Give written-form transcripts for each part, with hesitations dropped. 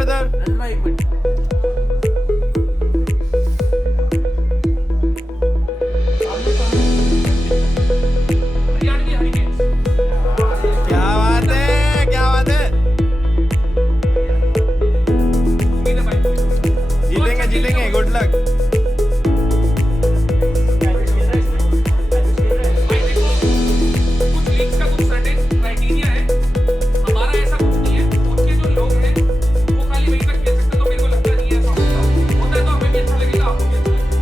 Brother. रणमा एक minute. Haryanvi hurricanes. क्या बात है, क्या बात है. जीतेंगे जीतेंगे, गुड लक. कुछ लीग्स का कुछ सर्टेन क्राइटेरिया है. हमारा ऐसा कुछ नहीं है. उनके जो लोग हैं वो खाली वहीं तक खेल सकते. तो मेरे को लगता नहीं है ऐसा होता है. तो हमें भी अच्छा लगेगा, आपको भी अच्छा लगेगा.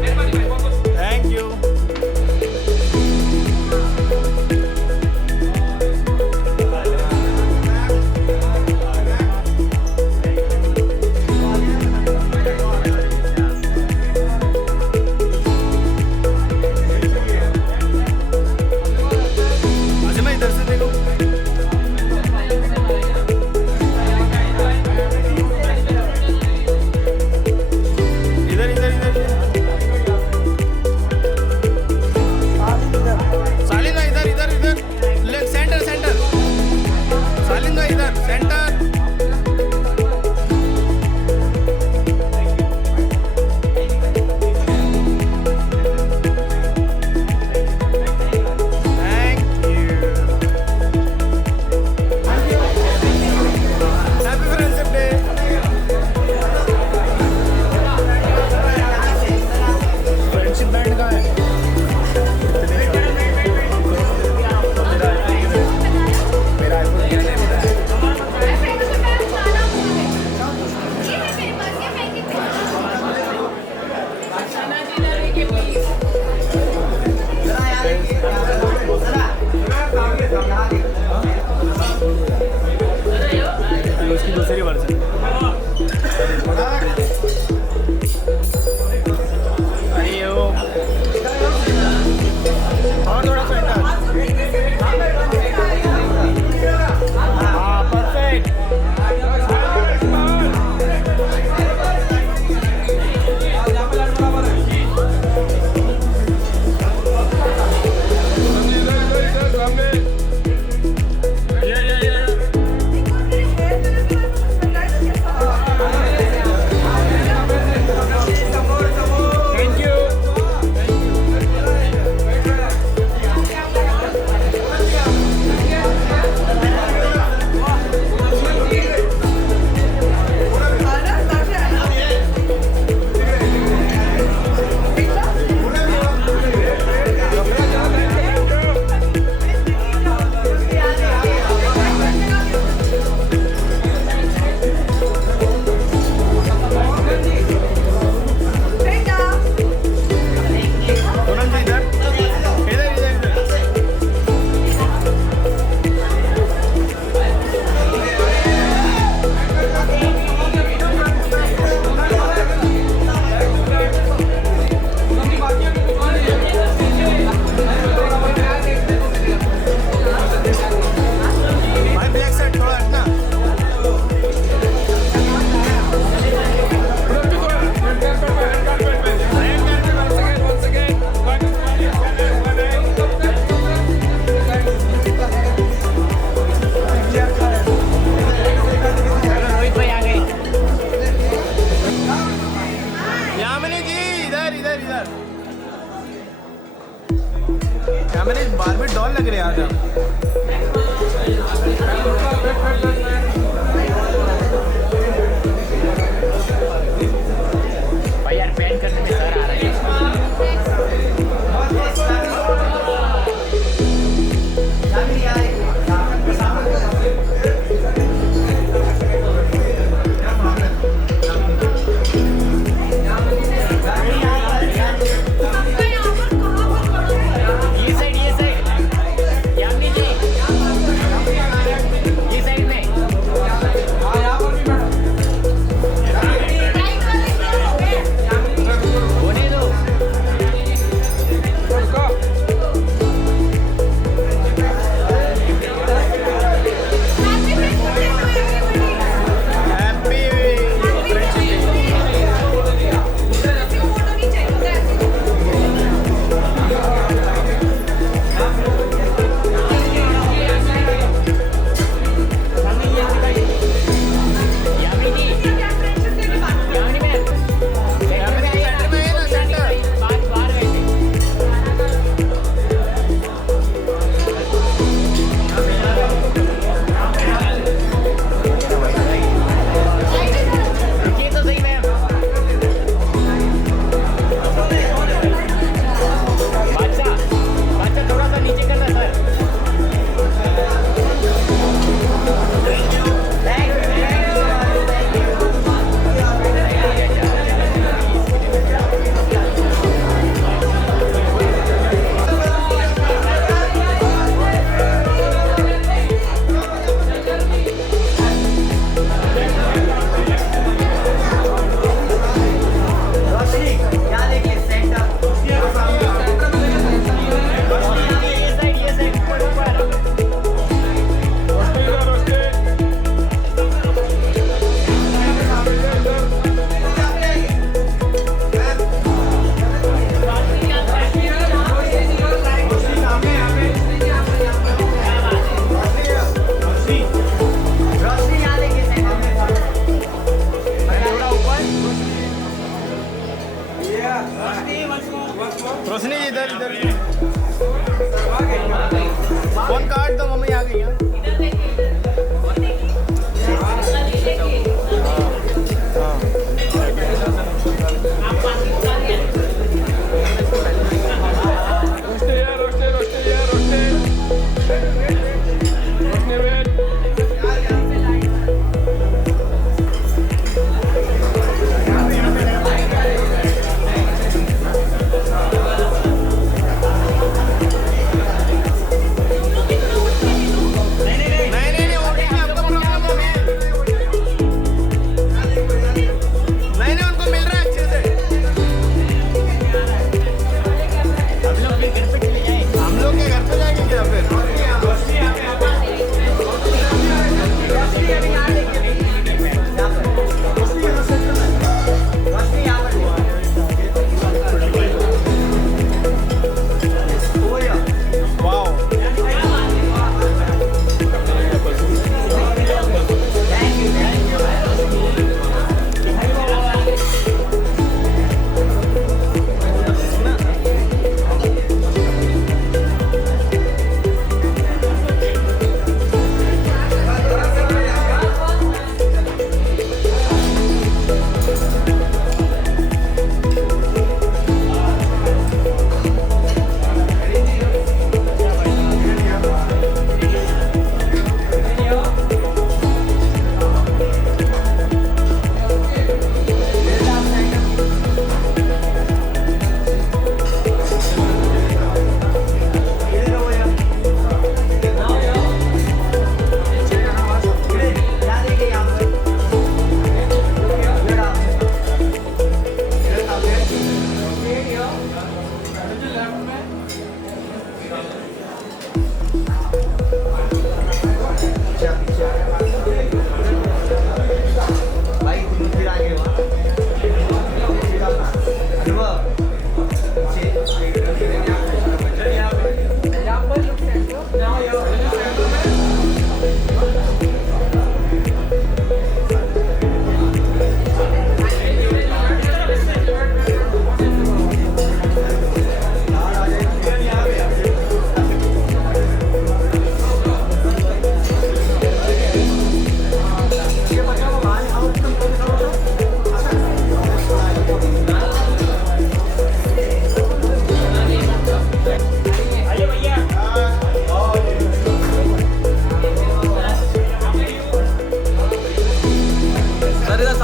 मेहरबानी भाई, बहुत बहुत थैंक यू. अच्छा मैं इधर से देखो. इधर इधर इधर सालिंदा इधर इधर इधर. Leg centre centre. सालिंदा इधर centre. Thank you. Happy friendship day. Friendship band कहाँ है? उसकी दूसरी वर्जन. अरे वो और थोड़ा सेंटर. हाँ परफेक्ट.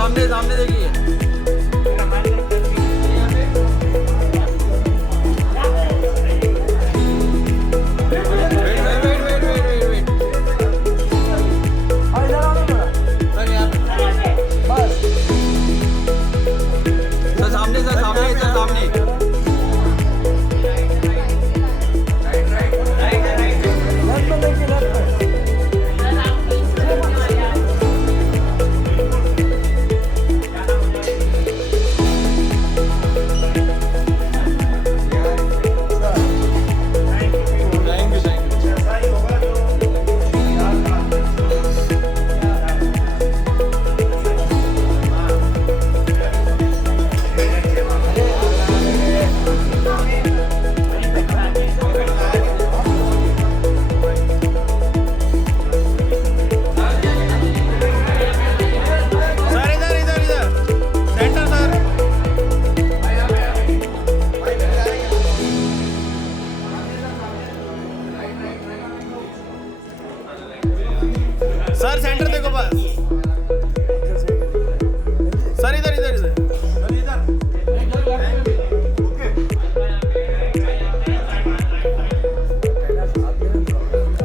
सामने सामने देखिए। सर इधर इधर इधर सेंटर सर। सर सेंटर देखो बस। सर इधर इधर इधर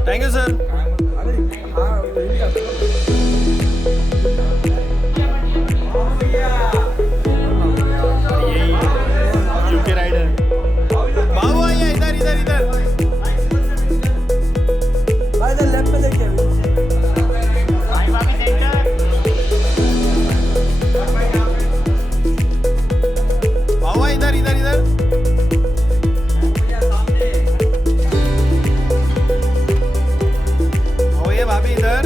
thank you sir. UK rider बाबू आइए इधर इधर इधर। बाबू इधर इधर इधर। ओ ये भाभी इधर।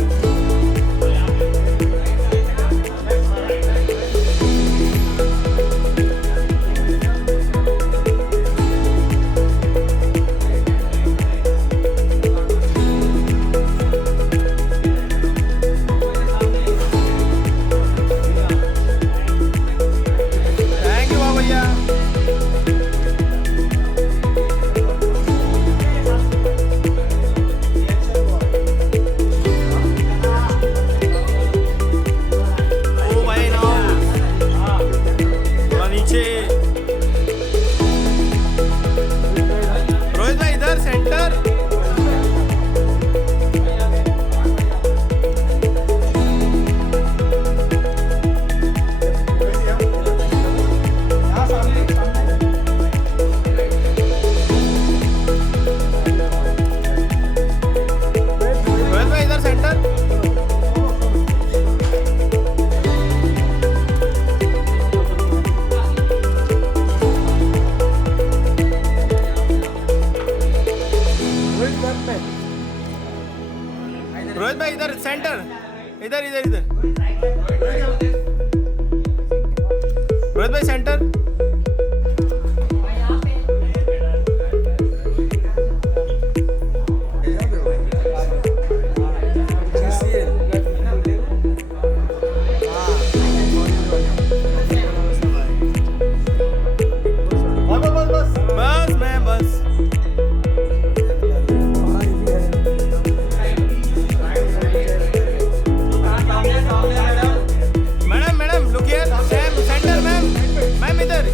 थैंक यू भैया। ओ भाई नाउ थोड़ा नीचे। रोहित भाई इधर सेंटर। रोहित भाई इधर सेंटर। रोहित भाई इधर सेंटर। इधर इधर इधर रोहित भाई सेंटर। बस मैं बस। Madam madam look here. Centre ma'am. Ma'am इधर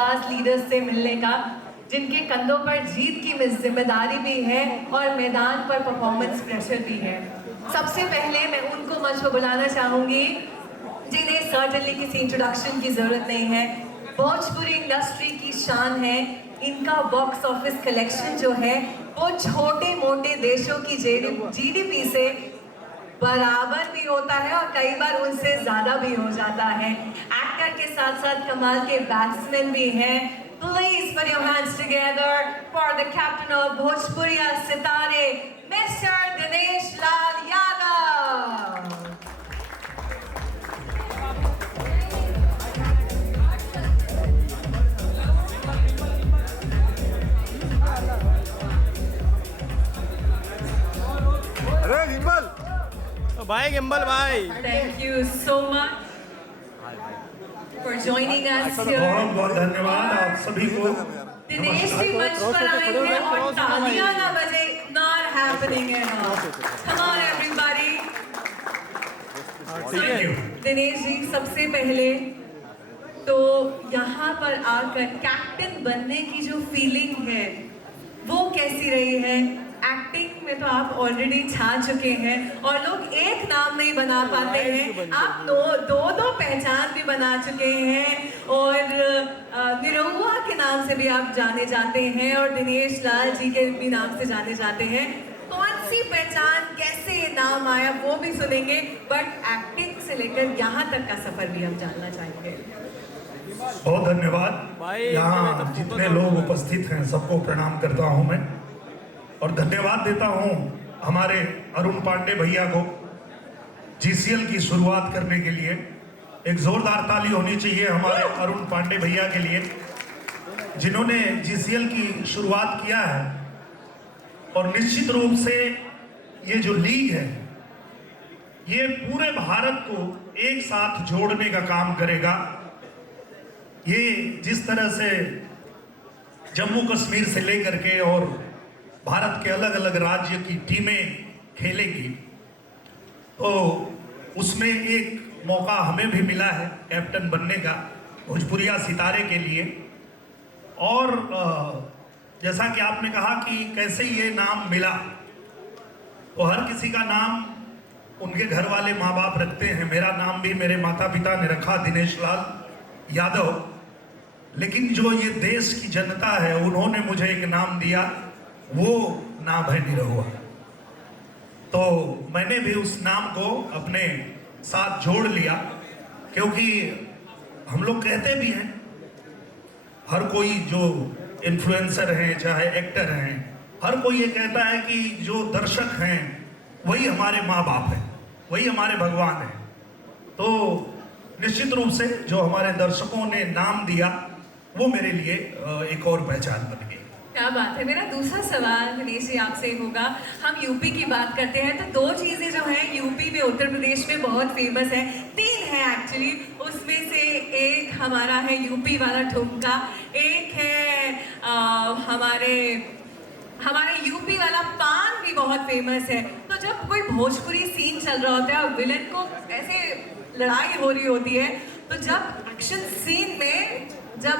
जाबाज लीडर्स से मिलने का, जिनके कंधों पर जीत की जिम्मेदारी भी है और मैदान पर परफॉर्मेंस प्रेशर भी है। सबसे पहले मैं उनको मंच पर बुलाना चाहूंगी जिन्हें सर्टनली किसी इंट्रोडक्शन की जरूरत नहीं है। भोजपुरी इंडस्ट्री की शान है। इनका बॉक्स ऑफिस कलेक्शन जो है वो छोटे मोटे देशों की जीडीपी से बराबर भी होता है और कई बार उनसे ज्यादा भी हो जाता है। एक्टर के साथ साथ कमाल के बैट्समैन भी हैं। Please put your hands together for the captain of भोजपुरिया सितारे मिस्टर दिनेश लाल यादव। अरे गिम्बल भाई गिम्बल भाई, Thank you so much for joining us बहुत here. बहुत धन्यवाद आप सभी को। दिनेश जी मंच पर आए हैं और तालियां ना बजे, not happening at all. Come on everybody. Thank you. Dinesh ji सबसे पहले तो यहाँ पर आकर कैप्टन बनने की जो फीलिंग है वो कैसी रही है? एक्टिंग में तो आप ऑलरेडी छा चुके हैं और लोग एक नाम नहीं बना पाते हैं, आप दो पहचान भी बना चुके हैं और निरहुआ के नाम से भी आप जाने जाते हैं और दिनेश लाल जी के भी नाम से जाने जाते हैं। कौन सी पहचान, कैसे ये नाम आया वो भी सुनेंगे, बट एक्टिंग से लेकर यहाँ तक का सफर भी हम जानना चाहेंगे। बहुत धन्यवाद। यहाँ जितने लोग उपस्थित हैं सबको प्रणाम करता हूँ मैं और धन्यवाद देता हूँ हमारे अरुण पांडे भैया को जीसीएल की शुरुआत करने के लिए। एक जोरदार ताली होनी चाहिए हमारे अरुण पांडे भैया के लिए जिन्होंने जीसीएल की शुरुआत किया है। और निश्चित रूप से ये जो लीग है ये पूरे भारत को एक साथ जोड़ने का काम करेगा। ये जिस तरह से जम्मू कश्मीर से लेकर के और भारत के अलग अलग राज्य की टीमें खेलेंगी तो उसमें एक मौका हमें भी मिला है कैप्टन बनने का भोजपुरिया सितारे के लिए। और जैसा कि आपने कहा कि कैसे ये नाम मिला, तो हर किसी का नाम उनके घर वाले माँ बाप रखते हैं। मेरा नाम भी मेरे माता पिता ने रखा दिनेश लाल यादव, लेकिन जो ये देश की जनता है उन्होंने मुझे एक नाम दिया, वो नाम है निरहुआ। तो मैंने भी उस नाम को अपने साथ जोड़ लिया क्योंकि हम लोग कहते भी हैं, हर कोई जो इन्फ्लुएंसर हैं चाहे एक्टर हैं, हर कोई ये कहता है कि जो दर्शक हैं वही हमारे माँ बाप हैं, वही हमारे भगवान हैं। तो निश्चित रूप से जो हमारे दर्शकों ने नाम दिया वो मेरे लिए एक और पहचान बन गई। क्या बात है। मेरा दूसरा सवाल दिनेश जी आपसे होगा, हम यूपी की बात करते हैं तो दो चीज़ें जो हैं यूपी में उत्तर प्रदेश में बहुत फेमस है, तीन है एक्चुअली। उसमें से एक हमारा है यूपी वाला ठुमका, एक है हमारे यूपी वाला पान भी बहुत फेमस है। तो जब कोई भोजपुरी सीन चल रहा होता है और विलन को ऐसे लड़ाई हो रही होती है तो जब एक्शन सीन में जब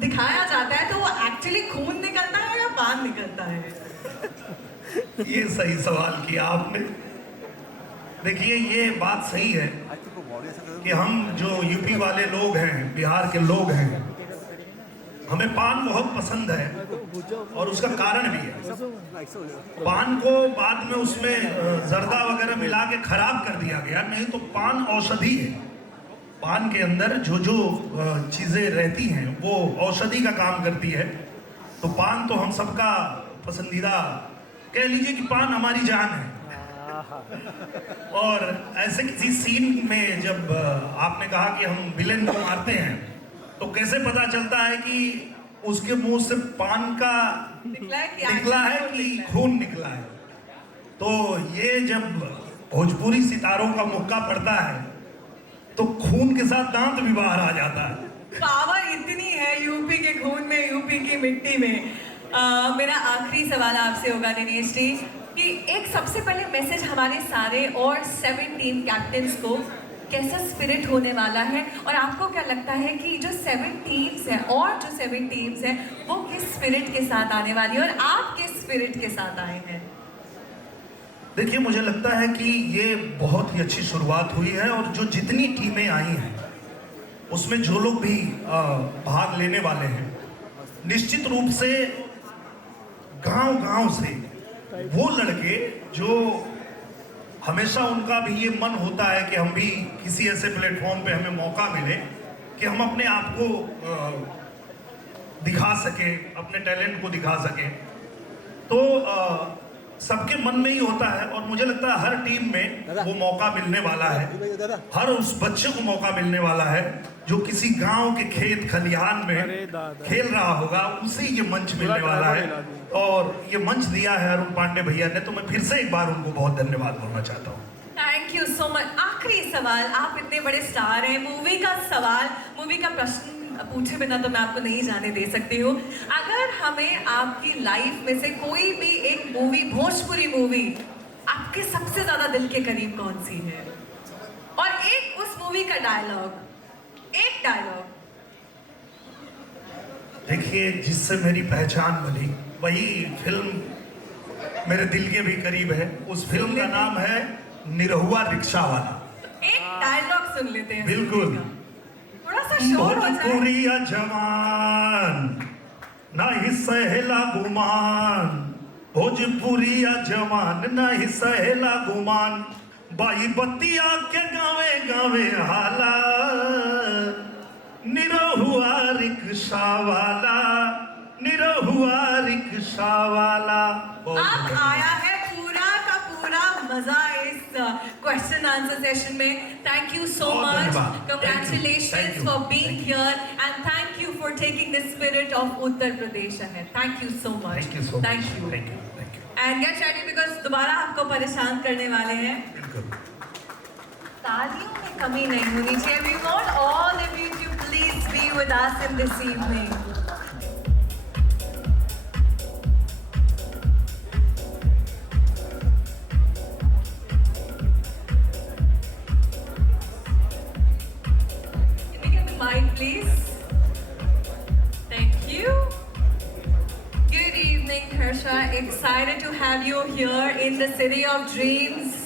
दिखाया जाता है तो वो एक्चुअली खून निकलता है या पान निकलता है? ये सही सवाल किया आपने। देखिए ये बात सही है कि हम जो यूपी वाले लोग हैं, बिहार के लोग हैं, हमें पान बहुत पसंद है और उसका कारण भी है। पान को बाद में उसमें जर्दा वगैरह मिला के खराब कर दिया गया, नहीं तो पान औषधि है। पान के अंदर जो जो चीज़ें रहती हैं वो औषधि का काम करती है। तो पान तो हम सबका पसंदीदा, कह लीजिए कि पान हमारी जान है। और ऐसे किसी सीन में जब आपने कहा कि हम विलेन को मारते हैं तो कैसे पता चलता है कि उसके मुंह से पान का निकला है कि खून निकला है? तो ये जब भोजपुरी सितारों का मौका पड़ता है तो खून के साथ दांत भी बाहर आ जाता है। पावर इतनी है यूपी के खून में, यूपी की मिट्टी में। मेरा आखिरी सवाल आपसे होगा दिनेश जी कि एक सबसे पहले मैसेज हमारे सारे और 7 टीम कैप्टन्स को कैसा स्पिरिट होने वाला है, और आपको क्या लगता है कि जो 7 टीम्स हैं और जो 7 टीम्स हैं वो किस स्पिरिट के साथ आने वाली है और आप किस स्पिरिट के साथ आए हैं? देखिए, मुझे लगता है कि ये बहुत ही अच्छी शुरुआत हुई है और जो जितनी टीमें आई हैं उसमें जो लोग भी भाग लेने वाले हैं, निश्चित रूप से गांव-गांव से वो लड़के जो हमेशा उनका भी ये मन होता है कि हम भी किसी ऐसे प्लेटफॉर्म पे हमें मौका मिले कि हम अपने आप को दिखा सके, अपने टैलेंट को दिखा सके, तो सबके मन में ही होता है। और मुझे लगता है हर टीम में वो मौका मिलने वाला है, हर उस बच्चे को मौका मिलने वाला है जो किसी गांव के खेत खलिहान में खेल रहा होगा, उसे ये मंच मिलने वाला है। और ये मंच दिया है अरुण पांडे भैया ने, तो मैं फिर से एक बार उनको बहुत धन्यवाद बोलना चाहता हूँ। Thank you so much. आखिरी सवाल, आप इतने बड़े स्टार हैं, मूवी का सवाल, मूवी का प्रश्न पूछे बिना तो मैं आपको नहीं जाने दे सकती हूँ। अगर हमें आपकी लाइफ में से कोई भी एक मूवी, भोजपुरी मूवी, आपके सबसे ज्यादा दिल के करीब कौन सी है, और एक उस मूवी का डायलॉग, एक डायलॉग। देखिए, जिससे मेरी पहचान बनी वही फिल्म मेरे दिल के भी करीब है। उस फिल्म का नाम है निरहुआ रिक्शा वाला। एक डायलॉग सुन लेते हैं। बिल्कुल। थोड़ा सा शोर हो जाए। भोजपुरिया जवान नहीं सहेला गुमान, भोजपुरिया जवान नहीं सहेला गुमान, बाई बतिया के गावे गावे हाला, निरहुआ रिक्शा वाला, निरहुआ रिक्शा वाला। अब आया है पूरा का पूरा मजा इस क्वेश्चन आंसर सेशन में। Thank you so much, congratulations for being here and thank you for taking the spirit of Uttar Pradesh ahead. Thank you so much. Thank you so much. Thank you. Thank you. And get ready because दोबारा आपको परेशान करने वाले हैं। बिल्कुल। तालियों में कमी नहीं होनी चाहिए। We want all of you to please be with us in this evening. Can we get the mic, please? Thank you. Good evening, Harsha. Excited to have you here in the city of dreams,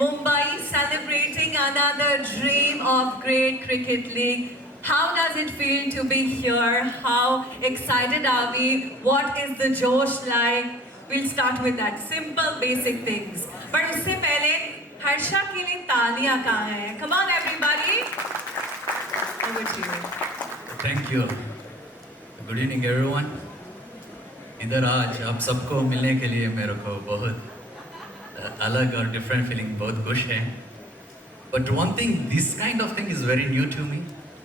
Mumbai, celebrating another dream of great cricket league. How does it feel to be here? How excited are we? What is the josh like? We'll start with that simple basic things. But उससे पहले हर्षा के लिए तालियां कहाँ हैं? Come on everybody. Over to you. Thank you. Good evening everyone. इधर आज आप सबको मिलने के लिए मेरे को बहुत अलग और डिफरेंट फीलिंग, बहुत खुश है। But one thing, this kind of thing is very new to me,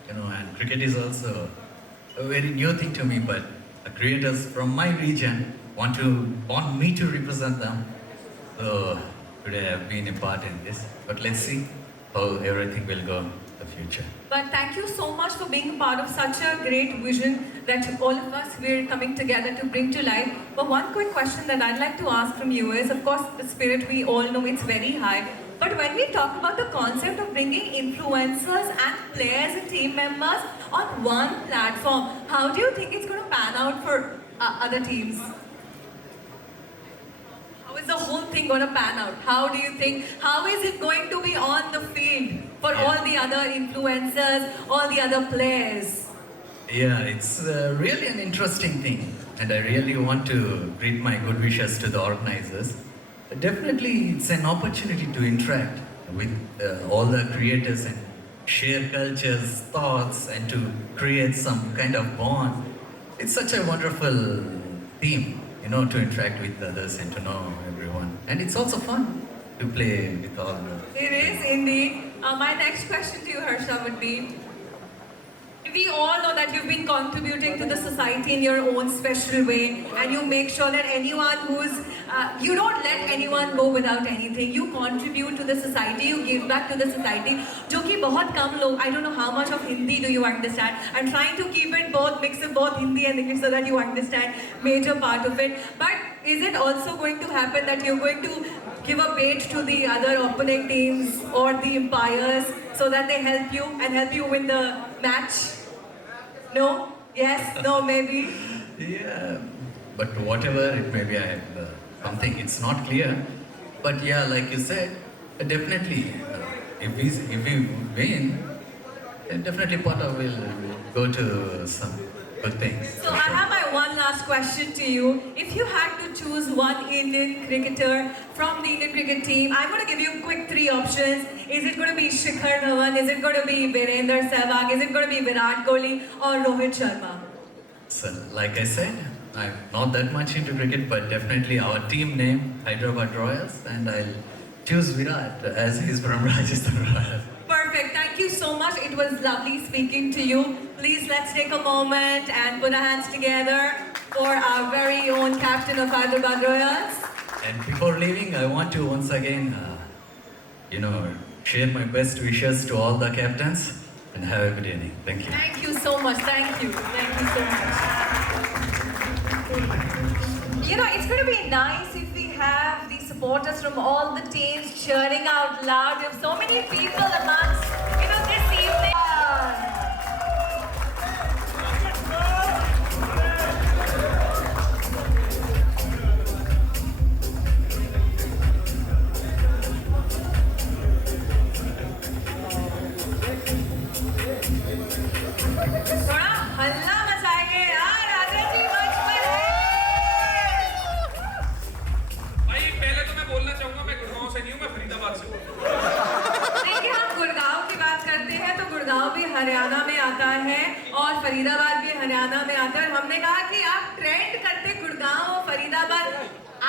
you know, and cricket is also a very new thing to me, but the creators from my region want me to represent them. So today I have been a part in this, but let's see how everything will go in the future. But thank you so much for being part of such a great vision that all of us we're coming together to bring to life. But one quick question that I'd like to ask from you is, of course, the spirit we all know it's very high. But when we talk about the concept of bringing influencers and players and team members on one platform, how do you think it's going to pan out for other teams? How is the whole thing going to pan out? How do you think, how is it going to be on the field for all the other influencers, all the other players? Yeah, it's really an interesting thing, and I really want to greet my good wishes to the organizers. Definitely, it's an opportunity to interact with all the creators and share cultures, thoughts, and to create some kind of bond. It's such a wonderful theme, you know, to interact with others and to know everyone. And it's also fun to play with all the... It is indeed. My next question to you, Harsha, would be, we all know that you've been contributing to the society in your own special way, and you make sure that anyone who's, you don't let anyone go without anything. You contribute to the society, you give back to the society, जो कि बहुत कम लोग, I don't know how much of Hindi do you understand. I'm trying to keep it both, mix of both Hindi and English so that you understand major part of it. But is it also going to happen that you're going to give a bait to the other opponent teams or the umpires so that they help you and help you win the match? No? Yes? No? Maybe? Yeah, but whatever it may be, I have something. It's not clear, but yeah, like you said, definitely, if we win, then definitely Potter will go to some good things. So I have my one last question to you. If you had to choose one Indian cricketer from the Indian cricket team, I'm going to give you quick 3 options. Is it going to be Shikhar Dhawan? Is it going to be Virender Sehwag? Is it going to be Virat Kohli or Rohit Sharma? So, like I said, I'm not that much into cricket, but definitely our team name, Hyderabad Royals, and I'll choose Virat as he's from Rajasthan Royals. Perfect. Thank you so much. It was lovely speaking to you. Please let's take a moment and put our hands together for our very own captain of Hyderabad Royals. And before leaving, I want to once again, share my best wishes to all the captains and have a good evening. Thank you. Thank you so much. Thank you. Thank you so much. It's going to be nice if we have the supporters from all the teams cheering out loud. There are so many people amongst, this evening. थोड़ा हल्ला मचाइए यार, राजा जी मंच पर हैं। भाई पहले तो मैं बोलना चाहूंगा, मैं गुड़गांव से नहीं हूँ, मैं फरीदाबाद से हूँ। देखिए, हम गुड़गांव की बात करते हैं तो गुड़गांव भी हरियाणा में आता है और फरीदाबाद भी हरियाणा में आता है। हमने कहा कि आप ट्रेंड करते गुड़गांव और फरीदाबाद,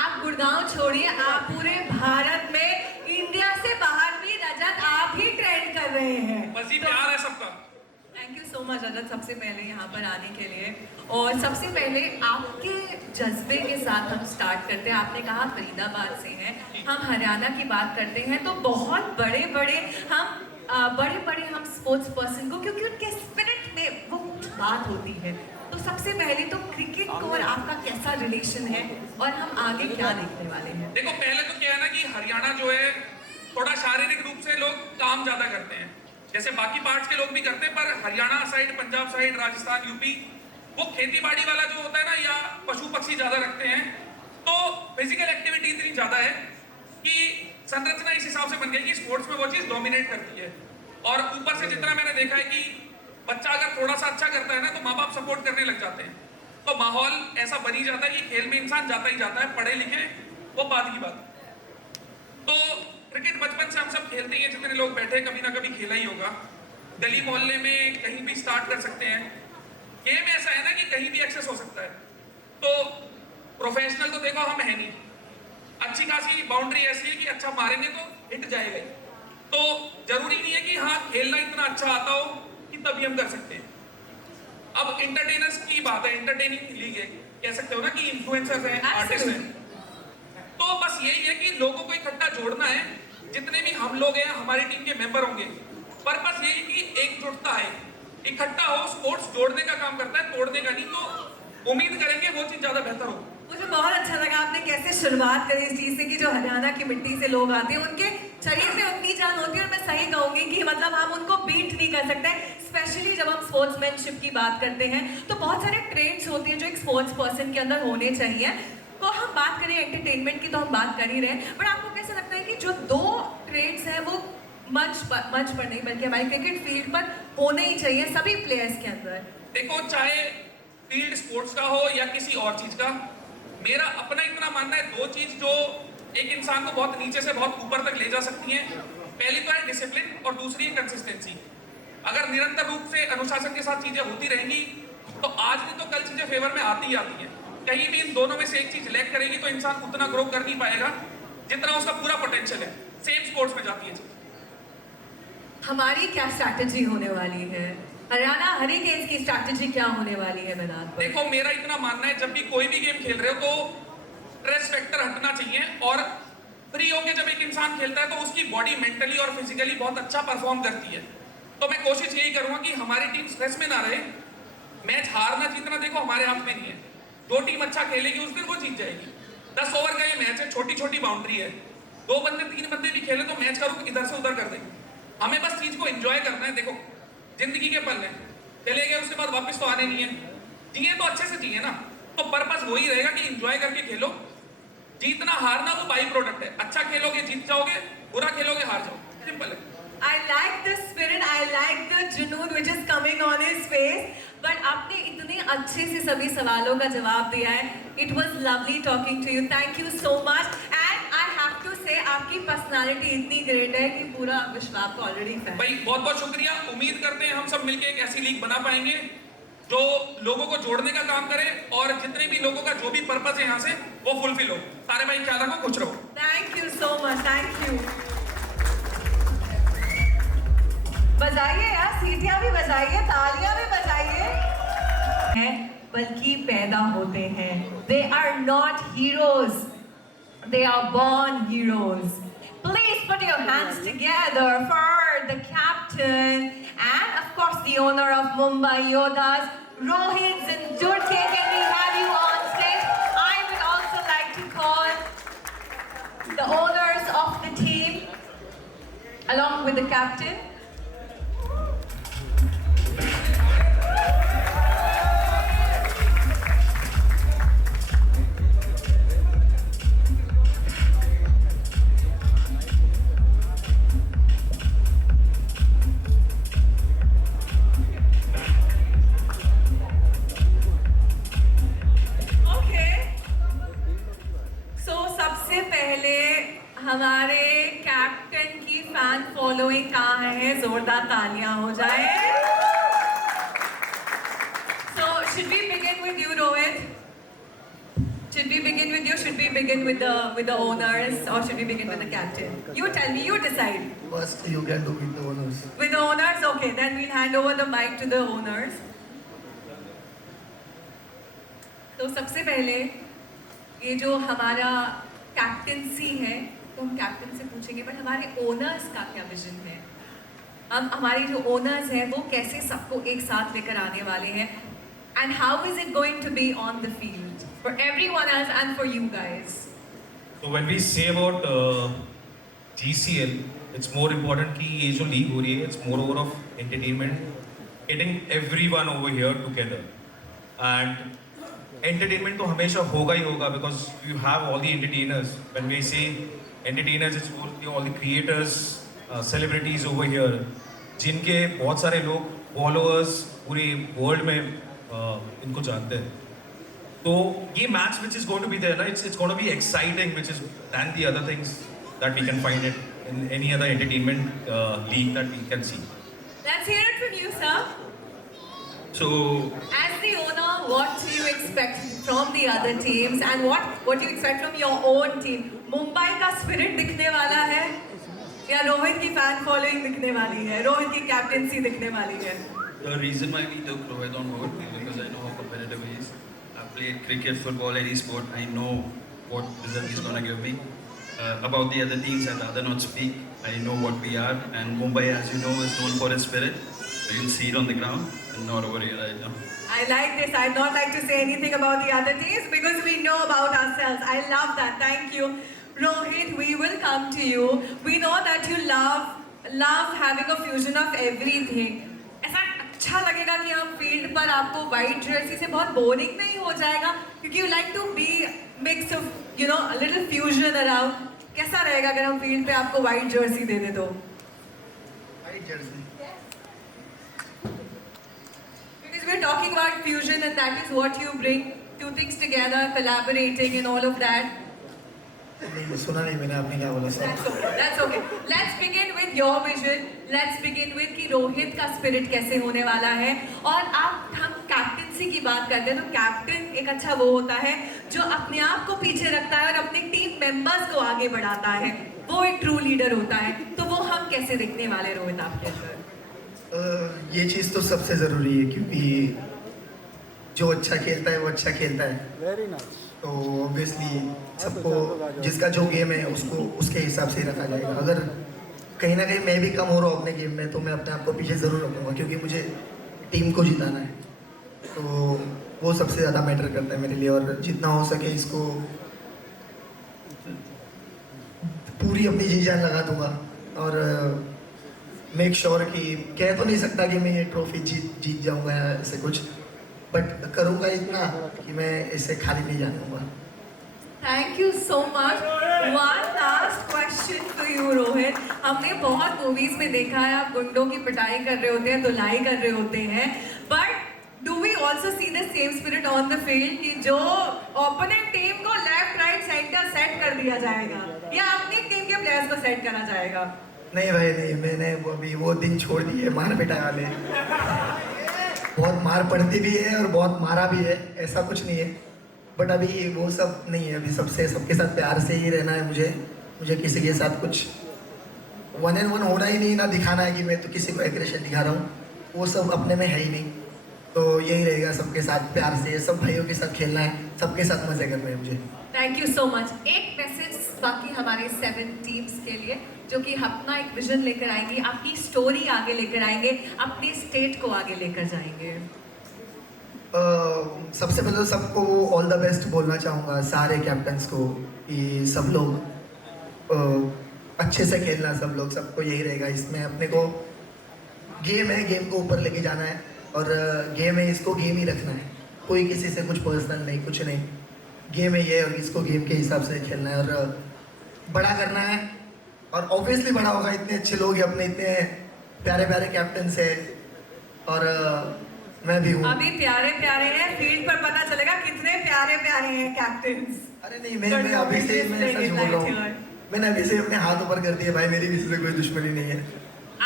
आप गुड़गांव छोड़िए, आप पूरे भारत में, इंडिया से बाहर भी रजत आप ही ट्रेंड कर रहे हैं। बस ये प्यार है सबका। थैंक यू सो मच रजत, सबसे पहले यहाँ पर आने के लिए। और सबसे पहले आपके जज्बे के साथ हम स्टार्ट करते हैं। आपने कहा फरीदाबाद से हैं, हम हरियाणा की बात करते हैं तो बहुत बड़े बड़े हम स्पोर्ट्स पर्सन को, क्योंकि उनके स्पिरिट में वो बात होती है। तो सबसे पहले तो क्रिकेट को और आपका कैसा रिलेशन है और हम आगे क्या देखने वाले हैं? देखो, पहले तो क्या है ना कि हरियाणा जो है थोड़ा शारीरिक रूप से लोग काम ज्यादा करते हैं, जैसे बाकी पार्ट्स के लोग भी करते हैं, पर Haryana side, Punjab side, Rajasthan, UP, वो खेती बाड़ी वाला जो होता है ना, या पशु पक्षी ज्यादा रखते हैं, तो फिजिकल एक्टिविटी इतनी ज्यादा है कि संरचना इस हिसाब से बन गई कि स्पोर्ट्स में वो चीज डोमिनेट करती है। और ऊपर से जितना मैंने देखा है कि बच्चा अगर थोड़ा सा अच्छा करता है ना, तो माँ बाप सपोर्ट करने लग जाते हैं, तो माहौल ऐसा बन ही जाता है कि खेल में इंसान जाता ही जाता है, पढ़े लिखे वो बाद की बात। तो क्रिकेट बचपन से हम सब खेलते ही हैं, जितने लोग बैठे कभी ना कभी खेला ही होगा। गली मोहल्ले में कहीं भी स्टार्ट कर सकते हैं। गेम ऐसा है ना कि कहीं भी एक्सेस हो सकता है। तो प्रोफेशनल तो देखो हम है नहीं, अच्छी खासी बाउंड्री ऐसी है कि अच्छा मारेंगे तो हिट जाएगा। तो जरूरी नहीं है कि हाँ खेलना इतना अच्छा आता हो कि तभी हम कर सकते हैं। अब इंटरटेनर्स की बात है, इंटरटेनिंग लीग है, कह सकते हो ना कि इन्फ्लुएंसर्स हैं, आर्टिस्ट हैं। तो बस यही है कि लोगों को इकट्ठा जोड़ना है, जितने भी हम लोग हैं हमारी टीम के मेंबर होंगे। पर्पस यही कि एकजुटता है, इकट्ठा हो, स्पोर्ट्स जोड़ने का काम करता है, तोड़ने का नहीं। तो उम्मीद करेंगे वो चीज ज्यादा बेहतर हो। मुझे बहुत अच्छा लगा आपने कैसे शुरुआत करी इस चीज से कि जो हरियाणा की मिट्टी से लोग आते हैं उनके शरीर में उतनी जान होती है, और मैं सही कहूंगी कि मतलब हम उनको बीट नहीं कर सकते। स्पेशली जब हम स्पोर्ट्समैनशिप की बात करते हैं तो बहुत सारे ट्रेड्स होते हैं जो एक स्पोर्ट्स पर्सन के अंदर होने चाहिए। तो हम बात करें एंटरटेनमेंट की तो हम बात कर ही रहे हैं, बट आपको कैसा लगता है कि जो 2 ट्रेड्स हैं वो मंच पर नहीं बल्कि हमारे क्रिकेट फील्ड पर होने ही चाहिए सभी प्लेयर्स के अंदर? देखो, चाहे फील्ड स्पोर्ट्स का हो या किसी और चीज का, मेरा अपना इतना मानना है 2 चीज जो एक इंसान को बहुत नीचे से बहुत ऊपर तक ले जा सकती हैं। पहली तो है डिसिप्लिन और दूसरी है कंसिस्टेंसी। अगर निरंतर रूप से अनुशासन के साथ चीजें होती रहेंगी तो आज नहीं तो कल चीजें फेवर में आती ही आती हैं। कहीं भी इन दोनों में से एक चीज लैक करेगी तो इंसान उतना ग्रो कर नहीं पाएगा जितना उसका पूरा पोटेंशियल है। सेम स्पोर्ट्स में जाती है चीज। हमारी क्या स्ट्रैटेजी होने वाली है? हरियाणा हरिकेन्स की स्ट्रैटेजी क्या होने वाली है मैदान पर? देखो, मेरा इतना मानना है जब भी कोई भी गेम खेल रहे हो तो स्ट्रेस फैक्टर हटना चाहिए, और फ्री होकर जब एक इंसान खेलता है तो उसकी बॉडी मेंटली और फिजिकली बहुत अच्छा परफॉर्म करती है। तो मैं कोशिश यही करूंगा कि हमारी टीम स्ट्रेस में ना रहे। मैच हारना जीतना देखो हमारे हाथ में नहीं है, जो टीम अच्छा खेलेगी उस दिन वो जीत जाएगी। 10 ओवर का ये मैच है, छोटी छोटी बाउंड्री है, 2 बंदे 3 बंदे भी खेले तो मैच का रुख इधर से उधर कर देंगे। हमें बस चीज को एंजॉय करना है। देखो जिंदगी के पल हैं, चले गए उसके बाद वापस तो आने नहीं है। जिए तो अच्छे से जिए ना, तो पर्पस वही रहेगा कि एंजॉय करके खेलो। जीतना हारना वो बाई प्रोडक्ट है। अच्छा खेलोगे जीत जाओगे, बुरा खेलोगे हार जाओगे, सिंपल है। I like the spirit, I like the जुनून which is coming on his face. But आपने इतने अच्छे से सभी सवालों का जवाब दिया है. It was lovely talking to you. Thank you so much. And I have to say आपकी personality इतनी great है कि पूरा विश्व आपको already fan. भाई बहुत बहुत शुक्रिया। उम्मीद करते हैं हम सब मिलके एक ऐसी लीग बना पाएंगे जो लोगों को जोड़ने का काम करे और जितने भी लोगों का जो भी पर्पस है यहाँ से वो फुलफिल हो। सारे भाई ख्याल रखो, खुश रहो। Thank you so much. Thank you. बजाइए यार, सीटियां भी बजाइए, तालियां भी बजाइए। हैं बल्कि पैदा होते हैं। They are not heroes. They are born heroes. Please put your hands together for the captain and of course the owner of Mumbai Yodhas, Rohit Zindurke. Can we have you on stage? I would also like to call the owners of the team along with the captain. हमारे captain की fan following कहाँ है? जोरदार तालियां हो जाए। So should we begin with you, Rohit? Should we begin with you? Should we begin with the owners, or should we begin with the captain? You tell me. You decide. First, you can do with the owners. With the owners, okay. Then we'll hand over the mic to the owners. तो सबसे पहले ये जो हमारा captaincy है तो हम captain से पूछेंगे, बट हमारे ओनर्स का क्या विजन है? हम हमारे जो ओनर्स हैं वो कैसे सबको एक साथ लेकर आने वाले हैं? And how is it going to be on the field for everyone else and for you guys? So when we say about GCL, it's more important कि ये जो लीग हो रही है, it's more over of entertainment, getting everyone over here together. And entertainment तो हमेशा होगा ही होगा because you have all the entertainers. When we say entertainers, it's all the creators, celebrities over here, जिनके बहुत सारे लोग followers पूरे world में इनको जानते हैं। तो ये match which is going to be there, ना, it's going to be exciting, which is than the other things that we can find it in any other entertainment league that we can see. Let's hear it from you, sir. So As the owner, what do you expect from the other teams and what do you expect from your own team? Mumbai का spirit दिखने वाला है या रोहित की fan following दिखने वाली है, रोहित की कैप्टेंसी दिखने वाली है? The reason why we took Rohit on board is because I know how competitive he is. I've played cricket, football, any sport. I know what result he's going to give me. About the other teams, I'd rather not speak. I know what we are, and Mumbai, as you know, is known for its spirit. You'll see it on the ground and not over here right now. I like this. I'd not like to say anything about the other teams because we know about ourselves. I love that. Thank you. Rohit, we will come to you. We know that you love having a fusion of everything. ऐसा अच्छा लगेगा कि हम field पर आपको white Jersey से बहुत boring नहीं हो जाएगा क्योंकि you like to be mix of, you know, a little fusion around. कैसा रहेगा अगर हम फील्ड पे आपको वाइट जर्सी दे दे तो? White jersey. Because we're talking about fusion and that is what you bring, two things together, collaborating and all of that. नहीं सुना नहीं मैंने, आपने क्या बोला sir? That's okay. That's okay. Let's begin with your vision. Let's begin with कि रोहित का spirit कैसे होने वाला है। और आप हम कैप्टनसी की बात करते हैं तो कैप्टन एक अच्छा वो होता है जो अपने आप को पीछे रखता है और अपने टीम मेंबर्स को आगे बढ़ाता है। वो एक ट्रू लीडर होता है। तो वो हम कैसे दिखने वाले रोहित आपके अंदर? ये चीज़ तो सबसे ज़रूरी है क्योंकि जो अच्छा खेलता है वो अच्छा खेलता है। Very nice. तो ऑब्वियसली सबको जिसका जो गेम है उसको उसके हिसाब से ही रखा जाएगा। अगर कहीं ना कहीं मैं भी कम हो रहा हूँ अपने गेम में तो मैं अपने आप को पीछे ज़रूर रखूँगा क्योंकि मुझे टीम को जिताना है। तो वो सबसे ज़्यादा मैटर करता है मेरे लिए और जितना हो सके इसको पूरी अपनी जी जान लगा दूंगा और मेक श्योर कि कह तो नहीं सकता कि मैं ये ट्रॉफी जीत जाऊंगा या ऐसे कुछ, बट करूंगा इतना कि मैं इसे खाली नहीं जाने दूंगा। Thank you so much. One last question for you Rohit. हमने बहुत मूवीज में देखा है आप गुंडों की पिटाई कर रहे होते हैं, धुलाई कर रहे होते हैं, but do we also see the same spirit on the field कि जो ओपोनेंट टीम को लेफ्ट राइट सेंटर सेट कर दिया जाएगा या अपनी टीम के प्लेयर्स को सेट करा जाएगा? नहीं भाई नहीं, मैंने अभी वो दिन छोड़ दिए मार पिटाई वाले। बहुत मार पड़ती भी है और बहुत मारा भी है, ऐसा कुछ नहीं है, बट अभी वो सब नहीं है। अभी सबके साथ प्यार से ही रहना है मुझे किसी के साथ कुछ 1-on-1 होना ही नहीं, ना दिखाना है कि मैं तो किसी को एग्रेशन दिखा रहा हूँ, वो सब अपने में है ही नहीं। तो यही रहेगा, सबके साथ प्यार से, सब भाइयों के साथ खेलना है, सबके साथ मजे करने हैं मुझे। Thank you so much. एक मैसेज बाकी हमारे 7 टीम्स के लिए जो कि अपना एक विजन लेकर आएंगे, अपनी स्टोरी आगे लेकर आएंगे, अपनी स्टेट को आगे लेकर जाएंगे। सबसे पहले तो सबको ऑल द बेस्ट बोलना चाहूँगा, सारे कैप्टन्स को, कि सब लोग अच्छे से खेलना, सब लोग, सबको यही रहेगा। इसमें अपने को गेम है, गेम को ऊपर लेके जाना है और गेम है, इसको गेम ही रखना है, कोई किसी से कुछ पर्सनल नहीं, कुछ नहीं, गेम है ये और इसको गेम के हिसाब से खेलना है और बड़ा करना है। और ऑब्वियसली बड़ा होगा, इतने अच्छे लोग हैं अपने, इतने प्यारे प्यारे कैप्टन्स है और मैं भी हूँ। अभी प्यारे प्यारे हैं, फील्ड पर पता चलेगा कितने प्यारे प्यारे हैं कैप्टन्स। अरे नहीं, मैं अभी से मैं सच बोल रहा हूँ, मैंने अभी से अपने हाथ ऊपर कर दिए भाई, मेरी किसी से कोई दुश्मनी नहीं है।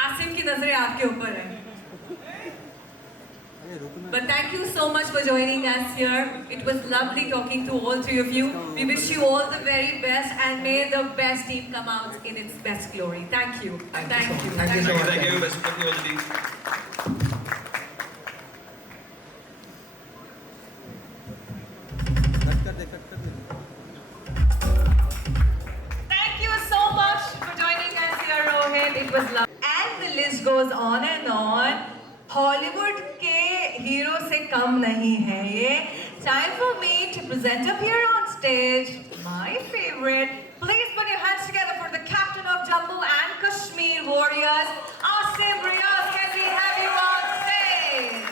आसिम की नजरें आपके ऊपर हैं। But thank you so much for joining us here. It was lovely talking to all three of you. We wish you all the very best and may the best team come out in its best glory. Thank you. Thank you so much. Thank you. Thank you. Best of luck to all the teams. Thank you so much for joining us here, Rohit. It was lovely. And the list goes on and on. Hollywood के hero से कम नहीं है ये। Time for me to present up here on stage my favorite. Please put your hands together for the captain of Jammu and Kashmir Warriors, Asim Riaz. Can we have you on stage?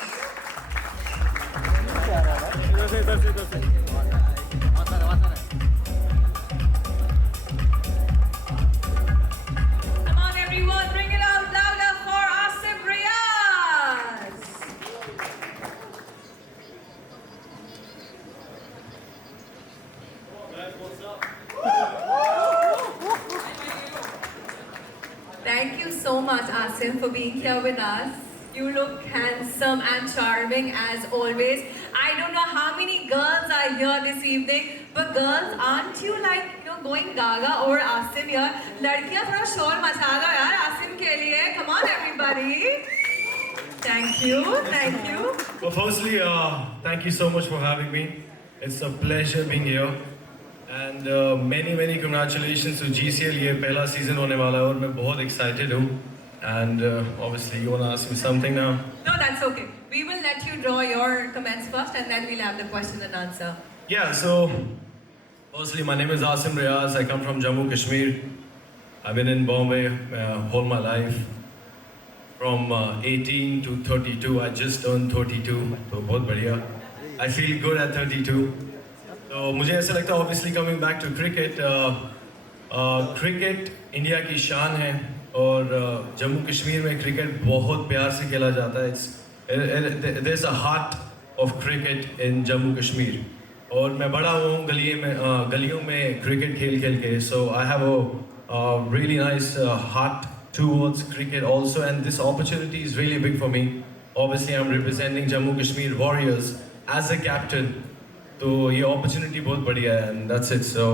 Come on, everyone, bring it out louder for Asim Riaz. Thank you so much, Asim, for being here with us. You look handsome and charming as always. I don't know how many girls are here this evening, but girls, aren't you like, going gaga over Asim here? लड़कियां थोड़ा शोर मचा दो यार Asim के लिए. Come on, everybody. Thank you. Thank you. Well, firstly, thank you so much for having me. It's a pleasure being here. And many congratulations to GCL. ये पहला season होने वाला है और मैं बहुत excited हूँ. And obviously, you want to ask me something now? No, that's okay. We will let you draw your comments first, and then we'll have the question and answer. Yeah, so firstly, my name is Asim Riaz. I come from Jammu, Kashmir. I've been in Bombay whole my life. From 18 to 32, I just turned 32. So बहुत बढ़िया. I feel good at 32. So मुझे ऐसा लगता है, obviously coming back to cricket, cricket India की शान है और जम्मू कश्मीर में क्रिकेट बहुत प्यार से खेला जाता है. There's a heart of cricket in Jammu Kashmir. और मैं बड़ा हुआ हूँ गलियों में क्रिकेट खेल के. So I have a really nice heart towards cricket also, and this opportunity is really big for me. Obviously, I'm representing Jammu Kashmir Warriors as a captain. So ये opportunity बहुत बढ़िया है, and that's it. So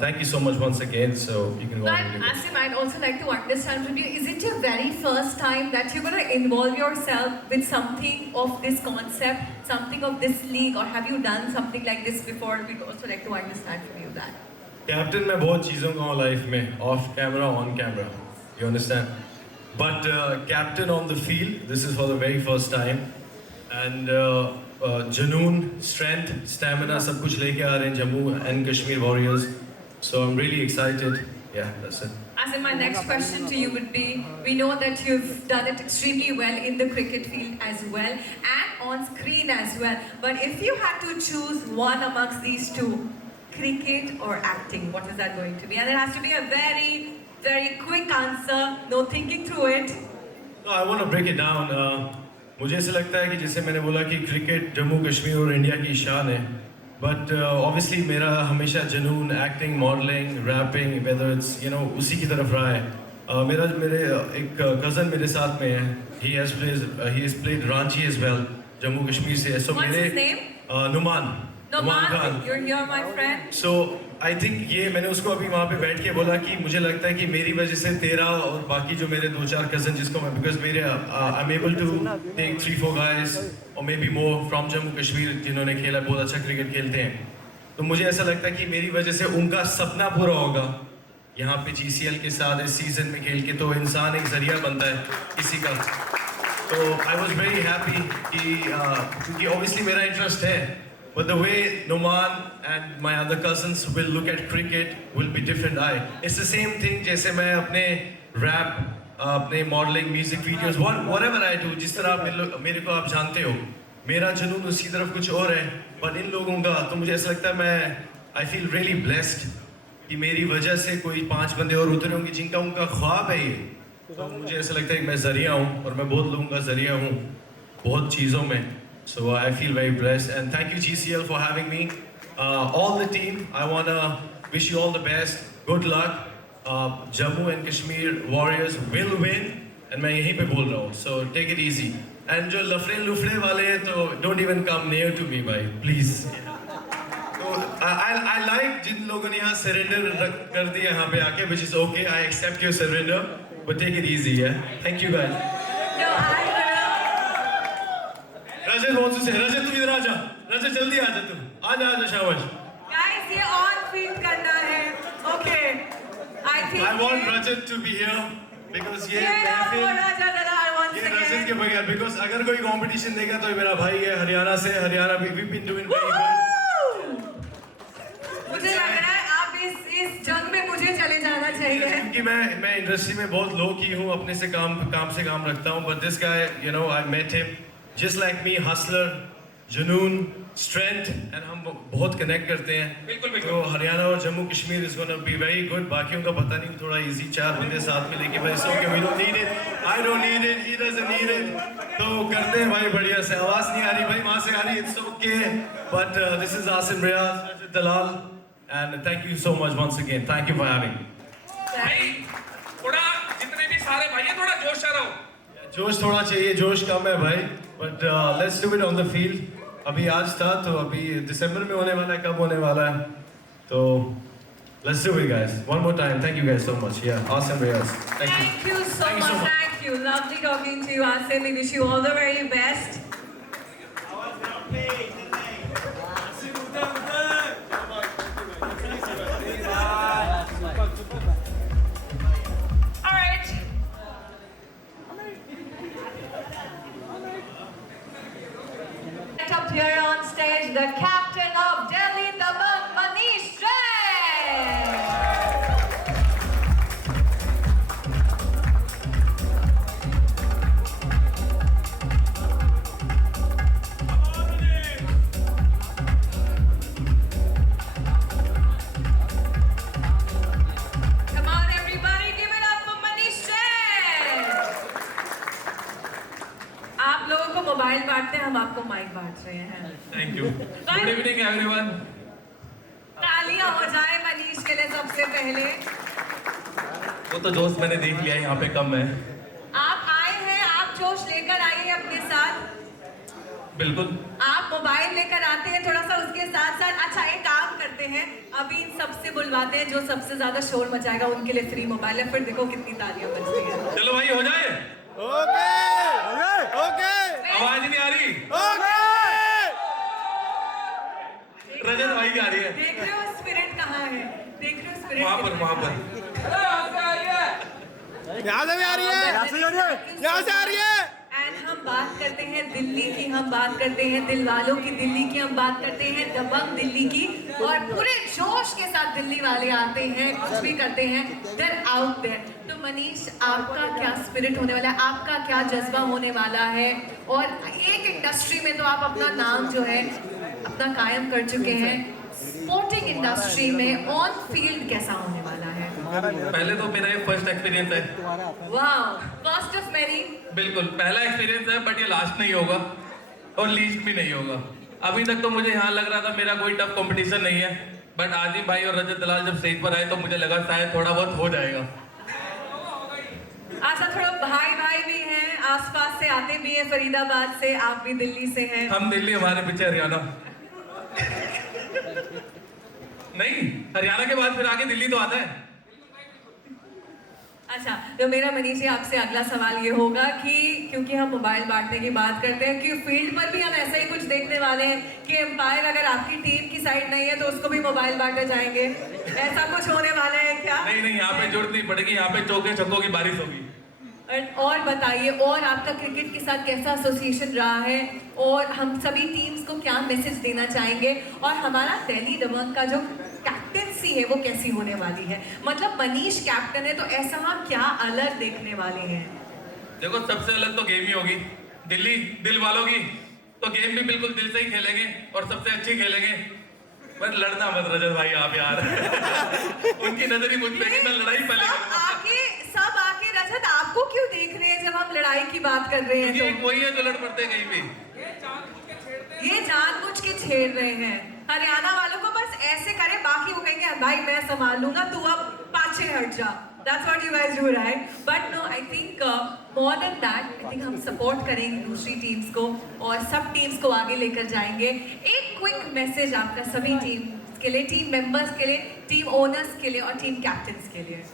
thank you so much once again. So you can go on. But Asim, I'd also like to understand from you, is it your very first time that you're going to involve yourself with something of this concept, something of this league, or have you done something like this before? We'd also like to understand from you that. Captain मैं बहुत चीज़ों का हूँ life में, off camera, on camera. You understand? But captain on the field, this is for the very first time. And जुनून, strength, stamina सब कुछ लेके आ रहे हैं Jammu and Kashmir Warriors. So I'm really excited. Yeah, that's it. As in, my next question to you would be, we know that you've done it extremely well in the cricket field as well and on screen as well. But if you had to choose one amongst these two, cricket or acting, what is that going to be? And it has to be a very, very quick answer, no thinking through it. No, I want to break it down. मुझे ऐसा लगता है कि जैसे मैंने बोला कि cricket Jammu Kashmir और इंडिया की शान है, बट ऑब्वियसली मेरा हमेशा जुनून acting, modelling, rapping, whether it's उसी की तरफ रहा है. मेरे एक कज़न मेरे साथ में है, he has played Ranchi as well, Jammu Kashmir से. सो What's मेरे his name? Numan Khan. You're here, my friend. So I think ये मैंने उसको अभी वहाँ पे बैठ के बोला कि मुझे लगता है कि मेरी वजह से तेरा और बाकी जो मेरे 2-4 कज़न जिसको मैं, बिकॉज मेरे I am able to take 3-4 guys और maybe more from Jammu Kashmir जिन्होंने खेला, बहुत अच्छा क्रिकेट खेलते हैं. तो मुझे ऐसा लगता है कि मेरी वजह से उनका सपना पूरा होगा यहाँ पे GCL के साथ इस सीज़न में खेल के. तो इंसान एक जरिया बनता है किसी का. तो आई वॉज वेरी हैप्पी कि क्योंकि ऑब्वियसली मेरा इंटरेस्ट है, but the way Noman and my other cousins will look at cricket will be different. It's the same thing जैसे मैं अपने rap, अपने modeling, music videos, whatever I do, जिस तरह आप मेरे को आप जानते हो, मेरा जुनून उसी तरफ कुछ और है. पर इन लोगों का तो मुझे ऐसा लगता है I feel really blessed कि मेरी वजह से कोई 5 बंदे और उतरे होंगे जिनका उनका ख्वाब है ये. तो मुझे ऐसा लगता है कि मैं जरिया हूँ और मैं बहुत लोगों का जरिया हूँ बहुत चीज़ों में. So I feel very blessed, and thank you GCL for having me. All the team, I wanna wish you all the best. Good luck. Jammu and Kashmir Warriors will win, and मैं यहीं पे बोल रहा हूँ. So take it easy. And जो लफड़े वाले हैं तो don't even come near to me, भाई, please. So I like जिन लोगों ने यहाँ surrender कर दिया यहाँ पे आके, which is okay. I accept your surrender, but take it easy, yeah. Thank you guys. No, Rajat wants to say, रजत तुम इधर आ जा, रजत जल्दी आ जा, तुम आ जा शाबाश. guys, ये on field करना है. Okay. I think I want Rajat to be here because ये आपको राजा दलाल once ये रजत again. के बगैर, because अगर कोई कंपटीशन देगा तो मेरा भाई है हरियाणा से. Haryana we've been doing very good. मुझे लग रहा है आप इस जंग में मुझे चले जाना चाहिए. क्योंकि मैं इंडस्ट्री में बहुत लो की हूँ, अपने से काम रखता हूँ. But this guy, I met him. Just like me, hustler, जुनून, strength, and हम बहुत connect करते हैं. बिल्कुल. तो हरियाणा और Jammu Kashmir is gonna be very good. बाकियों का पता नहीं, थोड़ा easy 4 बंदे साथ में लेके, but it's okay, we don't need it. I don't need it, he doesn't need it. तो करते हैं भाई बढ़िया से. आवाज़ नहीं आ रही भाई, वहाँ से आ रही, it's okay. But this is Asim Riaz, Rajat Dalal, and thank you so much once again. Thank you for having me. भाई थोड़ा जितने भी सारे भाई हैं थोड़ा जोश से रहो. जोश थोड़ा चाहिए, जोश कम है भाई, but let's do it on the field. अभी आज था तो अभी दिसंबर में होने वाला है, कब होने वाला है, तो let's do it guys. One more time, thank you guys so much. या Asim Riaz, thank you. Thank you so much. Thank you. Lovely talking to you, Asim. We wish you all the very best. All right. Up here on stage, the captain of Delhi Dabang, Manish Jain. Come on, everybody, give it up for Manish Jain. आप लोगों को mobile बांटते हैं, हम आपको mic बांट रहे हैं. Thank you. Good evening everyone. तालियां हो जाए मनीष के लिए सबसे पहले. वो तो जोश मैंने देख लिया यहाँ पे कम है. आप आए हैं, आप जोश लेकर आइए अपने साथ. बिल्कुल. आप मोबाइल लेकर आते हैं थोड़ा सा उसके साथ साथ. अच्छा, एक काम करते हैं, अभी इन सबसे बुलवाते हैं, जो सबसे ज्यादा शोर मचाएगा उनके लिए फ्री मोबाइल है. फिर देखो कितनी तालियां बजती हैं. चलो भाई हो जाए. ओके. आवाज नहीं आ रही. रजत भाई की आ रही है. देख रहे हो स्पिरिट कहाँ है? देख रहे हो स्पिरिट वहाँ पर यहाँ से भी आ रही है, यहाँ से आ रही है. एंड हम बात करते हैं दिल्ली की, हम बात करते हैं दिल वालों की दिल्ली की, हम बात करते हैं दबंग दिल्ली की, और पूरे जोश के साथ दिल्ली वाले आते हैं, कुछ भी करते हैं, they're out there। तो मनीष, आपका क्या स्पिरिट होने वाला है, आपका क्या जज्बा होने वाला है? और एक इंडस्ट्री में तो आप अपना नाम जो है अपना कायम कर चुके हैं, स्पोर्टिंग इंडस्ट्री में ऑन फील्ड कैसा होने वाला है? पहले तो मेरा ये फर्स्ट एक्सपीरियंस है। वाह, फर्स्ट ऑफ मेनी। बिल्कुल पहला एक्सपीरियंस है, बट ये लास्ट नहीं होगा और लीस्ट भी नहीं होगा। अभी तक तो मुझे यहाँ लग रहा था मेरा कोई टफ कंपटीशन नहीं है, बट आजिम भाई और रजत दलाल जब स्टेज पर आए तो मुझे लगा शायद थोड़ा बहुत हो जाएगा। अच्छा, थोड़ा भाई भाई भी हैं, आसपास से आते भी हैं, फरीदाबाद से, आप भी दिल्ली से हैं। हम दिल्ली, हमारे पीछे हरियाणा। नहीं, हरियाणा के बाद फिर आगे दिल्ली तो आता है। अच्छा, तो मेरा मनीष आपसे अगला सवाल ये होगा कि क्योंकि हम मोबाइल बांटने की बात करते हैं कि फील्ड पर भी हम ऐसा ही कुछ देखने वाले हैं कि एम्पायर अगर आपकी टीम की साइड नहीं है तो उसको भी मोबाइल बांटे जाएंगे, ऐसा कुछ होने वाला है क्या? नहीं नहीं, यहाँ पे जरूरत नहीं पड़ेगी, यहाँ पे चौके छक्कों की बारिश होगी। और बताइए, और आपका क्रिकेट के साथ कैसा एसोसिएशन रहा है, और हम सभी टीम्स को क्या मैसेज देना चाहेंगे, और हमारा दिल्ली दबंग का जो कैप्टेंसी है वो कैसी होने वाली है? मतलब मनीष कैप्टन है तो ऐसा हम क्या अलग देखने वाले हैं? देखो, सबसे अलग तो गेम ही होगी दिल्ली दिल वालों की, तो गेम भी बिल्कुल दिल से ही खेलेंगे और सबसे अच्छी खेलेंगे। पर लड़ना मत रजत भाई आप यार। उनकी नजर ही मुझ पे कि मैं लड़ाई पहले सब आके रजत आपको क्यों देख रहे हैं जब हम लड़ाई की बात कर रहे हैं? तो वही है जो लड़ पड़ते हैं कहीं भी। ये जानबूझ के छेड़ रहे हैं हरियाणा वालों को, बस ऐसे करे, बाकी वो कहेंगे भाई मैं संभाल लूंगा, तू अब पाछे हट जा। That's what you guys do, right? But no, I think more than that, I think हम सपोर्ट करेंगे दूसरी टीम्स को और सब टीम्स को आगे लेकर जाएंगे। एक क्विक मैसेज आपका सभी टीम्स के लिए, टीम मेंबर्स के लिए, टीम ओनर्स के लिए और टीम कैप्टन्स के लिए।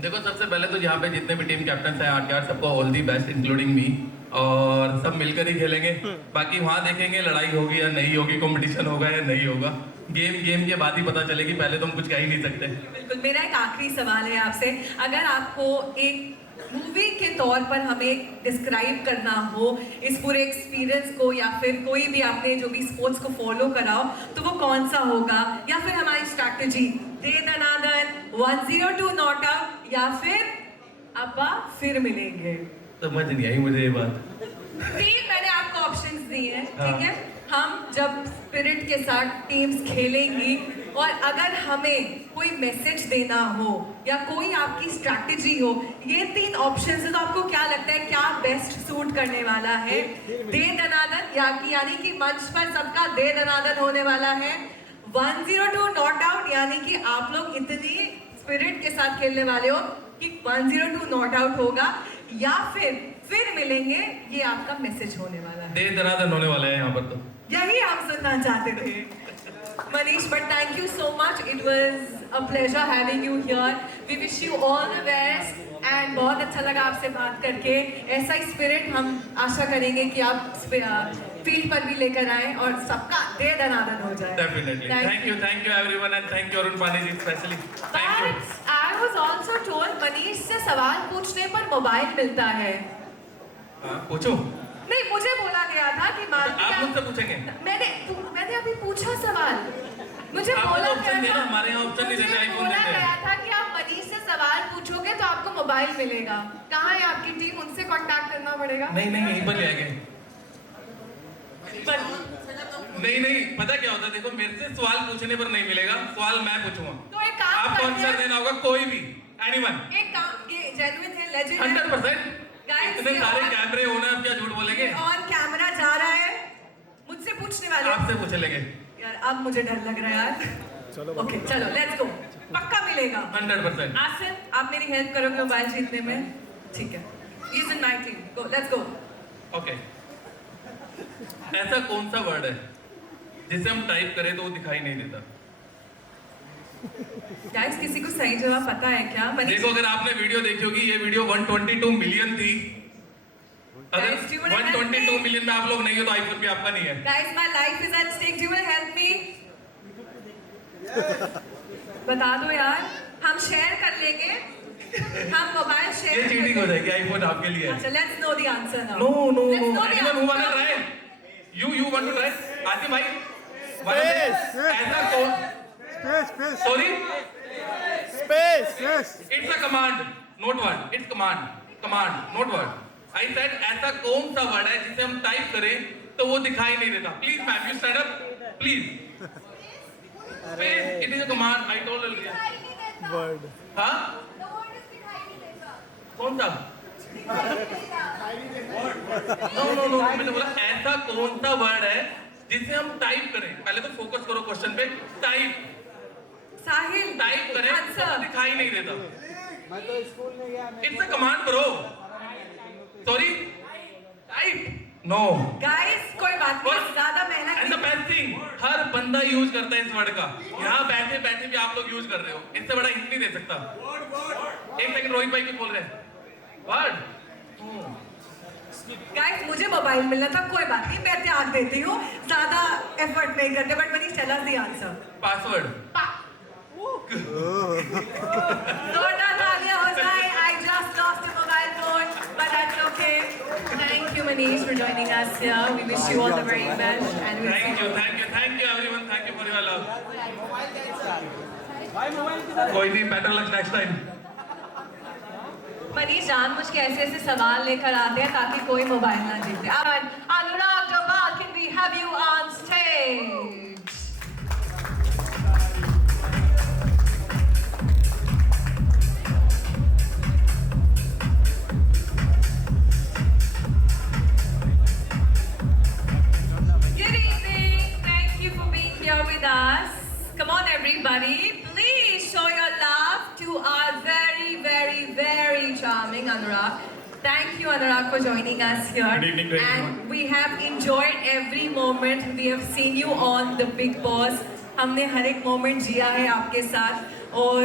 देखो, सबसे पहले तो यहाँ पे जितने भी टीम कैप्टन हैं 8 सबको all the best including me, और सब मिलकर ही खेलेंगे। बाकी वहाँ देखेंगे लड़ाई होगी या नहीं होगी, कंपटीशन होगा या नहीं होगा, गेम के बाद ही पता चलेगी, पहले तो हम कुछ कह ही नहीं सकते। बिल्कुल। मेरा एक आखिरी सवाल है आपसे, अगर आपको एक मूवी के तौर पर हमें डिस्क्राइब करना हो इस पूरे एक्सपीरियंस को, या फिर कोई भी आपने जो भी स्पोर्ट्स को फॉलो करा हो, तो वो कौन सा होगा? या फिर हमारी strategy they Dana Dan, 102 not out, या फिर अब्बा फिर मिलेंगे? समझ नहीं आई मुझे ये बात। तीन मैंने आपको ऑप्शंस दिए हैं, ठीक है? हम जब स्पिरिट के साथ टीम्स खेलेंगी और अगर हमें कोई मैसेज देना हो या कोई आपकी स्ट्रैटेजी हो, ये 3 ऑप्शंस है, तो आपको क्या लगता है क्या बेस्ट सूट करने वाला है? दे दनादन यानी कि मंच पर सबका दे दनादन होने वाला है, 102 नॉट आउट यानी कि आप लोग इतनी स्पिरिट के साथ खेलने वाले हो कि 102 नॉट आउट होगा, या फिर मिलेंगे, ये आपका मैसेज होने वाला है। दे दनादन होने वाला है यहाँ पर, तो यही हम सुनना चाहते थे Manish, but thank you so much, it was a pleasure having you here, we wish you all the best, and बहुत अच्छा लगा आपसे बात करके। ऐसा ही स्पिरिट हम आशा करेंगे कि आप फील्ड पर भी लेकर आए और सबका दे दनादन हो जाए। Definitely, thank you everyone, and thank you Arun Pande ji specially, thank you. I was also told Manish से सवाल पूछने पर मोबाइल मिलता है। पूछो। नहीं, मुझे बोला गया था कि आप मुझसे पूछेंगे। मैंने अभी पूछा सवाल, मुझे बोला गया था, हमारे यहाँ ऑप्शन नहीं देते, आईफोन बोला देते हैं। गया था कि आप मनीष से सवाल पूछोगे तो आपको मोबाइल मिलेगा। कहाँ है आपकी टीम? उनसे कांटेक्ट करना पड़ेगा। नहीं यहीं पर ले आएंगे। नहीं, पता क्या होता है, देखो मेरे से सवाल पूछने पर नहीं मिलेगा, सवाल मैं पूछूंगा, तो एक काम आपको आंसर देना होगा, कोई भी, एनीवन। एक काम, ये जेन्युइन है, लेजेंड है। 100%। इतने सारे कैमरे होना, अब क्या झूठ बोलेंगे? और कैमरा जा रहा है, मुझसे पूछने वाले, आपसे पूछ लेंगे यार। अब मुझे डर लग रहा है यार। ओके, चलो लेट्स गो, पक्का मिलेगा 100%। आसिफ, आप मेरी हेल्प करोगे मोबाइल जीतने में? ठीक है, he is in my team, go, let's go. Okay, ऐसा कौन सा वर्ड है जिसे हम टाइप करें तो वो दिखाई नहीं देता? गाइस, किसी को सही जवाब पता है क्या? देखो, अगर आपने वीडियो देखी होगी, ये वीडियो 122 मिलियन थी। अगर 122 मिलियन में आप लोग नहीं हो तो आईफोन भी आपका नहीं है। Guys, my life is at stake, do you will help me? बता दो यार, हम शेयर कर लेंगे। हम मोबाइल ये शेयर चीटिंग हो जाएगी, आईफोन आपके लिए है। अच्छा, let's know the answer now. No no Let's know, know the Anyone who wanna answer. try? You want to try? Asim भाई, Space. ऐसा कौन? Space. Sorry, Space. Yes. it's a command, not word. It's command, not word. I said ऐसा कौन सा word है जिसे हम type करें तो वो दिखाई नहीं देता? Please ma'am, you stand up, please. Space, it is a command. I told earlier. Word. हाँ? कौन सा? नो मैंने बोला ऐसा कौन सा वर्ड है जिसे हम टाइप करें? पहले तो फोकस करो क्वेश्चन पे। साहिल, टाइप करें answer. तो दिखाई नहीं देता। मैं तो स्कूल में गया। It's a command bro. Sorry, type no. Guys, कोई बात नहीं, ज्यादा मेहनत एंड द बेस्ट थिंग, हर बंदा यूज करता है इस वर्ड का। यहाँ बैठे बैठे भी आप लोग यूज कर रहे हो। इससे बड़ा हिंट नहीं दे सकता। एक सेकंड, रोहित भाई भी बोल रहे हैं वर्ड। गाइस, मुझे मोबाइल मिलना था, कोई बात नहीं, मैं त्याग देती हूँ, ज्यादा एफर्ट नहीं करते, but Manish tell us the answer. Password. जोरदार तालियां हो जाए। I just lost a mobile phone, but that's okay. Thank you, Manish, for joining us here. We wish you all the very best, and we'll see thank you. You everyone, thank you for your love. भाई mobile किधर? कोई नहीं, better luck next time. Manish जानबूझ के ऐसे ऐसे सवाल लेकर आते हैं ताकि कोई मोबाइल ना जीते। अनुराग Doval, can we have you on stage? Good evening. Thank you for being here with us. Come on, everybody. Please show your love to our very, very, very charming Anurag. Thank you, Anurag, for joining us here. Good evening to everyone. And we have enjoyed every moment. We have seen you on The Big Boss. हमने हर एक moment जिया है आपके साथ और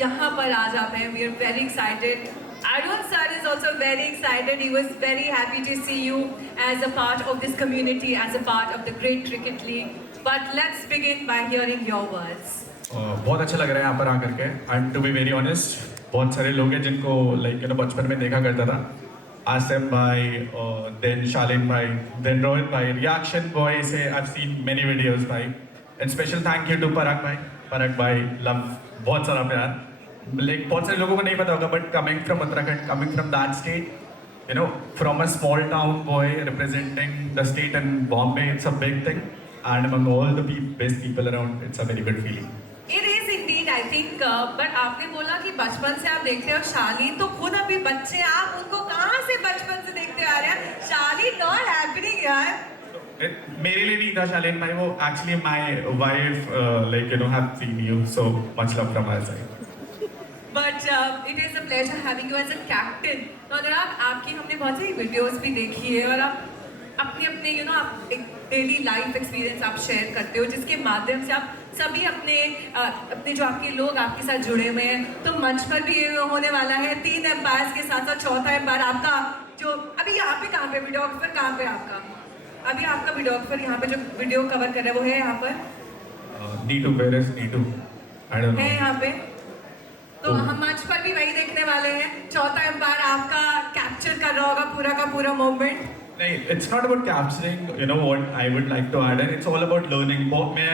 यहाँ पर आज आप हैं. We are very excited. Arun sir is also very excited. He was very happy to see you as a part of this community, as a part of the Great Cricket League. But let's begin by hearing your words. बहुत अच्छा लग रहा है यहाँ पर आकर के। And to be very honest, बहुत सारे लोग हैं जिनको लाइक बचपन में देखा करता था। आसिम भाई, देन शालीन भाई, देन रोहित भाई, रिएक्शन बॉय से I have seen many videos भाई। And special thank you to Parag भाई, लव, बहुत सारा प्यार। लाइक बहुत सारे लोगों को नहीं पता होगा, but coming from Uttarakhand, coming from that state, you know, from a small town boy representing the state and Bombay, it's a big thing. And among all the best people around, it's a very good feeling. It is indeed, I think. But आपने बोला कि बचपन से आप देखते हो। शालीन तो खुद अभी बच्चे हैं, आप उनको कहाँ से बचपन से देखते आ रहे हैं? शालीन not happening यार। मेरे लिए नहीं था शालीन भाई, वो actually my wife like you know have seen you, so much love from our side. But it is a pleasure having you as a captain. तो अनुराग, आपकी हमने बहुत सारी वीडियोस भी देखी है और आप अपने अपने आप एक डेली लाइफ एक्सपीरियंस आप शेयर करते हो, जिसके माध्यम से आप सभी अपने जो आपके लोग आपके साथ जुड़े हुए हैं। तो मंच पर भी ये होने वाला है 3 एम्पायर्स के साथ साथ चौथा एम्पायर आपका, जो अभी यहाँ पे कहाँ पे वीडियोग्राफर कहाँ पे आपका, अभी आपका वीडियोग्राफर यहाँ पे जो वीडियो कवर कर रहा है वो है यहाँ पर Neetu, where is Neetu? I don't know. है यहाँ पे। तो हम मंच पर भी वही देखने वाले हैं। चौथा एम्पायर आपका कैप्चर कर रहा होगा पूरा का पूरा मोमेंट। नहीं, it's not about capturing, you know what I would like to add, and it's all about learning. बहुत मैं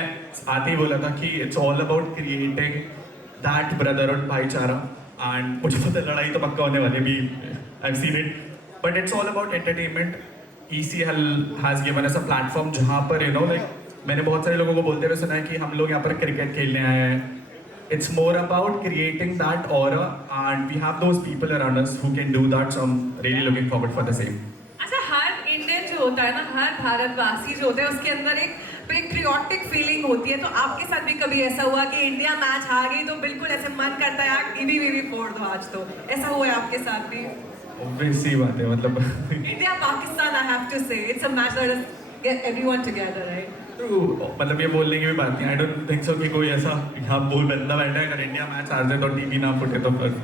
आते ही बोला था कि it's all about creating that brotherhood भाईचारा, and मुझे पता है लड़ाई तो पक्का होने वाली है भी, I've seen it, but it's all about entertainment. ECL has given us a platform जहाँ पर you know like मैंने बहुत सारे लोगों को बोलते हुए सुना है कि हम लोग यहाँ पर क्रिकेट खेलने आए हैं। It's more about creating that aura, and we have those people around us who can do that, so I'm really looking forward for the same. अच्छा, हर इंडियन जो होता है ना, हर भारतवासी जो होता है, उसके अंदर एक पेट्रियोटिक फीलिंग होती है। तो आपके साथ भी कभी ऐसा हुआ कि इंडिया मैच हार गई तो बिल्कुल ऐसे मन करता है यार टीवी फोड़ दो आज? तो ऐसा हुआ है आपके साथ भी? Obviously बात है, मतलब India Pakistan, I have to say it's a match that is get everyone together, right? मतलब ये बोलने की भी बात नहीं। आई डोंट थिंक सो कि कोई ऐसा यहाँ बोल बंदा बैठा है अगर इंडिया मैच हार जाए तो टीवी ना फुटे, तो फिर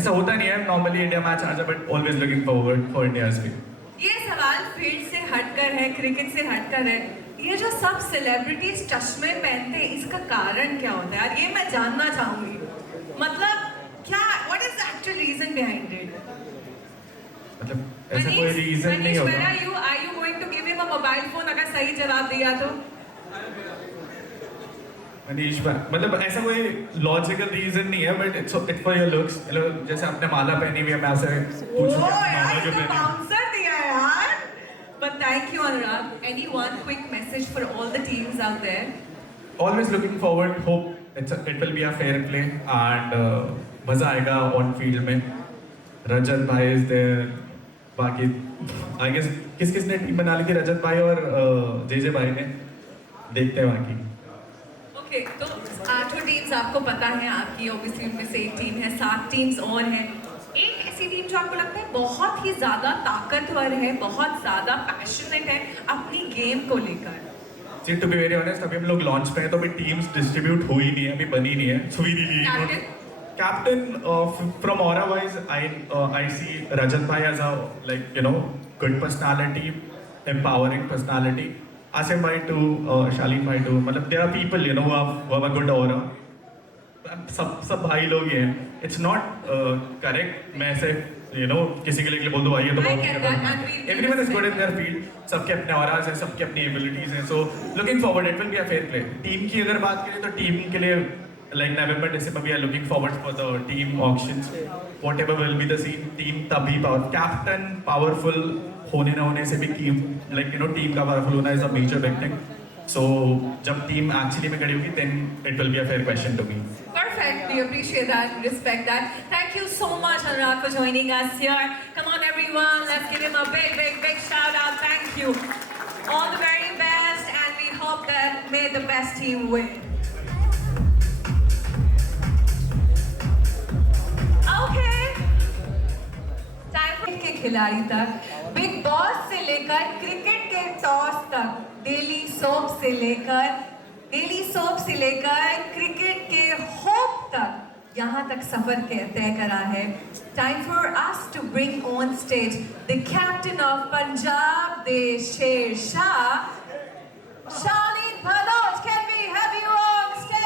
ऐसा होता नहीं है। नॉर्मली इंडिया मैच हार जाए, but always looking forward for India's win. ये सवाल फील्ड से हटकर है, क्रिकेट से हटकर है। ये जो सब सेलिब्रिटीज चश्मे पहनते हैं, इसका कारण क्या होता है यार? ये मैं जानना चाहूंगी। मतलब क्या, व्हाट इज मतलब ऐसा कोई रीजन नहीं होगा। Are you going to give him a mobile phone अगर सही जवाब दिया तो? मनीष मतलब ऐसा कोई लॉजिकल रीजन नहीं है, but it's for your looks. जैसे आपने माला पहनी हुई है, मैं आपसे पूछूं माला क्यों पहनी? आंसर दिया है यार। But thank you Anurag. Any one quick message for all the teams out there? Always looking forward. Hope it will be a fair play and मजा आएगा ऑन फील्ड में। रजत भाई इज देयर, बाकी आई गेस किसने team बना ली थी? रजत भाई और जे भाई ने। देखते हैं बाकी। ओके, तो 8 टीम्स आपको पता है, आपकी ऑब्वियसली उनमें से एक टीम है, 7 टीम्स और हैं। एक ऐसी टीम जो आपको लगता है बहुत ही ज्यादा ताकतवर है, बहुत ज्यादा पैशनेट है अपनी गेम को लेकर? जी, टू बी वेरी ऑनेस्ट, अभी हम लोग लॉन्च पे हैं तो अभी टीम्स डिस्ट्रीब्यूट हुई नहीं है, अभी बनी नहीं है। So we really captain from aura wise I see Rajat भाई as a like you know good personality, empowering personality. Asim भाई टू, शालीन भाई टू, मतलब there are people you know who have a good aura. सब भाई लोग ही हैं। इट्स नॉट करेक्ट मैं ऐसे यू नो किसी के लिए बोल दो भाई ये तो बहुत, everyone is good in their field. सबके अपने ऑराज हैं, सबके अपनी एबिलिटीज हैं। So looking forward, it will be a fair play. Team की अगर बात करें तो टीम के लिए like November December we are looking forward for the team auctions, whatever will be the scene. Team तभी कैप्टन पावरफुल होने ना होने से भी लाइक यू नो टीम का पावरफुल होना is a major big thing. So जब टीम एक्चुअली में खड़ी होगी then it will be a fair question to me. Perfect. We appreciate that, respect that. Thank you so much, Anurag, for joining us here. Come on, everyone. Let's give him a big, big, big shout out. Thank you. All the very best, and we hope that may the best team win. Okay. Time for के खिलाड़ी तक, big boss से लेकर cricket के toss तक, daily soap से लेकर cricket के होप तक, यहाँ तक सफर के तय करा है। Time for us to bring on stage the captain of Punjab, the Sher Shah, Shaleen Bhanot. Can we have you on stage?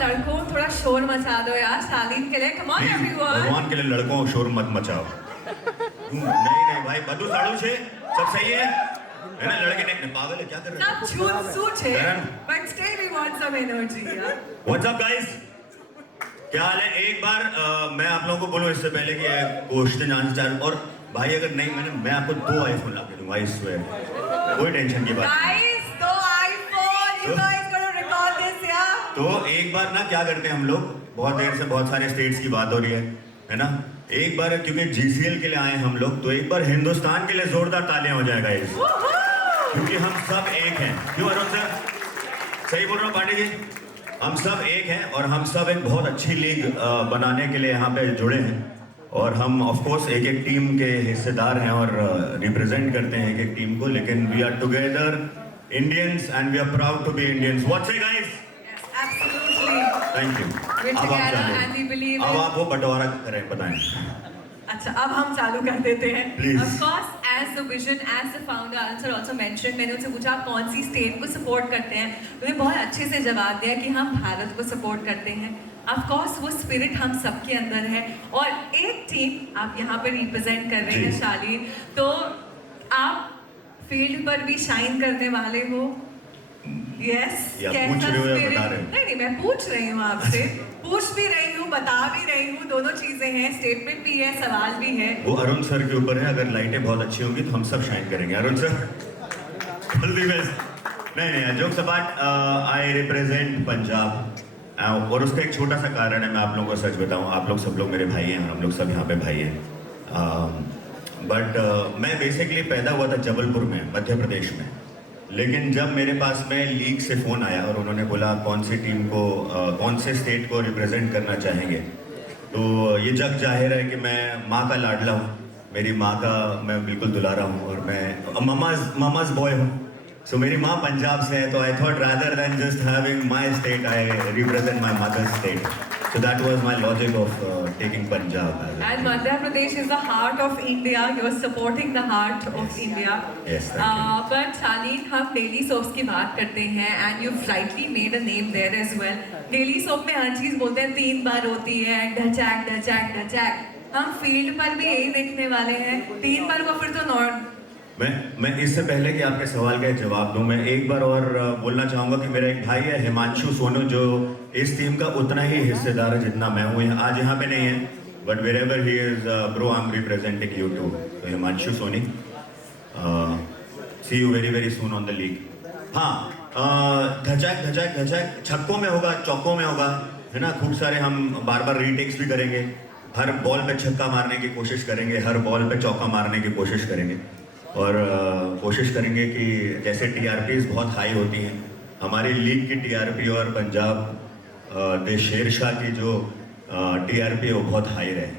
लड़कों थोड़ा शोर मचा दो यार शालीन के लिए। कम ऑन एवरीवन, भगवान के लिए लड़कों शोर मत मचाओ। नहीं भाई, बदू साड़ू छे सब सही है ना? लड़के ने पागल है क्या कर रहे हैं? सब झूठ सूच है, but still we want some energy यार। व्हाट्स अप गाइस, क्या हाल है? एक बार मैं आप लोगों को बोलूं इससे पहले कि क्वेश्चन आंसर, और भाई अगर नहीं मैं आपको 2 आईफोन ला के दूंगा, आई स्वेयर। कोई टेंशन की बात नहीं। दो iPhone, you guys gonna record this यार। तो एक बार ना क्या करते हैं हम लोग, बहुत देर से बहुत सारे स्टेट्स की बात हो रही है ना? एक बार क्योंकि जीसीएल के लिए आए हम लोग, तो एक बार हिंदुस्तान के लिए जोरदार तालियां हो जाएगा इस, क्योंकि हम सब एक हैं। क्यों अरुण सर? सही बोल रहा हूँ पांडे जी? हम सब एक हैं और हम सब एक बहुत अच्छी लीग बनाने के लिए यहाँ पे जुड़े हैं। और हम ऑफ कोर्स एक एक टीम के हिस्सेदार हैं और रिप्रेजेंट करते हैं एक एक टीम को, लेकिन we are together Indians and we are proud to be Indians. What say guys? Thank you. अब आप वो बंटवारा करें, बताएं। अच्छा, अब हम चालू कर देते हैं। Please. Of course, as the vision, as the founder, Arun sir also mentioned, मैंने उनसे पूछा आप कौन सी स्टेट को सपोर्ट करते हैं, उन्होंने बहुत अच्छे से जवाब दिया कि हम भारत को सपोर्ट करते हैं। Of course, वो स्पिरिट हम सबके अंदर है और एक टीम आप यहाँ पर रिप्रेजेंट कर रहे हैं शालीन, तो आप फील्ड पर भी शाइन करने वाले हो। यस, पूछ रहे हो या बता रहे हो? नहीं, मैं पूछ रही हूँ आपसे। पूछ भी रही हूँ, बता भी रही हूँ, दोनों चीजें हैं, स्टेटमेंट भी है, सवाल भी है। वो अरुण सर के ऊपर है, अगर लाइटें बहुत अच्छी होंगी तो हम सब शाइन करेंगे। Arun sir all the best. नहीं, jokes apart, I represent Punjab और उसका एक छोटा सा कारण है, मैं आप लोगों को सच बताऊँ, आप लोग सब लोग मेरे भाई हैं, हम लोग सब यहाँ पे भाई हैं। बट मैं बेसिकली पैदा हुआ था जबलपुर में, मध्य प्रदेश में। लेकिन जब मेरे पास में लीग से फ़ोन आया और उन्होंने बोला कौन सी टीम को कौन से स्टेट को रिप्रेजेंट करना चाहेंगे, तो ये जग जाहिर है कि मैं माँ का लाडला हूँ, मेरी माँ का मैं बिल्कुल दुलारा हूँ और मैं मामाज बॉय हूँ। सो मेरी माँ पंजाब से है, तो I thought rather than just having my state, I represent my mother state. So that was my logic of taking Punjab. And Madhya Pradesh is the heart of India. You're supporting the heart of India. Yes, thank you. But Shaleen, हम daily soaps की बात करते हैं and you've rightly made a name there as well. Daily soap में हर चीज बोलते हैं 3 बार होती है, ढचैक ढचैक ढचैक. हम फील्ड पर भी यही देखने वाले हैं. 3 बार को फिर तो नॉर्थ. मैं इससे पहले कि आपके सवाल का जवाब दूं, मैं एक बार और बोलना चाहूँगा कि मेरा एक भाई है हिमांशु सोनू, जो इस टीम का उतना ही हिस्सेदार है जितना मैं हूँ. आज यहाँ पे नहीं है, but wherever he is bro, I am representing you too. तो Himanshu Soni, see you very very soon on the league. हाँ, धचैक धचैक धचैक छक्कों में होगा, चौकों में होगा, है ना. खूब सारे हम बार बार रीटेक्स भी करेंगे. हर बॉल पे छक्का मारने की कोशिश करेंगे, हर बॉल पे चौका मारने की कोशिश करेंगे. और कोशिश करेंगे कि जैसे टीआरपीज बहुत हाई होती हैं, हमारी लीग की टीआरपी और पंजाब दे शेरशाह की जो टीआरपी है वो बहुत हाई रहे.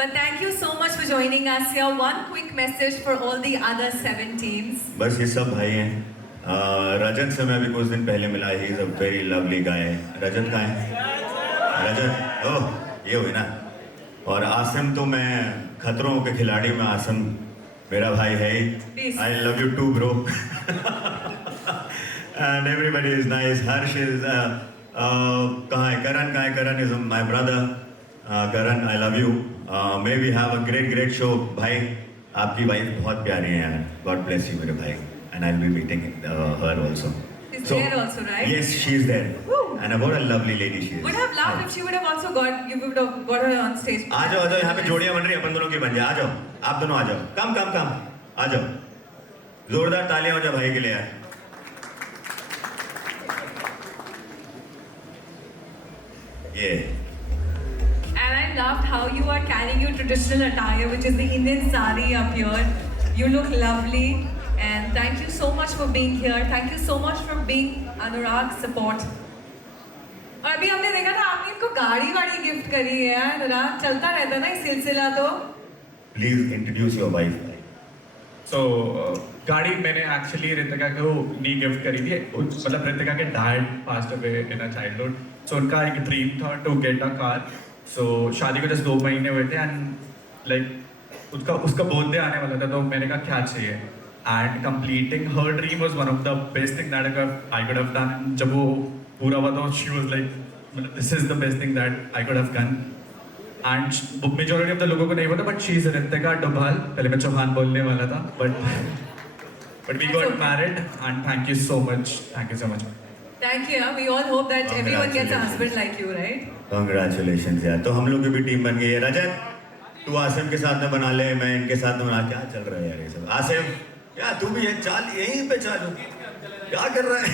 But thank you so much for joining us here. One quick message for all the other 7 teams. बस ये सब भाई हैं. रजत से मैं अभी कुछ दिन पहले मिला. He is a very lovely guy. Rajat कहाँ है? रजत, ओह ये हुई ना. और आसिम तो मैं खतरों के खिलाड़ी में आसिम मेरा भाई है. I love you too bro. And everybody is nice. Harsh is कहाँ है? करण कहाँ है? Karan is my brother. Karan I love you. May we have a great show. भाई आपकी वाइफ बहुत प्यारी है यार. गॉड ब्लेस यू मेरे भाई. And I will be meeting her also. She's there also, right? Yes, she is there. Woo. And what a lovely lady she is. Would have loved if she would have also got, you would have got her on stage. आ जाओ यहाँ पे जोड़ियां बन रही है, अपन दोनों की बन जाए. आ जाओ, आप दोनों आ जाओ. कम आ जाओ. जोरदार तालियां हो जाओ भाई के लिए यार. And I loved how you are carrying your traditional attire, which is the Indian sari up here. You look lovely. And thank you so much for being here. Thank you so much for being Anurag support. और अभी हमने देखा था आपने इनको गाड़ी gift करी है यार. अनुराग चलता रहता ना ये सिलसिला. तो प्लीज इंट्रोड्यूस योर वाइफ. सो गाड़ी मैंने एक्चुअली रितिका को नी गिफ्ट करी थी. मतलब रितिका के dad passed away in a childhood. So उनका एक ड्रीम था to get a car. So शादी को जस्ट 2 महीने हुए थे एंड लाइक उसका बर्थडे आने वाला था. तो मैंने कहा क्या चाहिए. And completing her dream was one of the best thing that I could have done. जब वो पूरा हुआ तो she was like, this is the best thing that I could have done. And majority of the लोगों को नहीं पता, but she is Ritika Dubhal. पहले मैं चौहान बोलने वाला था, but we got married and thank you so much. Thank you so much. Thank you. We all hope that everyone gets a husband like you, right? Congratulations यार. तो हम लोग की भी टीम बन गई है. रजत तू आसिम के साथ में बना ले, मैं इनके साथ में बना. क्या चल रहा है यार ये सब. आसिम यार तू भी चाल यहीं पे चालू क्या कर रहा है.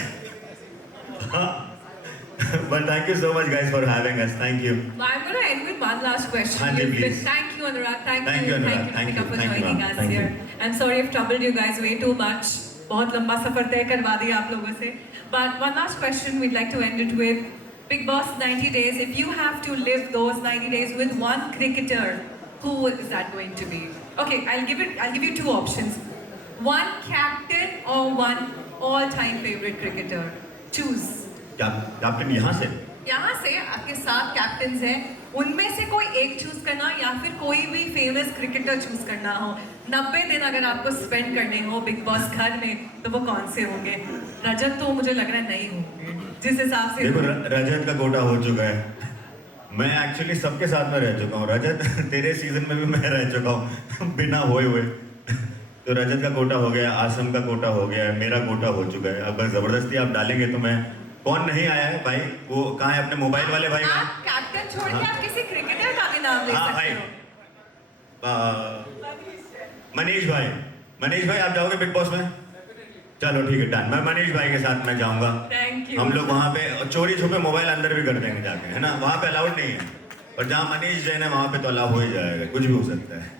But thank you so much guys for having us. Thank you. I'm going to end with one last question. हाँ जी, please. Thank you Anurag. Thank you Anurag. Thank you for joining us here. I'm sorry if troubled you guys way too much. बहुत लंबा सफर तय करवा दिया आप लोगों से. But one last question we'd like to end it with. Big Boss 90 days. If you have to live those 90 days with one cricketer, who is that going to be? Okay, I'll give you 2 options. One captain or one all-time favorite cricketer. Choose. Captain यहाँ से आपके 7 captains हैं. उनमें से कोई एक choose करना या फिर कोई भी फेमस क्रिकेटर चूज करना हो. 90 दिन अगर आपको स्पेंड करने हो बिग बॉस घर में, तो वो कौन से होंगे? रजत तो मुझे लग रहा है नहीं होंगे जिस हिसाब से. देखो रजत का कोटा हो चुका है. मैं एक्चुअली सबके साथ में रह चुका हूँ. रजत तेरे सीजन में भी मैं रह चुका हूँ बिना हुए. तो रजत का कोटा हो गया, आसम का कोटा हो गया, मेरा कोटा हो चुका है. अब जबरदस्ती आप डालेंगे तो मैं. कौन नहीं आया है भाई? वो कहाँ है अपने मोबाइल वाले भाई? आप कैप्टन छोड़ के आप किसी क्रिकेटर का भी नाम ले सकते हो. मनीष भाई आप जाओगे बिग बॉस में? चलो ठीक है डन. मैं मनीष भाई के साथ में जाऊंगा. Thank you. हम लोग वहाँ पे चोरी छुपे मोबाइल अंदर भी कर देंगे जाके, है ना. वहाँ पे अलाउड नहीं है, और जहाँ मनीष जैन है वहाँ पे तो अलाउ हो ही जाएगा. कुछ भी हो सकता है.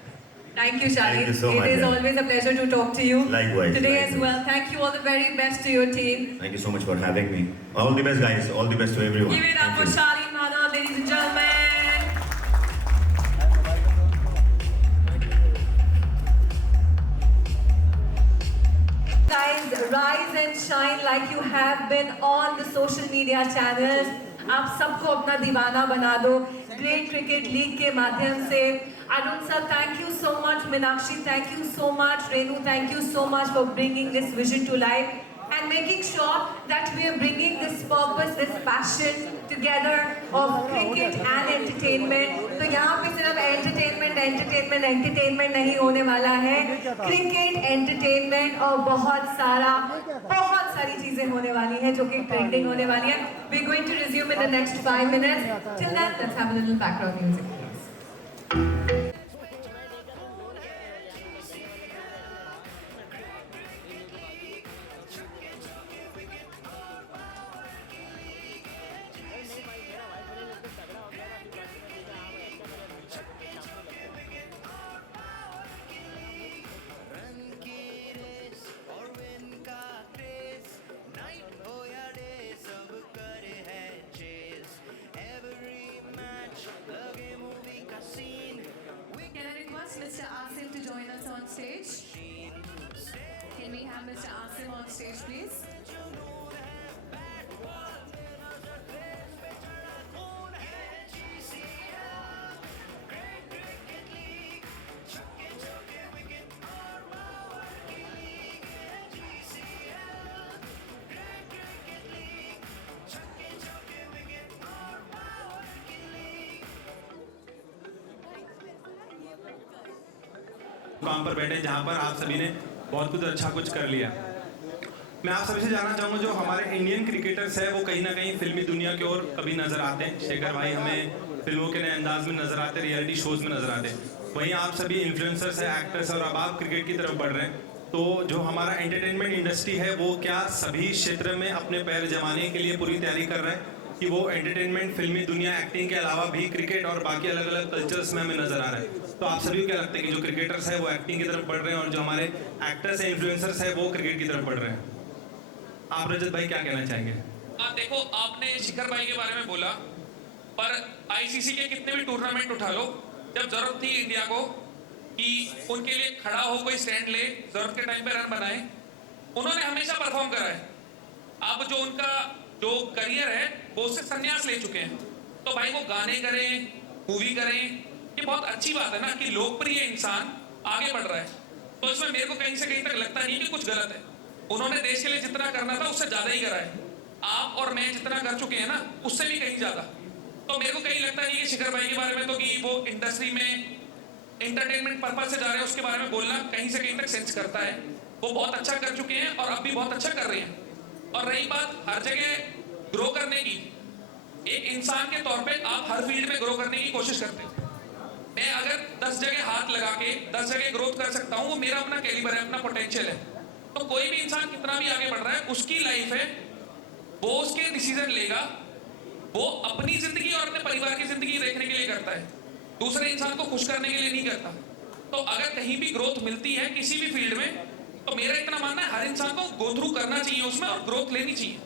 Thank you, Shaleen. Thank you so much. It is always a pleasure to talk to you. Likewise. Today as well. Thank you. All the very best to your team. Thank you so much for having me. All the best, guys. All the best to everyone. Give it up for Shaleen Madhav, ladies and gentlemen. Guys, rise and shine like you have been on the social media channels. आप सबको अपना दीवाना बना दो great cricket league के माध्यम से। Arun sir, thank you so much. Meenakshi, thank you so much. Renu, thank you so much for bringing this vision to life and making sure that we are bringing this purpose, this passion together of cricket and entertainment. तो यहाँ पे सिर्फ entertainment नहीं होने वाला है, cricket, entertainment और बहुत सारी चीजें होने वाली हैं जो कि ट्रेंडिंग होने वाली है। We're going to resume in the next 5 minutes. Till then, let's have a little background music. Mr. Asim to join us on stage. Can we have Mr. Asim on stage, please? मुकाम पर बैठे जहां पर आप सभी ने बहुत कुछ अच्छा कुछ कर लिया। मैं आप सभी से जानना चाहूँगा, जो हमारे इंडियन क्रिकेटर्स हैं वो कहीं ना कहीं फिल्मी दुनिया की ओर कभी नजर आते हैं। शेखर भाई हमें फिल्मों के नए अंदाज में नजर आते हैं, रियलिटी शोज में नजर आते हैं। वहीं आप सभी इन्फ्लुएंसर्स हैं, एक्टर्स, और अब आप क्रिकेट की तरफ बढ़ रहे हैं। तो जो हमारा एंटरटेनमेंट इंडस्ट्री है वो क्या सभी क्षेत्र में अपने पैर जमाने के लिए पूरी तैयारी कर रहे हैं कि वो एंटरटेनमेंट, फिल्मी दुनिया, एक्टिंग के अलावा भी क्रिकेट और बाकी अलग अलग कल्चर्स में हमें नजर आ रहा है? तो आप सभी को क्या लगता है कि जो क्रिकेटर्स है वो एक्टिंग की तरफ बढ़ रहे हैं और जो हमारे एक्टर्स हैं, इन्फ्लुएंसर्स है वो क्रिकेट की तरफ बढ़ रहे हैं? आप रजत भाई क्या कहना चाहेंगे? देखो, आपने शिखर भाई के बारे में बोला, पर आईसीसी के कितने भी टूर्नामेंट उठा लो, जब जरूरत थी इंडिया को कि उनके लिए खड़ा हो, कोई स्टैंड ले, जरूरत के टाइम पे रन बनाए, उन्होंने हमेशा परफॉर्म करा है। अब जो उनका जो करियर है वो उससे संन्यास ले चुके हैं। तो भाई वो गाने करें, मूवी करें, ये बहुत अच्छी बात है ना कि लोकप्रिय इंसान आगे बढ़ रहा है। तो इसमें मेरे को कहीं से कहीं तक लगता नहीं कि कुछ गलत है। उन्होंने देश के लिए जितना करना था उससे ज्यादा ही करा है। आप और मैं जितना कर चुके हैं ना, उससे भी कहीं ज्यादा। तो मेरे को कहीं लगता नहीं कि शिखर भाई के बारे में तो कि वो इंडस्ट्री में एंटरटेनमेंट पर्पज से जा रहे हैं, उसके बारे में बोलना कहीं से कहीं तक सेंस करता है। वो बहुत अच्छा कर चुके हैं और अब भी बहुत अच्छा कर रहे हैं। और रही बात हर जगह ग्रो करने की, एक इंसान के तौर पे आप हर फील्ड में ग्रो करने की कोशिश करते हैं। मैं अगर 10 जगह हाथ लगा के 10 जगह ग्रोथ कर सकता हूँ, वो मेरा अपना कैलिबर है, अपना पोटेंशियल है। तो कोई भी इंसान कितना भी आगे बढ़ रहा है, उसकी लाइफ है, वो उसके डिसीजन लेगा, वो अपनी जिंदगी और अपने परिवार की जिंदगी देखने के लिए करता है, दूसरे इंसान को खुश करने के लिए नहीं करता। तो अगर कहीं भी ग्रोथ मिलती है किसी भी फील्ड में, तो मेरा इतना मानना है हर इंसान को गो थ्रू करना चाहिए उसमें और ग्रोथ लेनी चाहिए।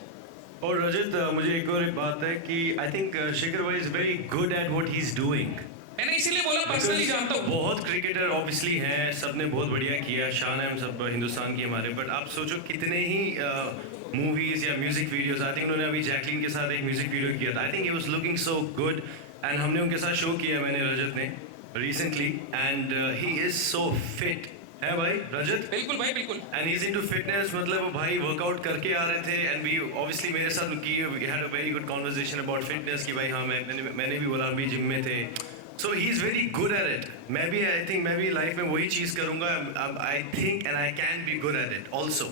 और रजत, मुझे एक और बात है कि आई थिंक शेखर भाई is very good at what he is doing. मैंने इसीलिए बोला, पर्सनली जानता हूँ। बहुत क्रिकेटर ऑब्वियसली हैं, सबने बहुत बढ़िया किया, शान है हम सब हिंदुस्तान की हमारे। बट आप सोचो कितने ही मूवीज या म्यूजिक वीडियोस, आई थिंक उन्होंने अभी जैकलिन के साथ एक म्यूजिक वीडियो किया था। I think he was looking so good and हमने उनके साथ शो किया, मैंने रजत ने recently, and he is so fit है भाई रजत। बिल्कुल भाई, बिल्कुल। And he is into fitness, मतलब वो भाई वर्कआउट करके आ रहे थे एंड वी ऑब्वियसली मेरे साथ we had a very good conversation about fitness कि भाई हाँ मैंने भी बोला, अभी जिम में थे। So he is very good at it. मैं भी आई थिंक मैं भी लाइफ में वही चीज़ करूँगा, I think and I can be good at it also.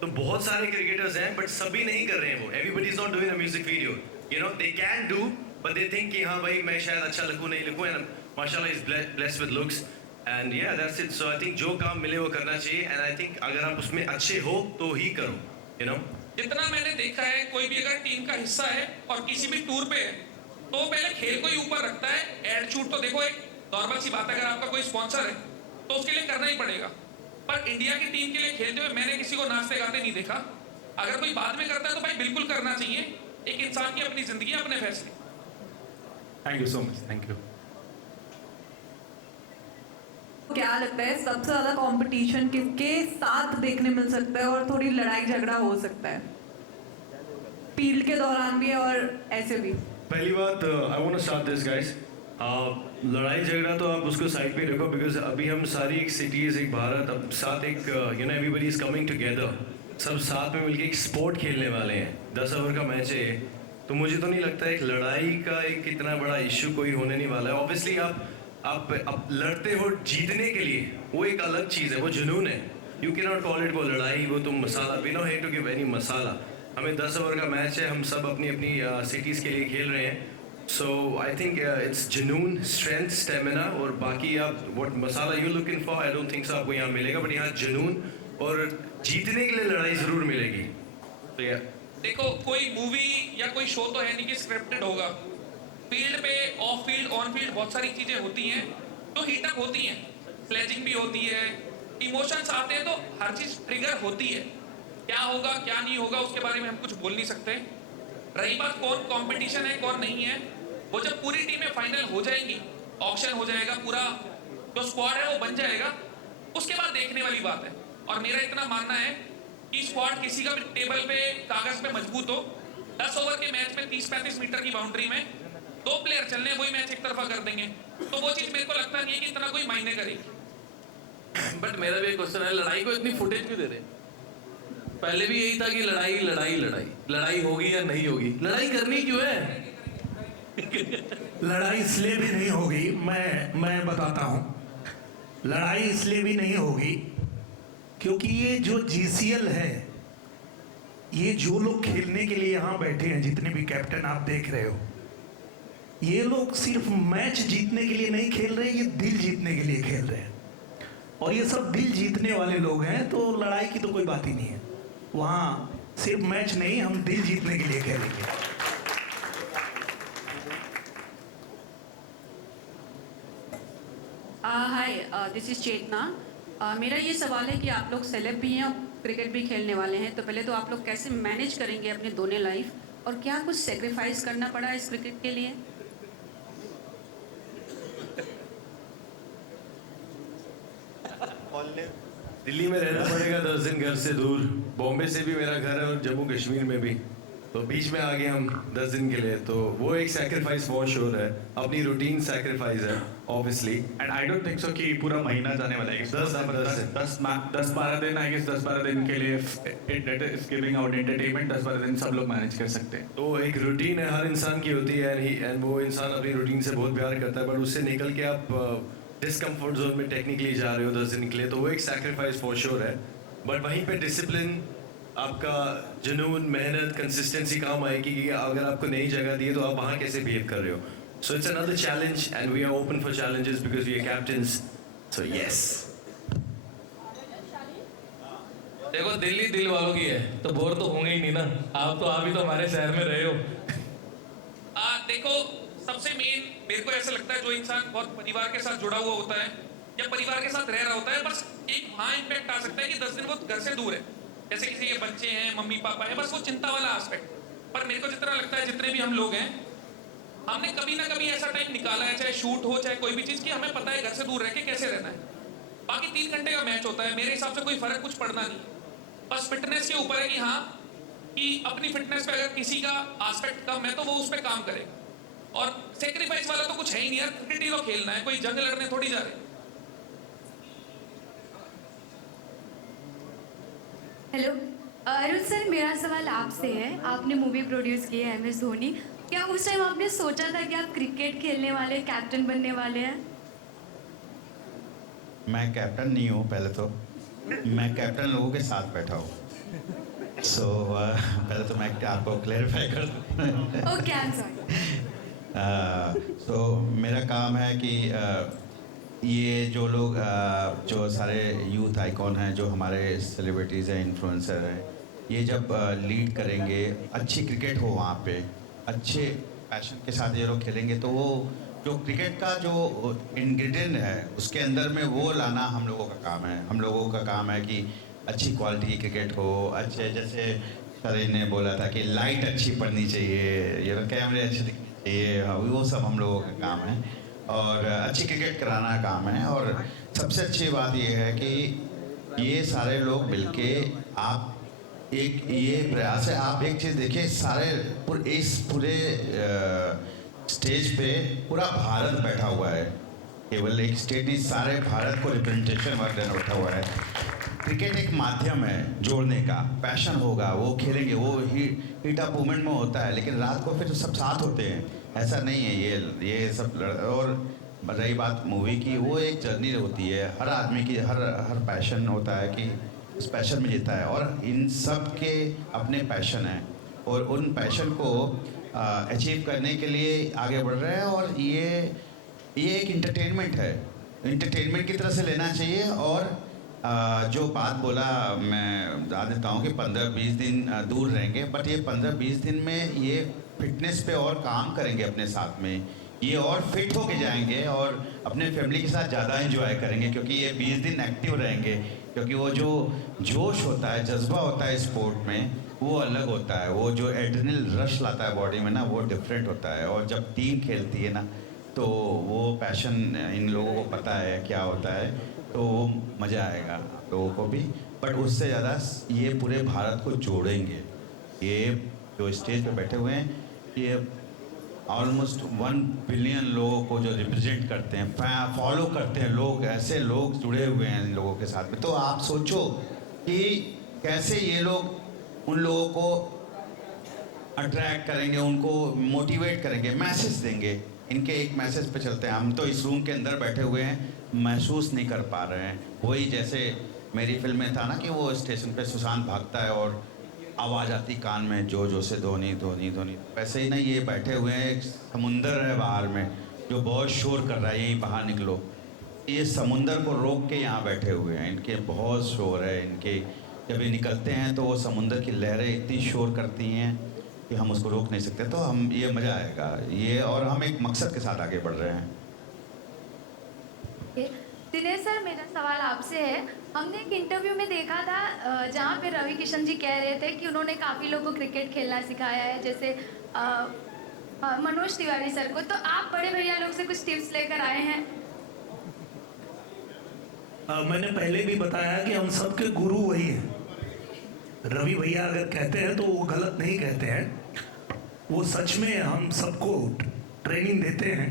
तो बहुत सारे क्रिकेटर्स हैं बट सभी नहीं कर रहे हैं वो। Everybody is not doing a music video, you know, they can do but they think कि हाँ भाई मैं शायद अच्छा लगूँ नहीं लगूँ, एंड माशाल्लाह is blessed with looks and yeah that's it. So I think जो काम मिले वो करना चाहिए एंड आई थिंक अगर आप उसमें अच्छे हो तो ही करो, यू नो। जितना मैंने देखा है, कोई भी अगर टीम का हिस्सा है और किसी भी टूर पे है तो पहले खेल को ही ऊपर रखता है। एटीट्यूड तो देखो एक नॉर्मल सी बात है, अगर आपका कोई स्पॉन्सर है तो उसके लिए करना ही पड़ेगा। पर इंडिया की टीम के लिए खेलते हुए मैंने किसी को नाचते गाते नहीं देखा। अगर कोई बाद में करता है तो भाई बिल्कुल करना चाहिए। एक इंसान की अपनी जिंदगी, अपने फैसले। Thank you so much, thank you. क्या लगता है सबसे ज्यादा कंपटीशन किसके साथ देखने मिल सकता है और थोड़ी लड़ाई झगड़ा हो सकता है, फील्ड के दौरान भी और ऐसे भी? पहली बात I want to start this guys. लड़ाई झगड़ा तो आप उसको साइड पे रखो, बिकॉज अभी हम सारी एक सिटीज़, एक भारत, अब साथ एक you know everybody is coming together, सब साथ में मिलके एक स्पोर्ट खेलने वाले हैं। 10 ओवर का मैच है, तो मुझे तो नहीं लगता एक लड़ाई का एक इतना बड़ा इश्यू कोई होने नहीं वाला है। ऑब्वियसली आप लड़ते हो जीतने के लिए, वो एक अलग चीज़ है, वो जुनून है। You can not call it वो लड़ाई, वो तुम masala, we no hate to give any masala. हमें 10 ओवर का मैच है, हम सब अपनी अपनी सिटीज़ के लिए खेल रहे हैं। सो आई थिंक इट्स जुनून, स्ट्रेंथ, स्टेमिना, और बाकी आप what masala you looking for, I don't think so आपको यहाँ मिलेगा, बट यहाँ जुनून और जीतने के लिए लड़ाई ज़रूर मिलेगी। तो या देखो, कोई मूवी या कोई शो तो है नहीं कि स्क्रिप्टेड होगा। फील्ड पे, ऑफ फील्ड, ऑन फील्ड बहुत सारी चीजें होती हैं तो हीटअप होती हैं, फ्लैजिंग भी होती है, इमोशंस आते हैं, तो हर चीज ट्रिगर होती है। क्या होगा क्या नहीं होगा उसके बारे में हम कुछ बोल नहीं सकते। रही बात कौन कंपटीशन है कौन नहीं है, वो जब पूरी टीमें फाइनल हो जाएंगी, ऑक्शन हो जाएगा, पूरा जो स्क्वाड है वो बन जाएगा, उसके बाद देखने वाली बात है। और मेरा इतना मानना है कि स्क्वाड किसी का भी टेबल पे, कागज पे मजबूत हो, 10 ओवर के मैच में 30-35 मीटर की बाउंड्री में 2 प्लेयर चलने, वही मैच एक तरफा कर देंगे, तो वो चीज मेरे को लगता नहीं है कि इतना कोई मायने करेगी। बट मेरा भी एक क्वेश्चन है, लड़ाई को इतनी फुटेज क्यों दे रहे? पहले भी यही था कि लड़ाई लड़ाई लड़ाई लड़ाई होगी या नहीं होगी, लड़ाई करनी क्यों है? लड़ाई इसलिए भी नहीं होगी, मैं बताता हूँ। लड़ाई इसलिए भी नहीं होगी क्योंकि ये जो GCL है, ये जो लोग खेलने के लिए यहाँ बैठे हैं, जितने भी कैप्टन आप देख रहे हो, ये लोग सिर्फ मैच जीतने के लिए नहीं खेल रहे, ये दिल जीतने के लिए खेल रहे हैं। और ये सब दिल जीतने वाले लोग हैं, तो लड़ाई की तो कोई बात ही नहीं है। वहाँ सिर्फ मैच नहीं, हम दिल जीतने के लिए खेलेंगे। हाय, दिस इज चेतना। मेरा ये सवाल है कि आप लोग सेलेब भी हैं और क्रिकेट भी खेलने वाले हैं, तो पहले तो आप लोग कैसे मैनेज करेंगे अपने दोनों लाइफ, और क्या कुछ सेक्रीफाइस करना पड़ा इस क्रिकेट के लिए? दिल्ली में रहना पड़ेगा 10 दिन घर से दूर, बॉम्बे से भी मेरा घर है और जम्मू कश्मीर में भी, तो बीच में आ गए हम 10 दिन के लिए, तो वो एक सैक्रिफाइस फॉर श्योर है, अपनी रूटीन सैक्रिफाइस है obviously. And I don't think so कि पूरा महीना जाने वाला है, 10-12 दिन, आई गेस 10-12 दिन के लिए it is giving out entertainment, 10-12 दिन सब लोग मैनेज कर सकते हैं। तो एक रूटीन है, हर इंसान की होती है, एंड वो इंसान अपनी रूटीन से बहुत प्यार करता है, बट उससे निकल के आप डिसकम्फर्ट जोन में टेक्निकली जा रहे हो 10 दिन के लिए, तो वो एक सैक्रिफाइस फॉर श्योर है। बट वहीं पे डिसिप्लिन, आपका जुनून, मेहनत, कंसिस्टेंसी काम आएगी कि अगर आपको नई जगह दी है तो आप वहाँ कैसे बिहेव कर रहे हो। So it's another challenge and we are open for challenges because we are captains, so yes. देखो, दिल्ली दिल वालों की है, तो बोर तो होंगे ही नहीं ना, आप तो अभी तो हमारे शहर में रहे हो। देखो, सबसे मेन मेरे को ऐसा लगता है, जो इंसान बहुत परिवार के साथ जुड़ा हुआ होता है या परिवार के साथ रह रहा होता है, बस एक वहाँ इम्पैक्ट आ सकता है कि 10 दिन वो घर से दूर है, जैसे किसी के बच्चे हैं, मम्मी पापा है, बस वो चिंता वाला एस्पेक्ट। पर मेरे को जितना लगता है, जितने भी हम लोग हैं, हमने कभी ना कभी ऐसा टाइम निकाला है, चाहे शूट हो चाहे कोई भी चीज़, कि हमें पता है घर से दूर रह के कैसे रहना है। बाकी 3 घंटे का मैच होता है, मेरे हिसाब से कोई फर्क कुछ पड़ना नहीं, बस फिटनेस के ऊपर है कि हाँ, कि अपनी फिटनेस पे अगर किसी का एस्पेक्ट कम है तो वो उस पर काम करे। और सेक्रीफाइस वाला तो कुछ है ही नहीं यार, क्रिकेट ही तो खेलना है, कोई जंग लड़ने थोड़ी जा रहे। हेलो अरुण सर, मेरा सवाल आपसे है। आपने मूवी प्रोड्यूस की है MS धोनी, क्या उस टाइम आपने सोचा था कि आप क्रिकेट खेलने वाले, कैप्टन बनने वाले हैं? मैं कैप्टन नहीं हूँ, पहले तो मैं कैप्टन लोगों के साथ बैठा हूँ। सो पहले तो मैं आपको क्लेरिफाई कर दूँ। Okay, I am sorry. तो मेरा काम है कि ये जो लोग जो सारे यूथ आइकॉन हैं, जो हमारे सेलिब्रिटीज़ हैं, इन्फ्लुएंसर हैं, ये जब लीड करेंगे, अच्छी क्रिकेट हो वहाँ पे, अच्छे पैशन के साथ ये लोग खेलेंगे, तो वो जो क्रिकेट का जो इंग्रेडिएंट है उसके अंदर में वो लाना हम लोगों का काम है। हम लोगों का काम है कि अच्छी क्वालिटी की क्रिकेट हो, अच्छे, जैसे सर ने बोला था कि लाइट अच्छी पड़नी चाहिए, ये कैमरे अच्छे दिखने चाहिए, वो सब हम लोगों का काम है, और अच्छी क्रिकेट कराना काम है। और सबसे अच्छी बात ये है कि ये सारे लोग मिलके आप एक ये प्रयास है। आप एक चीज़ देखिए, इस पूरे स्टेज पे पूरा भारत बैठा हुआ है, केवल एक स्टेज नहीं, सारे भारत को रिप्रेजेंटेशन वगैरह बैठा हुआ है। क्रिकेट एक माध्यम है जोड़ने का, पैशन होगा वो खेलेंगे, वो हीट अप मूवमेंट में होता है, लेकिन रात को फिर तो सब साथ होते हैं, ऐसा नहीं है। ये सब और रही बात मूवी की, वो एक जर्नी होती है, हर आदमी की हर पैशन होता है कि उस पैशन में जीता है, और इन सब के अपने पैशन हैं और उन पैशन को अचीव करने के लिए आगे बढ़ रहे हैं। और ये एक इंटरटेनमेंट है, इंटरटेनमेंट की तरह से लेना चाहिए। और जो बात बोला मैं बता देता हूँ कि 15-20 दिन दूर रहेंगे, बट ये 15-20 दिन में ये फिटनेस पे और काम करेंगे अपने साथ में, ये और फिट होके जाएंगे और अपने फैमिली के साथ ज़्यादा एंजॉय करेंगे, क्योंकि ये 20 दिन एक्टिव रहेंगे। क्योंकि वो जो जोश होता है, जज्बा होता है स्पोर्ट में, वो अलग होता है। वो जो एड्रेनल रश लाता है बॉडी में ना, वो डिफरेंट होता है। और जब टीम खेलती है ना, तो वो पैशन इन लोगों को पता है क्या होता है, तो वो मज़ा आएगा लोगों को भी। बट उससे ज़्यादा ये पूरे भारत को जोड़ेंगे। ये जो स्टेज पे बैठे हुए हैं, ये ऑलमोस्ट 1 बिलियन लोगों को जो रिप्रेजेंट करते हैं, फॉलो करते हैं लोग, ऐसे लोग जुड़े हुए हैं इन लोगों के साथ में। तो आप सोचो कि कैसे ये लोग उन लोगों को अट्रैक्ट करेंगे, उनको मोटिवेट करेंगे, मैसेज देंगे। इनके एक मैसेज पे चलते हैं। हम तो इस रूम के अंदर बैठे हुए हैं, महसूस नहीं कर पा रहे हैं। वही जैसे मेरी फिल्म में था ना कि वो स्टेशन पे सुशांत भागता है और आवाज़ आती कान में, जो से धोनी धोनी धोनी। वैसे ही ना, ये बैठे हुए हैं, एक समुंदर है बाहर में जो बहुत शोर कर रहा है, यहीं बाहर निकलो। ये समुंदर को रोक के यहाँ बैठे हुए हैं, इनके बहुत शोर है। इनके जब ये निकलते हैं तो वो समुंदर की लहरें इतनी शोर करती हैं कि हम उसको रोक नहीं सकते। तो हम ये मज़ा आएगा ये, और हम एक मकसद के साथ आगे बढ़ रहे हैं। दिनेश सर, मेरा सवाल आपसे है। हमने एक इंटरव्यू में देखा था जहाँ पे रवि किशन जी कह रहे थे कि उन्होंने काफ़ी लोगों को क्रिकेट खेलना सिखाया है, जैसे मनोज तिवारी सर को। तो आप बड़े भैया लोग से कुछ टिप्स लेकर आए हैं? मैंने पहले भी बताया कि हम सबके गुरु वही हैं। रवि भैया अगर कहते हैं तो वो गलत नहीं कहते हैं, वो सच में हम सबको ट्रेनिंग देते हैं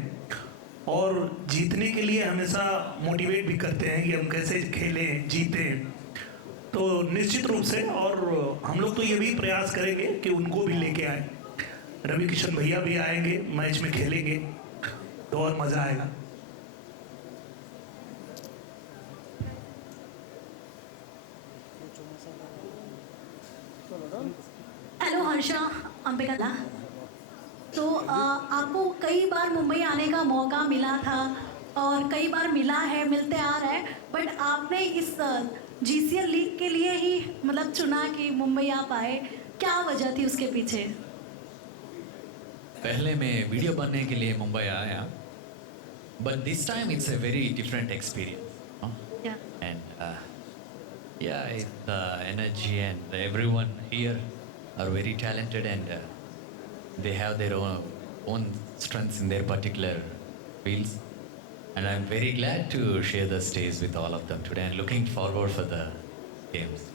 और जीतने के लिए हमेशा मोटिवेट भी करते हैं कि हम कैसे खेलें, जीतें। तो निश्चित रूप से, और हम लोग तो ये भी प्रयास करेंगे कि उनको भी लेके आए। रवि किशन भैया भी आएंगे, मैच में खेलेंगे तो और मज़ा आएगा। हेलो हर्षा, अंबिका। तो आपको कई बार मुंबई आने का मौका मिला था और कई बार मिला है, मिलते आ रहा है, बट आपने इस GCL लीग के लिए ही मतलब चुना कि मुंबई आप आए, क्या वजह थी उसके पीछे? पहले मैं वीडियो बनने के लिए मुंबई आया, but this time it's a very different experience. Yeah. And the energy and everyone here are very talented and they have their own strengths in their particular fields. And I'm very glad to share the stage with all of them today and looking forward for the games.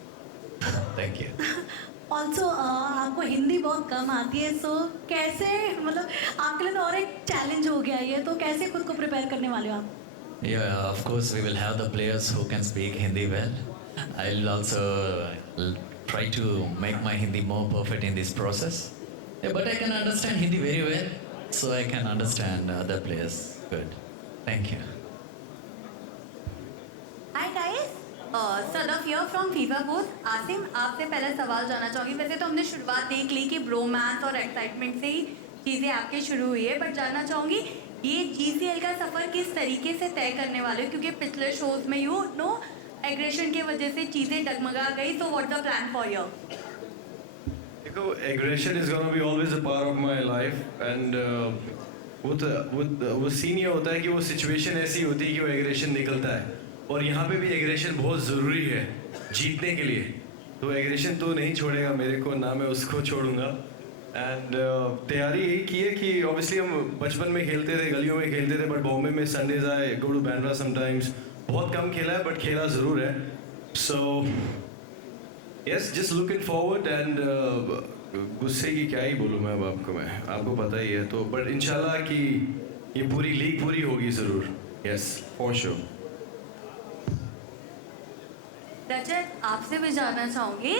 Thank you. Also आपको हिंदी बहुत कम आती है, सो कैसे, मतलब आपके लिए तो और एक चैलेंज हो गया ये, तो कैसे खुद को प्रिपेयर करने वाले हो आप? Yeah, of course we will have the players who can speak Hindi well. I'll also try to make my Hindi more perfect in this process. Yeah, but I can understand Hindi very well, so I can understand other players good. Thank you. Hi guys, Sadaf here from FIFA Booth. Asim, आपसे पहले सवाल जानना चाहूँगी। वैसे तो हमने शुरुआत देख ली कि ब्रोमांस और एक्साइटमेंट से ही चीज़ें आपकी शुरू हुई है, बट जानना चाहूँगी ये GCL का सफ़र किस तरीके से तय करने वाले हो, क्योंकि पिछले शोज में एग्रेशन की वजह से चीज़ें डगमगा गई। तो what the plan for your? देखो, aggression is gonna be always a part of my life and वो सीन ये होता है कि वो सिचुएशन ऐसी होती है कि वो एग्रेशन निकलता है, और यहाँ पे भी एग्रेशन बहुत ज़रूरी है जीतने के लिए। तो एग्रेशन तो नहीं छोड़ेगा मेरे को, ना मैं उसको छोड़ूंगा। एंड तैयारी यही की है कि ऑब्वियसली हम बचपन में खेलते थे, गलियों में खेलते थे, बट बॉम्बे में संडेज आए, गो टू बैंड्रा समटाइम्स। बहुत कम खेला है बट खेला ज़रूर है। सो Yes, just looking forward and गुस्से की क्या ही बोलूँ मैं अब आपको पता ही है तो बट इंशाल्लाह कि ये पूरी लीग पूरी होगी ज़रूर. Yes, for sure. रजत, आपसे भी जानना चाहूँगी,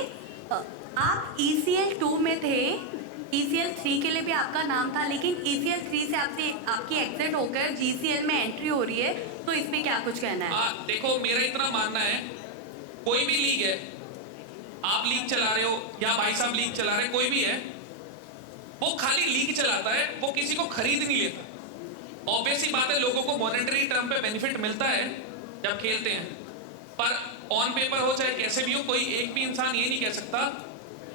आप ECL 2 में थे, ECL 3 के लिए भी आपका नाम था, लेकिन ECL 3 से आपकी एग्जिट होकर GCL में एंट्री हो रही है, तो इसमें क्या कुछ कहना है? देखो, मेरा इतना मानना है, कोई भी लीग है, आप लीग चला रहे हो या भाई साहब लीग चला रहे, कोई भी है, वो खाली लीग चलाता है, वो किसी को खरीद नहीं लेता। ऑब्वियस सी बात है, लोगों को मॉनेटरी टर्म पे बेनिफिट मिलता है जब खेलते हैं, पर ऑन पेपर हो चाहे कैसे भी हो, कोई एक भी इंसान ये नहीं कह सकता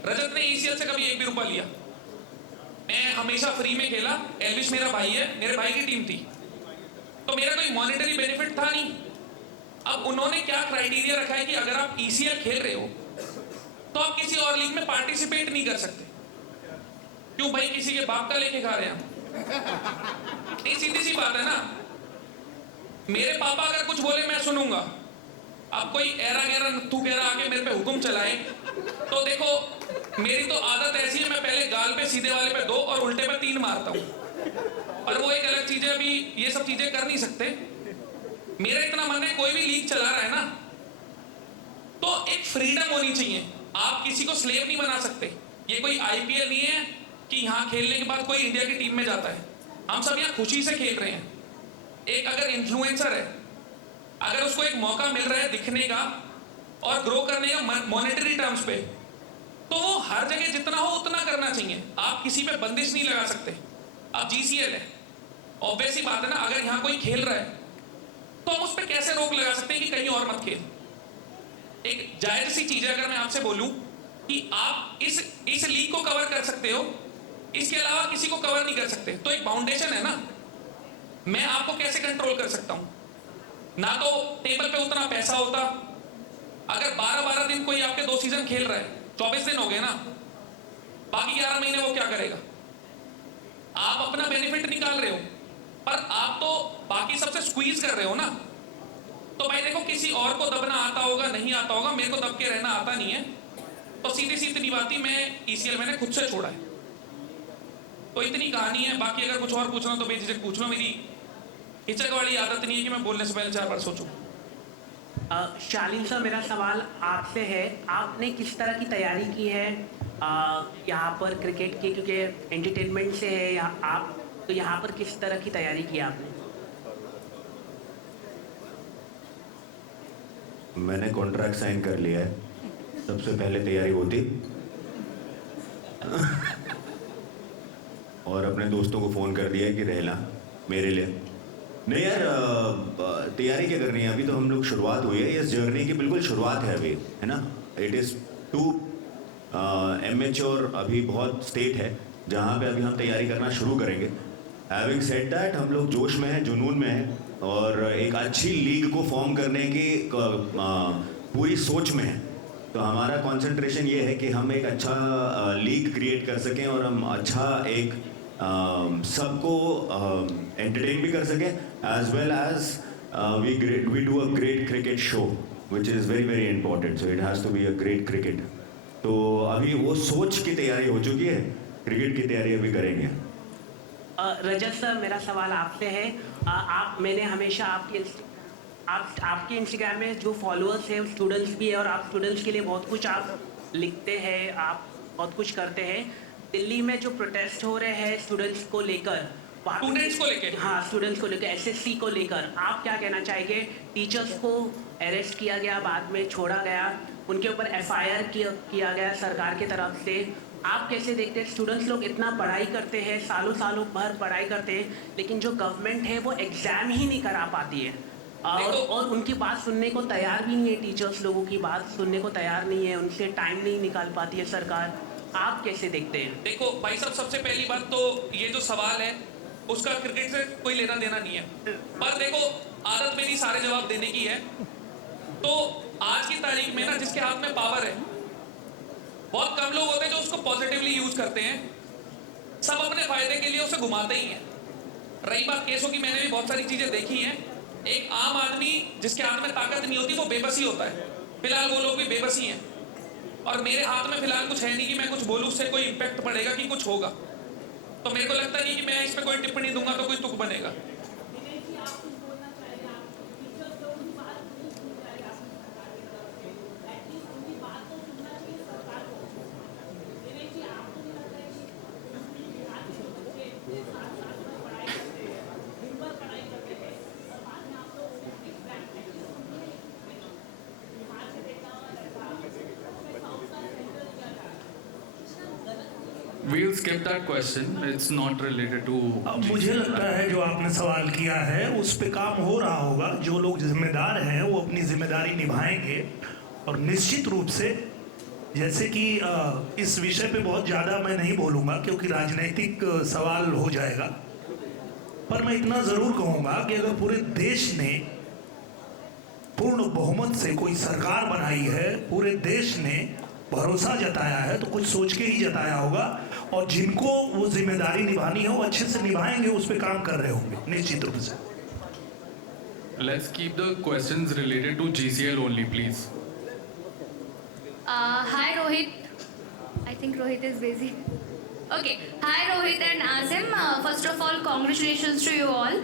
रजत ने ECL से कभी 1 भी रुपया लिया। मैं हमेशा फ्री में खेला, एल्विश मेरा भाई है, मेरे भाई की टीम थी, तो मेरा कोई मॉनेटरी बेनिफिट था नहीं। अब उन्होंने क्या क्राइटेरिया रखा है कि अगर आप ECL खेल रहे हो तो आप किसी और लीग में पार्टिसिपेट नहीं कर सकते। क्यों भाई, किसी के बाप का लेके खा रहे हैं? नहीं, सीधी सी बात है ना। मेरे पापा अगर कुछ बोले मैं सुनूंगा, अब कोई ऐरा गैरा नत्थू गैरा आके मेरे पे हुक्म चलाए तो देखो, मेरी तो आदत ऐसी है, मैं पहले गाल पे सीधे वाले पे 2 और उल्टे पे 3 मारता हूं, पर वो एक अलग चीज है, अभी ये सब चीजें कर नहीं सकते। मेरा इतना मानना है, कोई भी लीग चला रहा है ना, तो एक फ्रीडम होनी चाहिए, आप किसी को स्लेव नहीं बना सकते। ये कोई IPL नहीं है कि यहाँ खेलने के बाद कोई इंडिया की टीम में जाता है, हम सब यहाँ खुशी से खेल रहे हैं। एक अगर इन्फ्लुएंसर है, अगर उसको एक मौका मिल रहा है दिखने का और ग्रो करने का मॉनेटरी टर्म्स पे, तो वो हर जगह जितना हो उतना करना चाहिए, आप किसी पे बंदिश नहीं लगा सकते। अब GCL है, ऑब्वियस ही बात है ना, अगर यहाँ कोई खेल रहा है तो हम उस पर कैसे रोक लगा सकते हैं कि कहीं और मत खेल। एक जायज सी चीज है, अगर मैं आपसे बोलूं कि आप इस लीग को कवर कर सकते हो, इसके अलावा किसी को कवर नहीं कर सकते, तो एक फाउंडेशन है ना, मैं आपको कैसे कंट्रोल कर सकता हूं? ना तो टेबल पे उतना पैसा होता, अगर 12-12 दिन कोई आपके 2 सीजन खेल रहा है, 24 दिन हो गए ना, बाकी 11 महीने वो क्या करेगा? आप अपना बेनिफिट निकाल रहे हो, पर आप तो बाकी सबसे स्क्वीज कर रहे हो ना। तो भाई देखो, किसी और को दबना आता होगा, नहीं आता होगा, मेरे को दब के रहना आता नहीं है, तो सीधी सी इतनी बात ही, मैं ECL मैंने खुद से छोड़ा है, तो इतनी कहानी है। बाकी अगर कुछ और पूछना तो बेझिझक पूछ लो, मेरी हिचक वाली आदत नहीं है कि मैं बोलने से पहले 4 बार सोचूं। शालीन सर, मेरा सवाल आपसे है, आपने किस तरह की तैयारी की है यहाँ पर क्रिकेट की, क्योंकि एंटरटेनमेंट से है या आप, तो यहाँ पर किस तरह की तैयारी की आपने? मैंने कॉन्ट्रैक्ट साइन कर लिया है, सबसे पहले तैयारी होती और अपने दोस्तों को फ़ोन कर दिया कि रहना मेरे लिए। नहीं यार, तैयारी क्या करनी है, अभी तो हम लोग शुरुआत हुई है, इस जर्नी की बिल्कुल शुरुआत है अभी, है ना। इट इज़ टू इमैच्योर, अभी बहुत स्टेट है जहाँ पे अभी हम तैयारी करना शुरू करेंगे। हैविंग सेड दैट, हम लोग जोश में हैं, जुनून में हैं और एक अच्छी लीग को फॉर्म करने की पूरी सोच में है। तो हमारा कंसंट्रेशन ये है कि हम एक अच्छा लीग क्रिएट कर सकें और हम अच्छा एक सबको एंटरटेन भी कर सकें, as well as we do a great cricket show which is very very important, so it has to be a great cricket. तो अभी वो सोच की तैयारी हो चुकी है, क्रिकेट की तैयारी अभी करेंगे। रजत सर, मेरा सवाल आपसे है, मैंने हमेशा आपके इंस्टाग्राम में जो फॉलोअर्स हैं स्टूडेंट्स भी है, और आप स्टूडेंट्स के लिए बहुत कुछ आप लिखते हैं, आप बहुत कुछ करते हैं। दिल्ली में जो प्रोटेस्ट हो रहे हैं स्टूडेंट्स को लेकर, स्टूडेंट्स को लेकर, हाँ स्टूडेंट्स को लेकर, SSC को लेकर, आप क्या कहना चाहेंगे? टीचर्स को अरेस्ट किया गया, बाद में छोड़ा गया, उनके ऊपर FIR किया गया सरकार की तरफ से, आप कैसे देखते हैं? स्टूडेंट्स लोग इतना पढ़ाई करते हैं, सालों भर पढ़ाई करते हैं, लेकिन जो गवर्नमेंट है वो एग्ज़ाम ही नहीं करा पाती है, और उनकी बात सुनने को तैयार भी नहीं है, टीचर्स लोगों की बात सुनने को तैयार नहीं है, उनसे टाइम नहीं निकाल पाती है सरकार। आप कैसे देखते हैं? देखो भाई साहब, सबसे पहली बात तो ये जो सवाल है उसका क्रिकेट से कोई लेना देना नहीं है, पर देखो आदत मेरी सारे जवाब देने की है। तो आज की तारीख में ना, जिसके हाथ में पावर है, बहुत कम लोग होते हैं जो उसको पॉजिटिवली यूज करते हैं, सब अपने फायदे के लिए उसे घुमाते ही हैं। रही बात केसों की, मैंने भी बहुत सारी चीजें देखी हैं। एक आम आदमी जिसके हाथ में ताकत नहीं होती वो बेबसी होता है, फिलहाल वो लोग भी बेबसी हैं। और मेरे हाथ में फिलहाल कुछ है नहीं कि मैं कुछ बोलूं उससे कोई इम्पैक्ट पड़ेगा कि कुछ होगा, तो मेरे को लगता नहीं कि मैं इस पर कोई टिप्पणी दूंगा तो कोई तुक बनेगा। We'll skip that question. It's not related to. मुझे लगता है जो आपने सवाल किया है उस पे काम हो रहा होगा। जो लोग जिम्मेदार हैं वो अपनी जिम्मेदारी निभाएंगे और निश्चित रूप से, जैसे कि इस विषय पे बहुत ज़्यादा मैं नहीं बोलूँगा क्योंकि राजनीतिक सवाल हो जाएगा, पर मैं इतना ज़रूर कहूँगा कि अगर पूरे देश ने पूर्ण बहुमत से कोई सरकार बनाई है, पूरे देश ने भरोसा जताया है, तो कुछ सोच के ही जताया होगा, और जिनको वो जिम्मेदारी निभानी है वो अच्छे से निभाएंगे, उस पे काम कर रहे होंगे निश्चित रूप से। Let's keep the questions related to GCL only, please. Hi Rohit. I think Rohit is busy. Okay. Hi Rohit and Azim. First of all, congratulations to you all.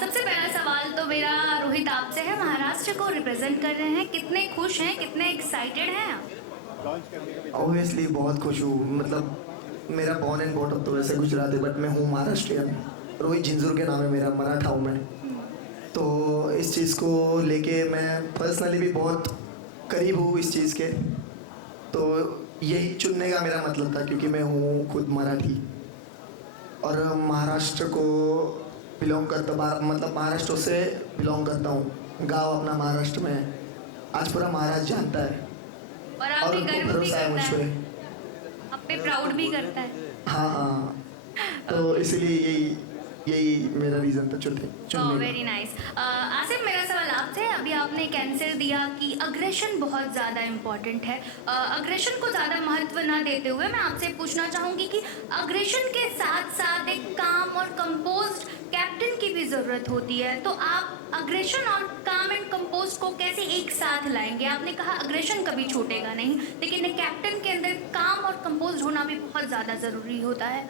सबसे पहला सवाल तो मेरा रोहित आपसे है। महाराष्ट्र को रिप्रेजेंट कर रहे हैं, कितने खुश हैं, कितने एक्साइटेड हैं आप? ऑब्वियसली बहुत खुश हूँ। मतलब मेरा बॉर्न एंड बॉटम तो वैसे गुजरात है, बट मैं हूँ महाराष्ट्रियन। रोहित झिंझुर के नाम है मेरा, मराठा हूँ मैं। तो इस चीज़ को लेके मैं पर्सनली भी बहुत करीब हूँ इस चीज़ के, तो यही चुनने का मेरा मतलब था क्योंकि मैं हूँ खुद मराठी और महाराष्ट्र को बिलोंग करता, मतलब महाराष्ट्र से बिलोंग करता हूँ। गाँव अपना महाराष्ट्र में है, आज पूरा महाराष्ट्र जानता है और आप भी गर्व भी करता है, आप पे प्राउड भी करता है। हाँ, तो इसलिए यही मेरा रीज़न था चुनने का। Very nice. आसिफ, मेरा सवाल आपसे है। अभी आपने एक आंसर दिया कि अग्रेशन बहुत ज़्यादा इम्पॉर्टेंट है। अग्रेशन को ज़्यादा महत्व ना देते हुए मैं आपसे पूछना चाहूँगी कि अग्रेशन के साथ साथ एक काम और कंपोज्ड कैप्टन की भी ज़रूरत होती है, तो आप अग्रेशन और काम एंड कंपोज को कैसे एक साथ लाएंगे? आपने कहा अग्रेशन कभी छूटेगा नहीं, लेकिन एक कैप्टन के अंदर काम और कंपोज होना भी बहुत ज़्यादा ज़रूरी होता है।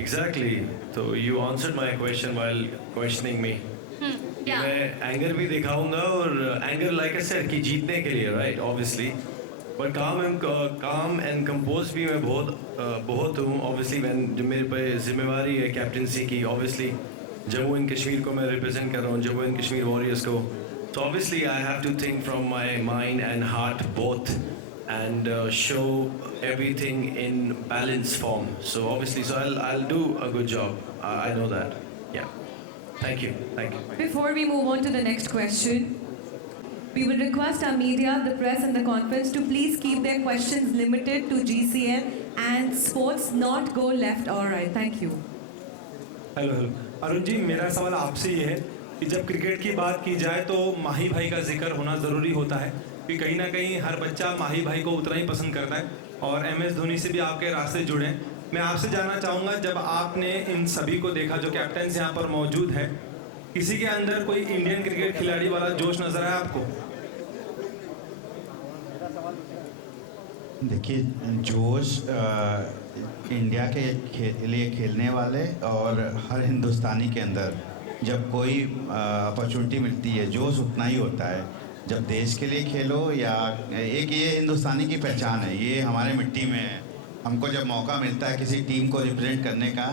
Exactly. So you answered my question while questioning me. मैं एंगर भी दिखाऊंगा और एंगर लाइक आई सेड कि जीतने के लिए, राइट, ऑब्वियसली, पर काम एंड कंपोज भी मैं बहुत हूँ ऑब्वियसली। जो मेरे पे जिम्मेवारी है कैप्टनसी की, ऑब्वियसली जम्मू एंड कश्मीर को मैं रिप्रेजेंट कर रहा हूँ, जम्मू एंड कश्मीर वॉरियर्स को, तो obviously I have to think from my mind and heart both and show everything in balanced form. So obviously, I'll do a good job. I know that. Yeah. Thank you. Before we move on to the next question, we will request our media, the press and the conference to please keep their questions limited to GCM and sports, not go left or right. Thank you. Hello Arun ji, मेरा सवाल आपसे ये है कि जब cricket की बात की जाए तो माही भाई का जिक्र होना ज़रूरी होता है कि कहीं ना कहीं हर बच्चा माही भाई को उतना ही पसंद करता है, और MS धोनी से भी आपके रास्ते जुड़े हैं। मैं आपसे जानना चाहूँगा, जब आपने इन सभी को देखा जो कैप्टन्स यहाँ पर मौजूद है, किसी के अंदर कोई इंडियन क्रिकेट खिलाड़ी वाला जोश नज़र आया आपको? देखिए, जोश इंडिया के लिए खेलने वाले और हर हिंदुस्तानी के अंदर जब कोई अपॉर्चुनिटी मिलती है, जोश उतना ही होता है। जब देश के लिए खेलो, या एक ये हिंदुस्तानी की पहचान है, ये हमारे मिट्टी में है। हमको जब मौका मिलता है किसी टीम को रिप्रेजेंट करने का,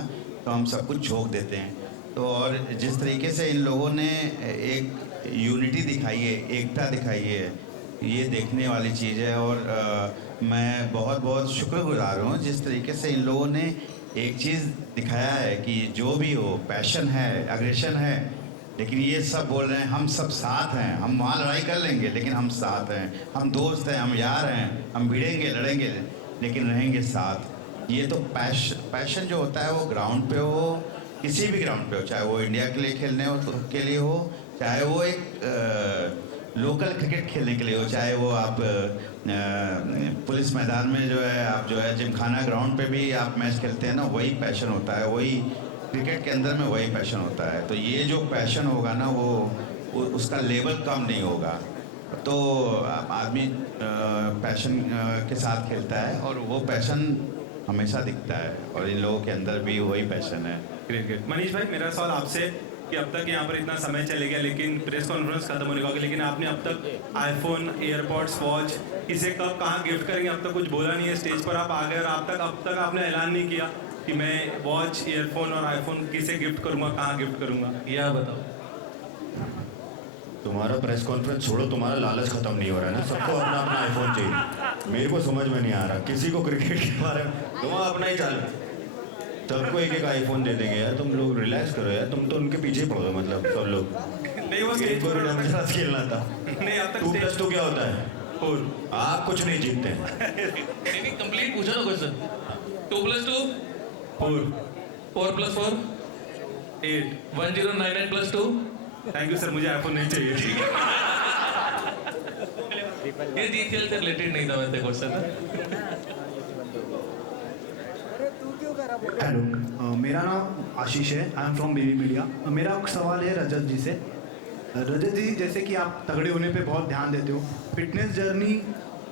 तो हम सब कुछ झोंक देते हैं। तो और जिस तरीके से इन लोगों ने एक यूनिटी दिखाई है, एकता दिखाई है, ये देखने वाली चीज़ है। और मैं बहुत बहुत शुक्रगुजार हूँ जिस तरीके से इन लोगों ने एक चीज़ दिखाया है कि जो भी हो, पैशन है, अग्रेशन है, लेकिन ये सब बोल रहे हैं हम सब साथ हैं, हम वहाँ लड़ाई कर लेंगे लेकिन हम साथ हैं, हम दोस्त हैं, हम यार हैं, हम भिड़ेंगे लड़ेंगे लेकिन रहेंगे साथ। ये तो पैशन जो होता है वो ग्राउंड पे हो, किसी भी ग्राउंड पे हो, चाहे वो इंडिया के लिए खेलने हो तो के लिए हो, चाहे वो एक लोकल क्रिकेट खेलने के लिए हो, चाहे वो आप पुलिस मैदान में जो है आप जो है जिमखाना ग्राउंड पे भी आप मैच खेलते हैं ना, वही पैशन होता है, वही क्रिकेट के अंदर में वही पैशन होता है। तो ये जो पैशन होगा ना, वो उसका लेवल कम नहीं होगा। तो आदमी पैशन के साथ खेलता है और वो पैशन हमेशा दिखता है और इन लोगों के अंदर भी वही पैशन है। Great great. मनीष भाई, मेरा सवाल आपसे कि अब तक यहाँ पर इतना समय चले गया, लेकिन प्रेस कॉन्फ्रेंस खत्म होने का हो गया, लेकिन आपने अब तक आईफोन, एयरपॉड्स, वॉच किसे कब कहाँ गिफ्ट करेंगे अब तक कुछ बोला नहीं है। स्टेज पर आप आ गए और अब तक आपने ऐलान नहीं किया कि मैं वॉच, ईयरफोन और आईफोन किसे गिफ्ट करूँगा, कहाँ गिफ्ट करूँगा, ये आप बताओ। तुम्हारा प्रेस कॉन्फ्रेंस छोड़ो, तुम्हारा लालच खत्म नहीं हो रहा है ना। सबको अपना अपना आईफोन चाहिए। मेरे को समझ में नहीं आ रहा, किसी को क्रिकेट के बारे में तुम्हारा अपना ही चाल, सबको एक एक आईफोन दे देंगे यार। तुम लोग रिलैक्स करो यार, तुम तो उनके पीछे पड़ गए मतलब सब लोग। नहीं, वो स्टेज को भी मेरे साथ खेलना था। नहीं, अब तक 2+2 क्या होता है? 4। आप कुछ नहीं जीतते हैं। नहीं कंप्लीट पूछा ना क्वेश्चन। 2+2 4, 4+4 8, 1099+2। थैंक यू सर, मुझे आईफोन नहीं चाहिए। ये जीसीएल से रिलेटेड नहीं था वैसे क्वेश्चन। हेलो, मेरा नाम आशीष है। I am from baby media. मेरा सवाल है रजत जी से। रजत जी, जैसे कि आप तगड़े होने पे बहुत ध्यान देते हो, फिटनेस जर्नी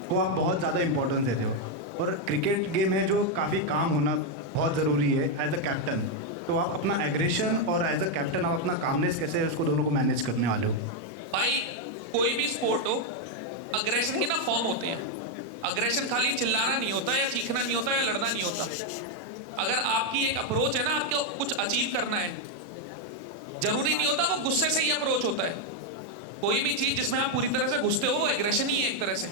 को आप बहुत ज़्यादा इंपॉर्टेंस देते हो और क्रिकेट गेम है जो काफ़ी काम होना बहुत ज़रूरी है एज अ कैप्टन। तो आप अपना एग्रेशन और एज अ कैप्टन आप अपना कामनेस कैसे उसको दोनों को मैनेज करने वाले हो? भाई कोई भी स्पोर्ट हो, अग्रेशन के ना फॉर्म होते हैं। अग्रेशन खाली चिल्लाना नहीं होता, या चीखना नहीं होता, या लड़ना नहीं होता। अगर आपकी एक अप्रोच है ना, आपको कुछ अचीव करना है, जरूरी नहीं होता वो गुस्से से ही अप्रोच होता है। कोई भी चीज जिसमें आप पूरी तरह से घुसते हो वो एग्रेशन ही है एक तरह से।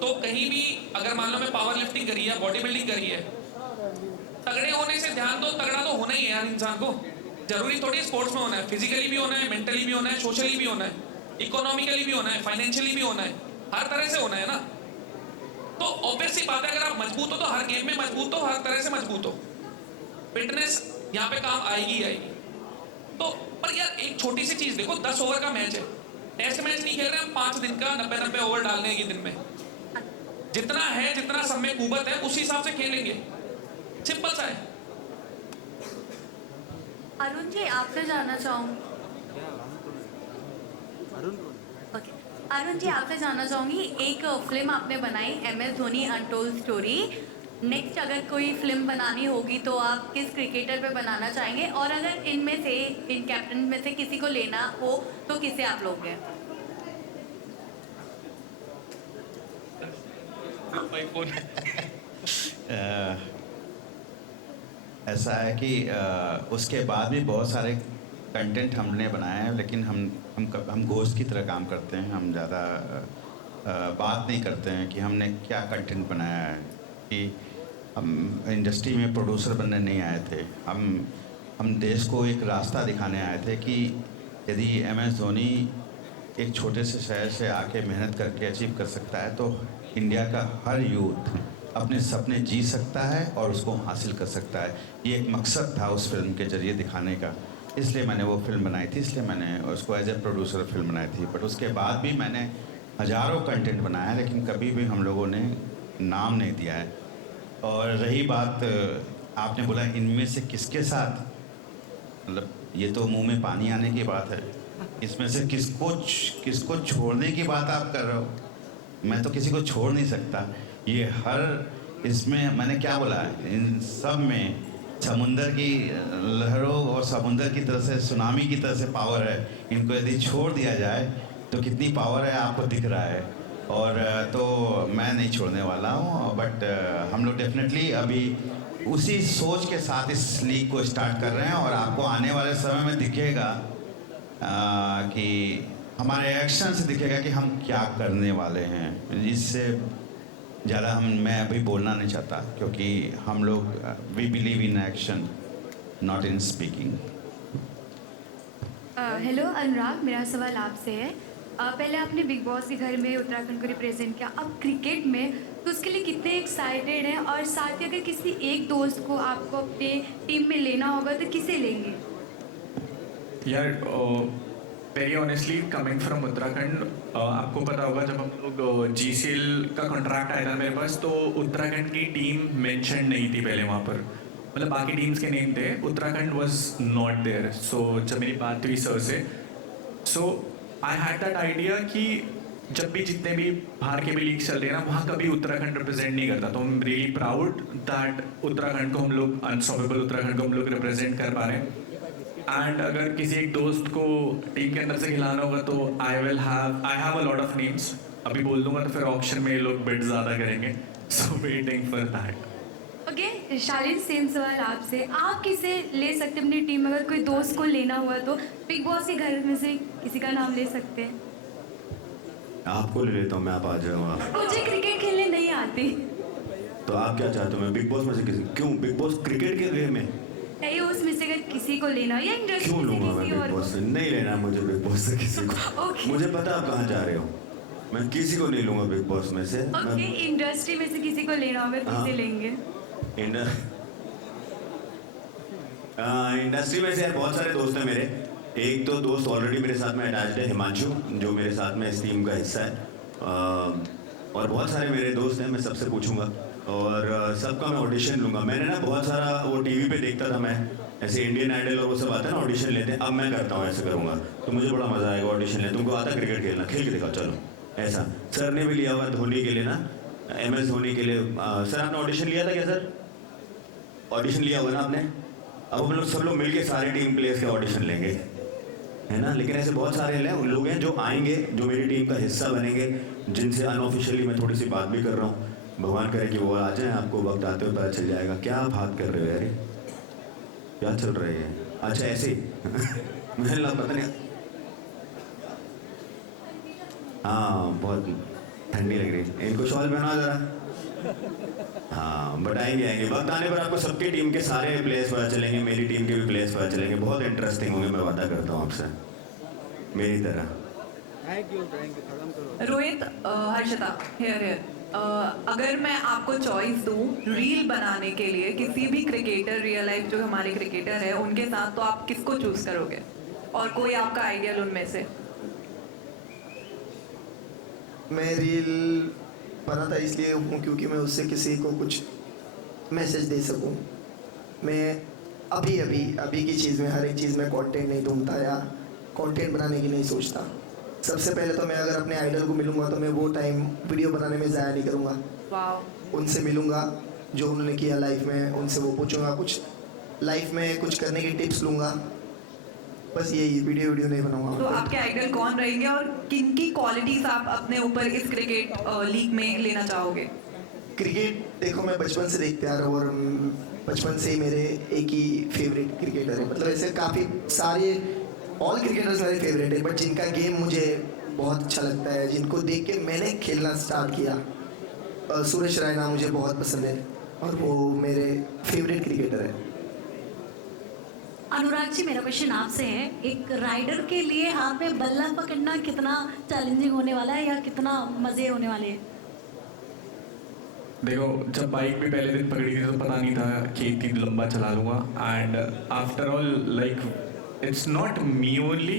तो कहीं भी अगर मान लो मैं पावर लिफ्टिंग करी है, बॉडी बिल्डिंग करी है, तगड़े होने से ध्यान दो, तगड़ा तो होना ही है यार इंसान को। जरूरी थोड़ी स्पोर्ट्स में होना है, फिजिकली भी होना है, मेंटली भी होना है, सोशली भी होना है, इकोनॉमिकली भी होना है, फाइनेंशियली भी होना है, हर तरह से होना है ना। तो ऑब्वियस सी बात है, अगर आप मजबूत हो तो हर गेम में मजबूत हो, हर तरह से मजबूत हो। फिटनेस यहाँ पे काम आएगी ही आएगी। तो पर यार एक छोटी सी चीज देखो, 10 ओवर का मैच है, टेस्ट मैच नहीं खेल रहे हम 5 दिन का, 90 ओवर डालने हैं दिन में। जितना है, जितना सब में कुवत है उस हिसाब से खेलेंगे, सिंपल सा है। अरुण जी, आपसे जानना चाहूँगी अरुण जी, आपसे जानना चाहूँगी, एक फिल्म आपने बनाई MS Dhoni untold story. Next अगर कोई फिल्म बनानी होगी तो आप किस क्रिकेटर पे बनाना चाहेंगे? और अगर इनमें से, इन कैप्टन में से किसी को लेना हो तो किसे आप लोगे? ऐसा है कि उसके बाद भी बहुत सारे कंटेंट हमने बनाए हैं, लेकिन हम घोस्ट की तरह काम करते हैं। हम ज़्यादा बात नहीं करते हैं कि हमने क्या कंटेंट बनाया है, कि हम इंडस्ट्री में प्रोड्यूसर बनने नहीं आए थे। हम देश को एक रास्ता दिखाने आए थे कि यदि MS धोनी एक छोटे से शहर से आके मेहनत करके अचीव कर सकता है, तो इंडिया का हर यूथ अपने सपने जी सकता है और उसको हासिल कर सकता है। ये एक मकसद था उस फिल्म के जरिए दिखाने का, इसलिए मैंने वो फिल्म बनाई थी, इसलिए मैंने उसको एज ए प्रोड्यूसर फिल्म बनाई थी। बट उसके बाद भी मैंने हज़ारों कंटेंट बनाया, लेकिन कभी भी हम लोगों ने नाम नहीं दिया है। और रही बात, आपने बोला इनमें से किसके साथ, मतलब ये तो मुंह में पानी आने की बात है। इसमें से किसको छोड़ने की बात आप कर रहे हो? मैं तो किसी को छोड़ नहीं सकता। ये हर इसमें मैंने क्या बोला, इन सब में समुंदर की लहरों और समुंदर की तरह से, सुनामी की तरह से पावर है। इनको यदि छोड़ दिया जाए तो कितनी पावर है आपको दिख रहा है। और तो मैं नहीं छोड़ने वाला हूँ, बट हम लोग डेफिनेटली अभी उसी सोच के साथ इस लीग को स्टार्ट कर रहे हैं। और आपको आने वाले समय में दिखेगा कि हमारे एक्शन से दिखेगा कि हम क्या करने वाले हैं। इससे ज़्यादा मैं अभी बोलना नहीं चाहता, क्योंकि हम लोग we believe in action, not in speaking. Hello Anurag, मेरा सवाल आपसे है। पहले आपने बिग बॉस के घर में उत्तराखंड को रिप्रेजेंट किया, अब क्रिकेट में, तो उसके लिए कितने एक्साइटेड हैं? और साथ ही अगर किसी एक दोस्त को आपको अपने टीम में लेना होगा तो किसे लेंगे? यार very honestly, coming from Uttarakhand, आपको पता होगा जब हम लोग GCL का कॉन्ट्रैक्ट आया था मेरे पास, तो उत्तराखंड की टीम मेंशन नहीं थी पहले वहाँ पर। मतलब बाकी टीम्स के नेम थे, उत्तराखंड वाज नॉट देयर। सो जब मेरी बात हुई सर से, सो आई हैड दैट आइडिया कि जब भी जितने भी बाहर के भी लीग चल रहे हैं ना, वहाँ कभी उत्तराखंड रिप्रेजेंट नहीं करता। तो I am really proud that Uttarakhand को हम लोग, अनस्टॉपेबल उत्तराखंड को हम लोग रिप्रेजेंट कर पा रहे हैं। एंड अगर किसी एक दोस्त को टीम के अंदर से खिलाना होगा तो I have a lot of names. अभी बोल दूंगा तो फिर ऑक्शन में लोग बिड ज़्यादा करेंगे, so waiting for that. Okay Shaleen, same सवाल आपसे। आप किसे ले सकते हैं अपनी टीम में? अगर कोई दोस्त को लेना हुआ तो बिग बॉस के घर में से किसी का नाम ले सकते हैं? आपको ले लेता हूँ मैं, आप आ जाऊँगा। मुझे क्रिकेट खेलने नहीं आती। तो आप क्या चाहते हो? मैं बिग बॉस में से किसी, क्यों बिग बॉस क्रिकेट के वे में नहीं, उसमें से अगर किसी को लेना हो या इंडस्ट्री क्यों से लूँगा मैं किसी बिग और को? बॉस से? नहीं लेना मुझे बिग बॉस से किसी को। मुझे पता आप कहाँ जा रहे हो, मैं किसी को नहीं लूँगा बिग बॉस में से। ओके, इंडस्ट्री में से किसी को लेना होगा तो किसे लेंगे? इंडस्ट्री में से बहुत सारे दोस्त हैं मेरे। एक तो दोस्त ऑलरेडी मेरे साथ में अटैच्ड है, हिमांशु, जो मेरे साथ में इस टीम का हिस्सा है। और बहुत सारे मेरे दोस्त हैं, मैं सबसे पूछूंगा और सबका मैं ऑडिशन लूँगा। मैंने ना बहुत सारा वो टीवी पे देखता था मैं, ऐसे इंडियन आइडल और वो सब आता है ना, ऑडिशन लेते हैं। अब मैं करता हूँ, ऐसे करूँगा तो मुझे बड़ा मज़ा आएगा ऑडिशन लेने। तुमको आता क्रिकेट खेलना, खेल के दिखाओ चलो। ऐसा सर ने भी लिया हुआ धोनी के लिए ना, MS धोनी के लिए। सर आपने ऑडिशन लिया था क्या? सर ऑडिशन लिया हुआ ना आपने? अब हम लोग सब लोग मिलके सारे टीम प्लेयर्स के ऑडिशन लेंगे, है ना। लेकिन ऐसे बहुत सारे उन लोग हैं जो आएंगे, जो मेरी टीम का हिस्सा बनेंगे, जिनसे अनऑफिशियली मैं थोड़ी सी बात भी कर रहा हूँ। भगवान करे कि वो आ जाए, आपको वक्त आते हुए पता चल जाएगा। क्या आप बात कर रहे हो यार, क्या चल रहा है? अच्छा ऐसे ही महल पता नहीं। हाँ बहुत ठंडी लग रही है, इनको शॉल पहना जरा। हाँ बट आएंगे वक्त आने पर आपको सबके टीम के सारे प्लेयर्स पता चलेंगे, मेरी टीम के भी प्लेयर्स पता चलेंगे। बहुत इंटरेस्टिंग होंगे, मैं वादा करता हूँ आपसे, मेरी तरह। रोहित, हर्षिता, हियर अगर मैं आपको चॉइस दूं रील बनाने के लिए किसी भी क्रिकेटर, रियल लाइफ जो हमारे क्रिकेटर है उनके साथ, तो आप किसको चूज करोगे? और कोई आपका आइडियल उनमें से? मैं रील बनाता इसलिए हूँ क्योंकि मैं उससे किसी को कुछ मैसेज दे सकूँ। मैं अभी की चीज़ में, हर एक चीज़ में कंटेंट नहीं ढूंढता या कंटेंट बनाने की नहीं सोचता। सबसे पहले तो मैं अगर अपने आइडल को मिलूँगा तो मैं वो टाइम वीडियो बनाने में ज़ाया नहीं करूँगा। उनसे मिलूँगा, जो उन्होंने किया लाइफ में, उनसे वो पूछूँगा, कुछ लाइफ में कुछ करने की टिप्स लूँगा। बस यही, वीडियो नहीं बनाऊँगा। तो आपके आइडल कौन रहेंगे और किन की क्वालिटीज आप अपने ऊपर इस क्रिकेट लीग में लेना चाहोगे? क्रिकेट देखो, मैं बचपन से देखते आ रहा हूँ और बचपन से ही मेरे एक ही फेवरेट क्रिकेटर है। मतलब ऐसे काफ़ी सारे ऑल क्रिकेटर्स मेरे फेवरेट है, बट जिनका गेम मुझे बहुत अच्छा लगता है, जिनको देख के मैंने खेलना स्टार्ट किया, सुरेश रैना मुझे बहुत पसंद है और वो मेरे फेवरेट क्रिकेटर है। अनुराग जी, मेरा क्वेश्चन आपसे है, एक राइडर के लिए हाथ में बल्ला पकड़ना कितना चैलेंजिंग होने वाला है या कितना मज़े होने वाले हैं? देखो, जब बाइक भी पहले दिन पकड़ी थी तो पता नहीं था कि इतनी लंबा चला लूँगा। And after all like it's not me only,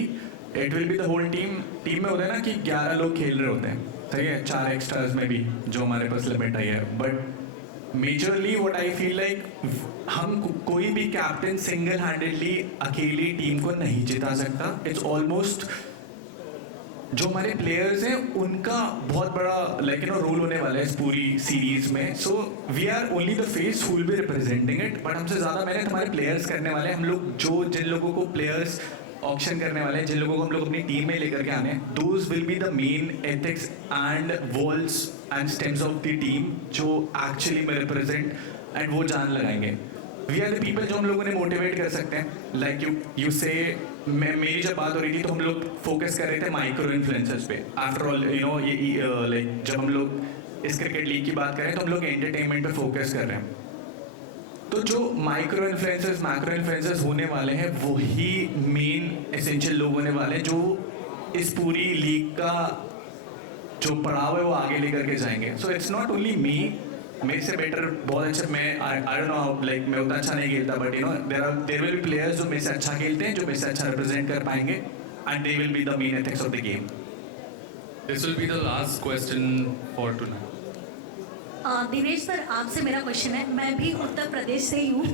it will be the whole team. Team में होता है ना कि 11 लोग खेल रहे होते हैं, ठीक है, 4 एक्स्ट्राज में भी जो हमारे पास लिमिट आई है। But majorly what I feel like, हम कोई भी कैप्टन सिंगल हैंडेडली अकेली टीम को नहीं जिता सकता। इट्स ऑलमोस्ट जो हमारे प्लेयर्स हैं उनका बहुत बड़ा लाइक रोल होने वाला है इस पूरी सीरीज में। So we are only the face who will be representing it, but हमसे ज़्यादा मेहनत हमारे प्लेयर्स करने वाले हैं। हम लोग जिन लोगों को प्लेयर्स ऑक्शन करने वाले हैं, जिन लोगों को हम लोग अपनी टीम में लेकर के आने हैं, those will be the main ethics and walls and stems of the team जो एक्चुअली में रिप्रेजेंट एंड वो जान लगाएंगे। वी आर द पीपल जो हम लोगों ने मोटिवेट कर सकते हैं। लाइक यू से, मेरी जब बात हो रही थी तो हम लोग फोकस कर रहे थे माइक्रो इन्फ्लुएंसर्स पे। आफ्टर ऑल यू नो ये लाइक जब हम लोग इस क्रिकेट लीग की बात करें तो हम लोग एंटरटेनमेंट पे फोकस कर रहे हैं। तो जो माइक्रो इन्फ्लुएंसर्स, मैक्रो इन्फ्लुएंसर्स होने वाले हैं वही मेन एसेंशियल लोग होने वाले हैं जो इस पूरी लीग का जो पड़ाव है वो आगे लेकर के जाएंगे। So it's not only me, मेरे से बेटर बहुत अच्छा, मैं आई डोंट नो लाइक मैं उतना अच्छा नहीं खेलता, but you know there will be players जो मेरे से अच्छा खेलते हैं, जो मेरे से अच्छा रिप्रेजेंट कर पाएंगे, and they will be the main ethics of the game. This will be the last question for tonight. Dinesh sir, आपसे मेरा क्वेश्चन है। मैं भी उत्तर प्रदेश से ही हूँ।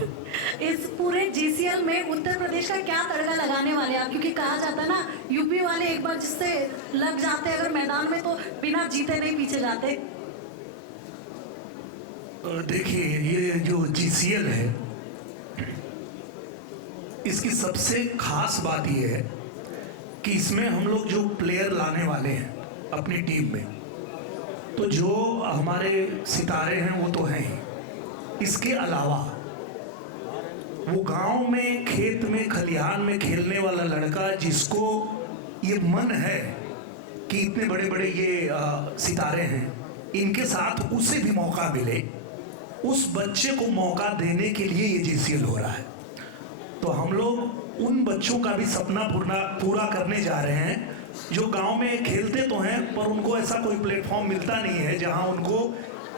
इस पूरे जीसीएल में उत्तर प्रदेश का क्या तड़का लगाने वाले आप? क्योंकि कहा जाता है ना, यूपी वाले एक बार जिससे लग जाते हैं अगर मैदान में, तो बिना जीते नहीं पीछे जाते। देखिए, ये जो जीसीएल है, इसकी सबसे खास बात ये है कि इसमें हम लोग जो प्लेयर लाने वाले हैं अपनी टीम में, तो जो हमारे सितारे हैं वो तो हैं ही। इसके अलावा वो गांव में, खेत में, खलिहान में खेलने वाला लड़का जिसको ये मन है कि इतने बड़े बड़े ये सितारे हैं, इनके साथ उसे भी मौका मिले, उस बच्चे को मौका देने के लिए ये जीसीएल हो रहा है। तो हम लोग उन बच्चों का भी सपना पूरा करने जा रहे हैं जो गांव में खेलते तो हैं पर उनको ऐसा कोई प्लेटफॉर्म मिलता नहीं है जहां उनको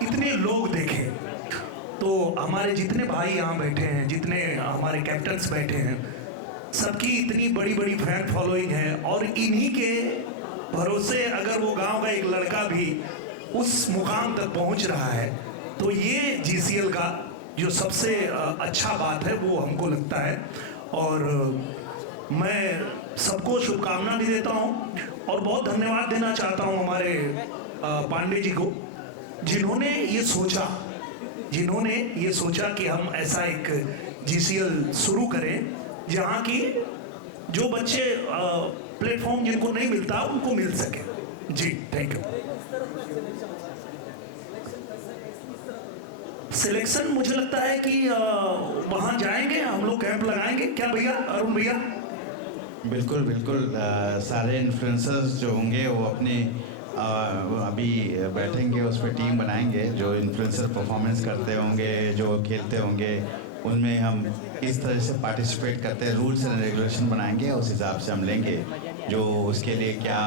इतने लोग देखें। तो हमारे जितने भाई यहाँ बैठे हैं, जितने हमारे कैप्टन्स बैठे हैं, सबकी इतनी बड़ी बड़ी फैन फॉलोइंग है और इन्हीं के भरोसे अगर वो गांव का एक लड़का भी उस मुकाम तक पहुंच रहा है, तो ये जीसीएल का जो सबसे अच्छा बात है वो हमको लगता है। और मैं सबको शुभकामना भी देता हूँ और बहुत धन्यवाद देना चाहता हूँ हमारे पांडे जी को, जिन्होंने ये सोचा कि हम ऐसा एक जीसीएल शुरू करें जहाँ की जो बच्चे प्लेटफॉर्म जिनको नहीं मिलता उनको मिल सके। जी, थैंक यू। सिलेक्शन मुझे लगता है कि वहाँ जाएंगे हम लोग, कैंप लगाएंगे, क्या भैया, अरुण भैया? बिल्कुल बिल्कुल। सारे इन्फ्लुएंसर्स जो होंगे वो अपने अभी बैठेंगे, उस पर टीम बनाएंगे। जो इन्फ्लुएंसर परफॉर्मेंस करते होंगे, जो खेलते होंगे, उनमें हम इस तरह से पार्टिसिपेट करते हैं, रूल्स एंड रेगुलेशन बनाएंगे, उस हिसाब से हम लेंगे। जो उसके लिए क्या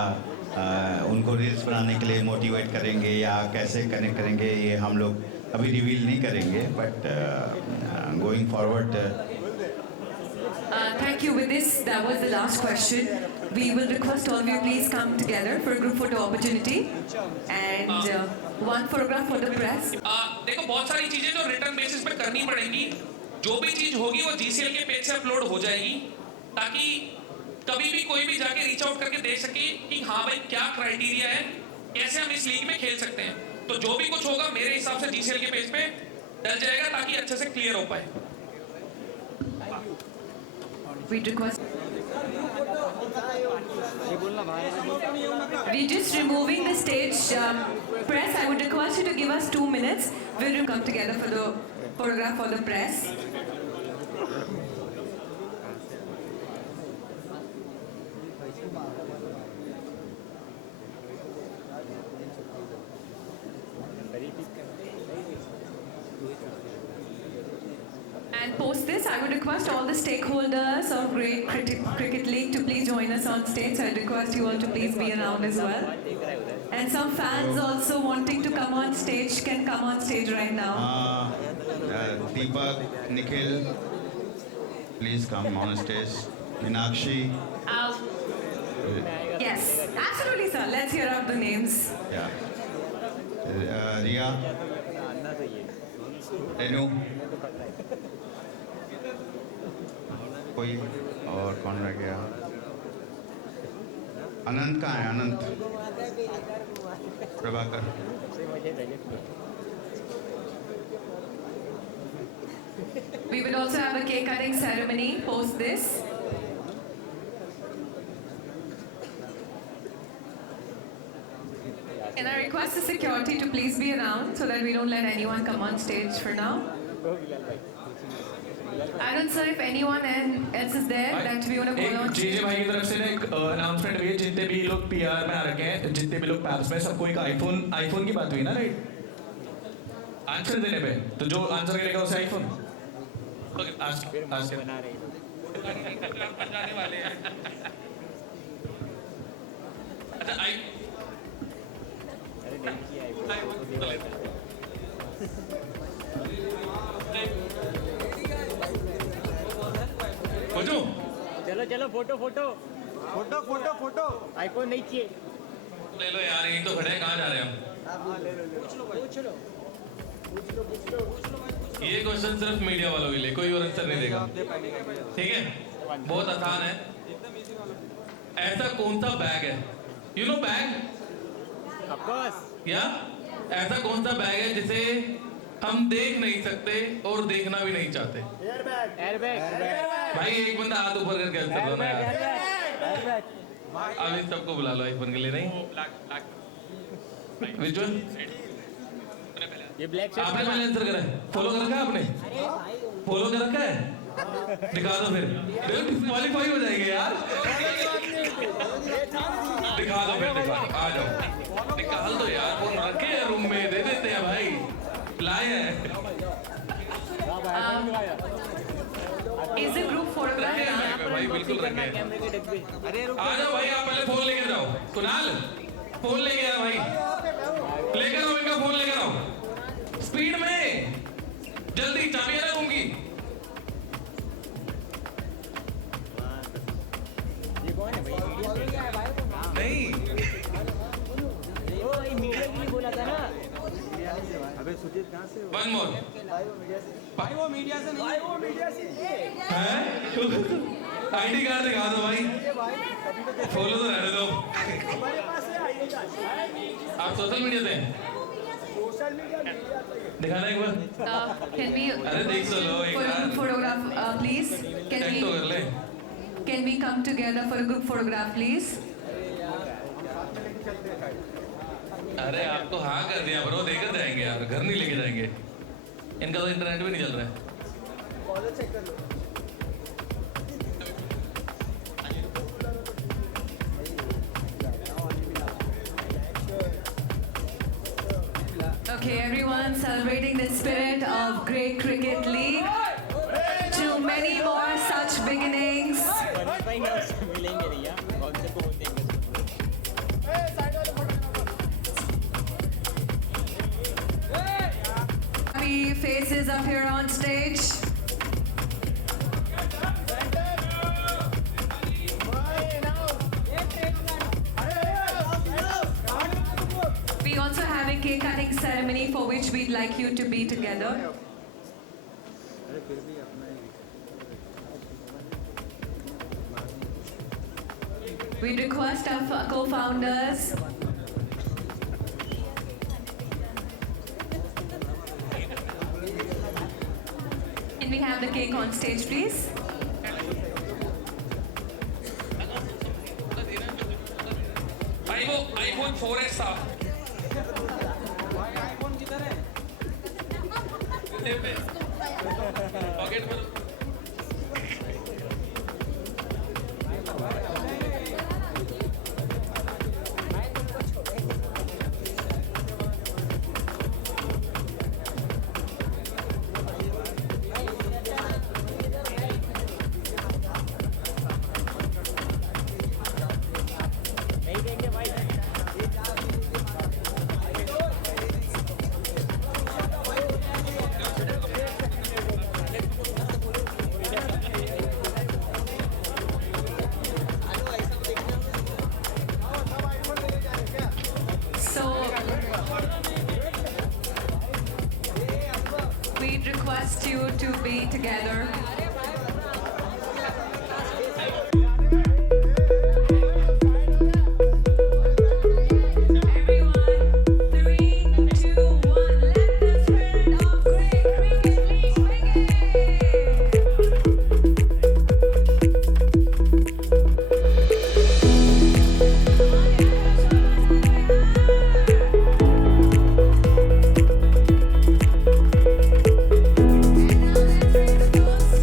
उनको रील्स बनाने के लिए मोटिवेट करेंगे या कैसे कनेक्ट करेंगे, ये हम लोग अभी रिवील नहीं करेंगे, but going forward. Thank you. With this, that was the last question. We will request all of you please come together for a group photo opportunity and one photograph for the press. देखो, बहुत सारी चीजें जो return basis पे करनी पड़ेंगी। जो भी चीज होगी वो जीसीएल के पेज से अपलोड हो जाएगी, ताकि कभी भी कोई भी जाके रीच आउट करके देख सके कि हाँ भाई क्या क्राइटेरिया है, कैसे हम इस लीग में खेल सकते हैं। तो जो भी कुछ होगा मेरे हिसाब से जीसीएल के पेज पे डल जाएगा, ताकि अच्छे से क्लियर हो पाए। We request. We're just removing the stage. Press, I would request you to give us 2 minutes. We'll come together for the photograph for the press. And post this, I would request all the stakeholders of Great Cricket League to please join us on stage. So I request you all to please be around as well. And some fans also wanting to come on stage can come on stage right now. Deepak, Nikhil, please come on stage. Meenakshi. Yes, absolutely, sir. Let's hear out the names. Yeah. Riya. Renu. कोई और कौन रह गया? अनंत कहाँ है? अनंत, Prabhakar. We will also have a cake cutting ceremony post this. Can I request the security to please be around so that we don't let anyone come on stage for now? Arun sir, if anyone else is there that we want to go on. JJ भाई की तरफ से ना एक announcement हुई है, जितने भी लोग पीआर में आ रखे हैं, जितने भी लोग पैप्स में, सबको एक आईफोन की बात हुई ना, राइट? आंसर देने पे, तो जो आंसर करेगा उसे आईफोन। ओके, आंसर बना रहे हैं। जाने वाले हैं। अच्छा, चलो चलो photo photo photo photo photo iPhone नहीं चाहिए। ले लो यार, यहीं तो खड़े हैं, कहाँ जा रहे हैं हम? ले लो पूछ लो। ये क्वेश्चन सिर्फ मीडिया वालों के लिए, कोई और आंसर नहीं देगा, ठीक है? बहुत आसान है। ऐसा कौन सा बैग है, यू नो बैग, या ऐसा कौन सा बैग है जिसे हम देख नहीं सकते और देखना भी नहीं चाहते? भाई एक बंदा हाथ ऊपर करके आंसर दो ना यार। अब इन सबको बुला लो एक बन के लिए, नहीं Which one? ये ब्लैक आपने पहले आंसर करा है, फॉलो कर रखा है आपने, फॉलो कर रखा है, दिखा दो फिर, डिस्क्वालीफाई हो जाएंगे यार। दिखा दो फिर, दिखा दो, आ जाओ, निकाल दो यार, फोन रखे हैं रूम में, दे देते हैं भाई, लाए हैं। Is a group photograph? भाई बिल्कुल रखे हैं। आ जाओ भाई, आप पहले फोन लेकर जाओ, कुणाल फोन लेके आओ भाई, लेकर आओ इनका फोन लेकर आओ, स्पीड में, जल्दी, चाबी है ना रूम की। नहीं बोला था ना। अबे सुजीत कहाँ से? वन मोर भाई वो मीडिया से नहीं, वो मीडिया से है, आईडी कार्ड दिखा दो भाई, फॉलो तो रहने दो। हमारे पास है आईडी कार्ड। आप सोशल मीडिया से दिखाना एक बार, Can we? अरे देख तो लो एक बार, Photograph, please. चेक तो कर ले। Can we come together for a group photograph, please? अरे आपको हाँ कर दिया ब्रो, देकर जाएंगे यार, घर नहीं लेके जाएंगे, इनका तो इंटरनेट भी नहीं चल रहा है। चेक कर लो। Okay, everyone celebrating the spirit of Great Cricket League. To many more such beginnings. मिलेंगे रिया, कौन से को देंगे? Happy faces up here on stage. We also have a cake cutting ceremony for which we'd like you to be together. We request our co-founders can we have the cake on stage, please? भाई वो iPhone 4S था, pocket में We'd request you to be together.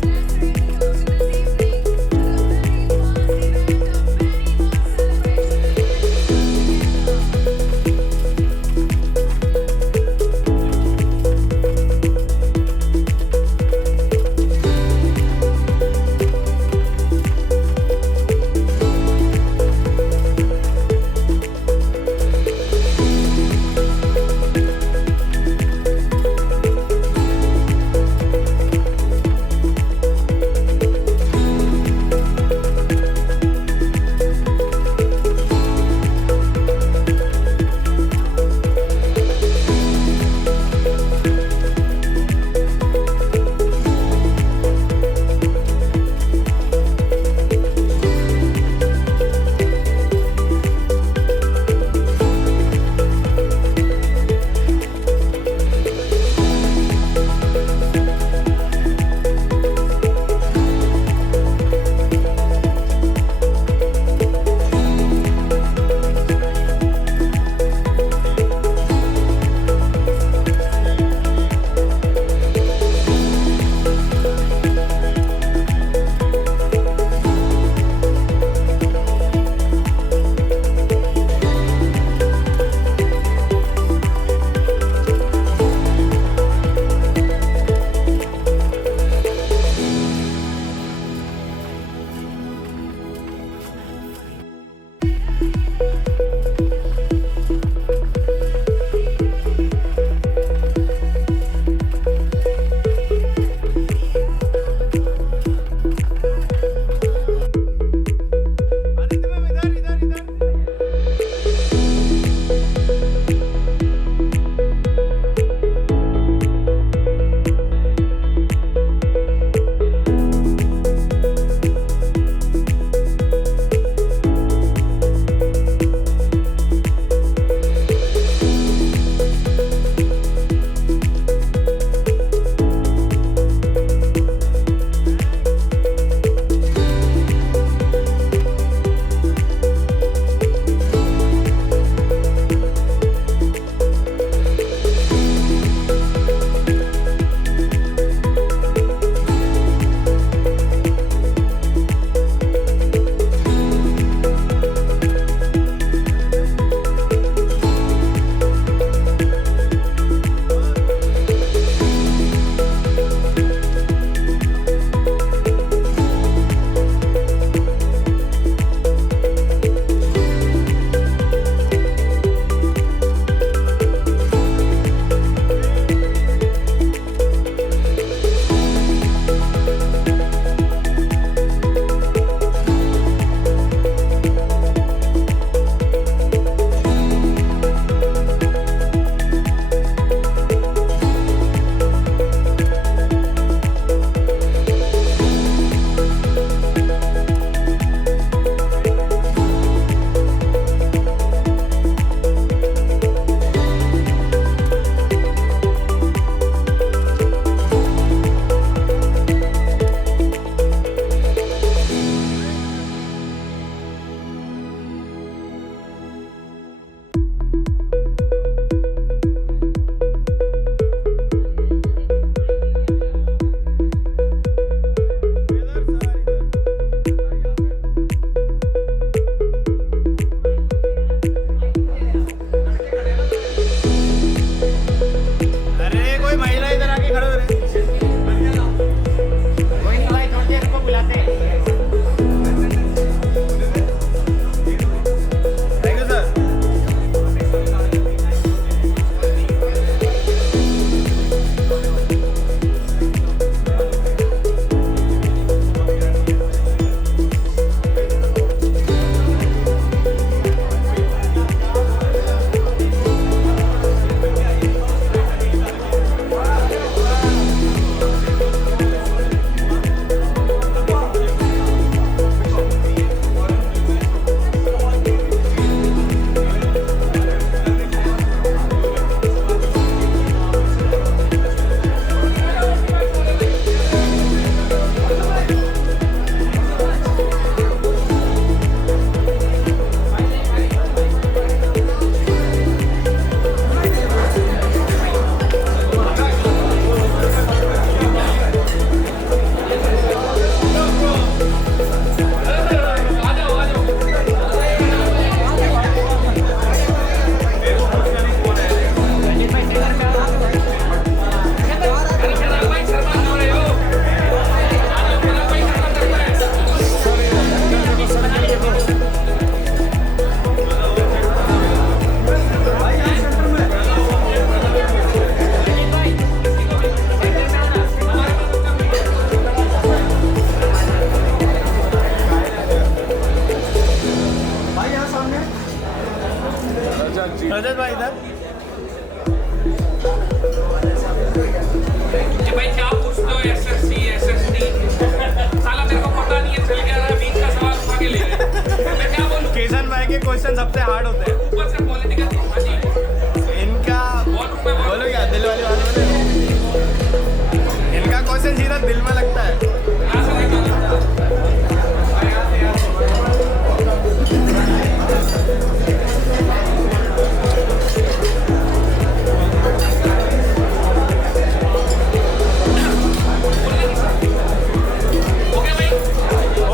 Let's के question सबसे hard होते हैं। ऊपर से पॉलिटिकल इनका बोलो क्या दिल वाली बात बोलो। इनका क्वेश्चन सीधा दिल में लगता है।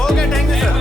Okay thank you sir.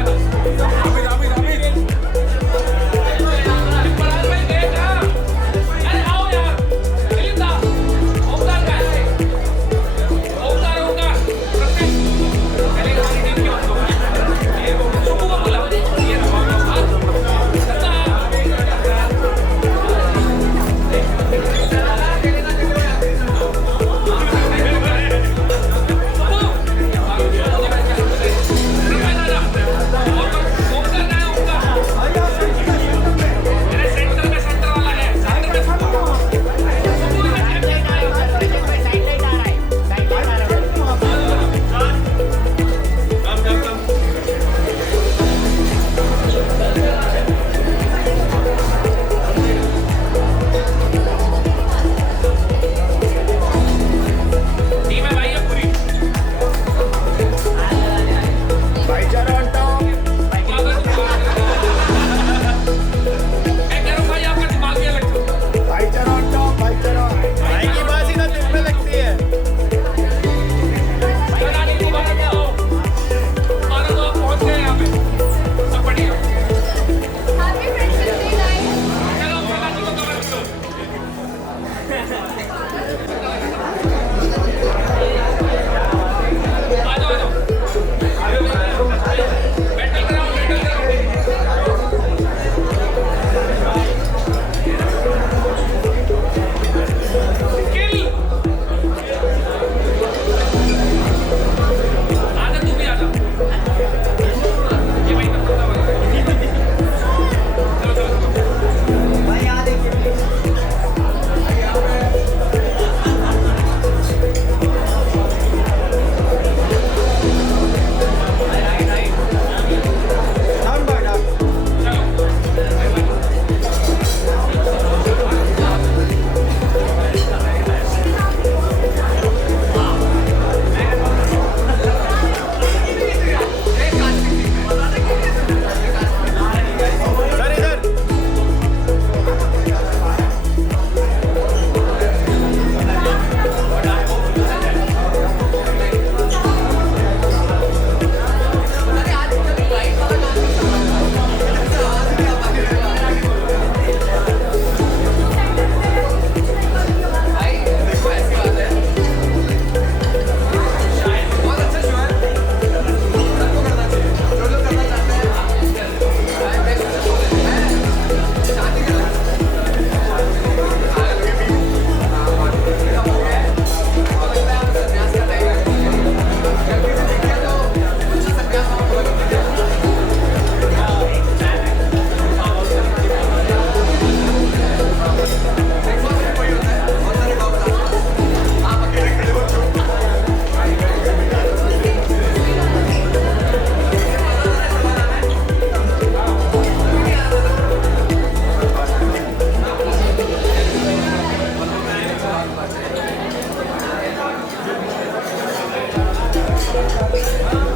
Thank you.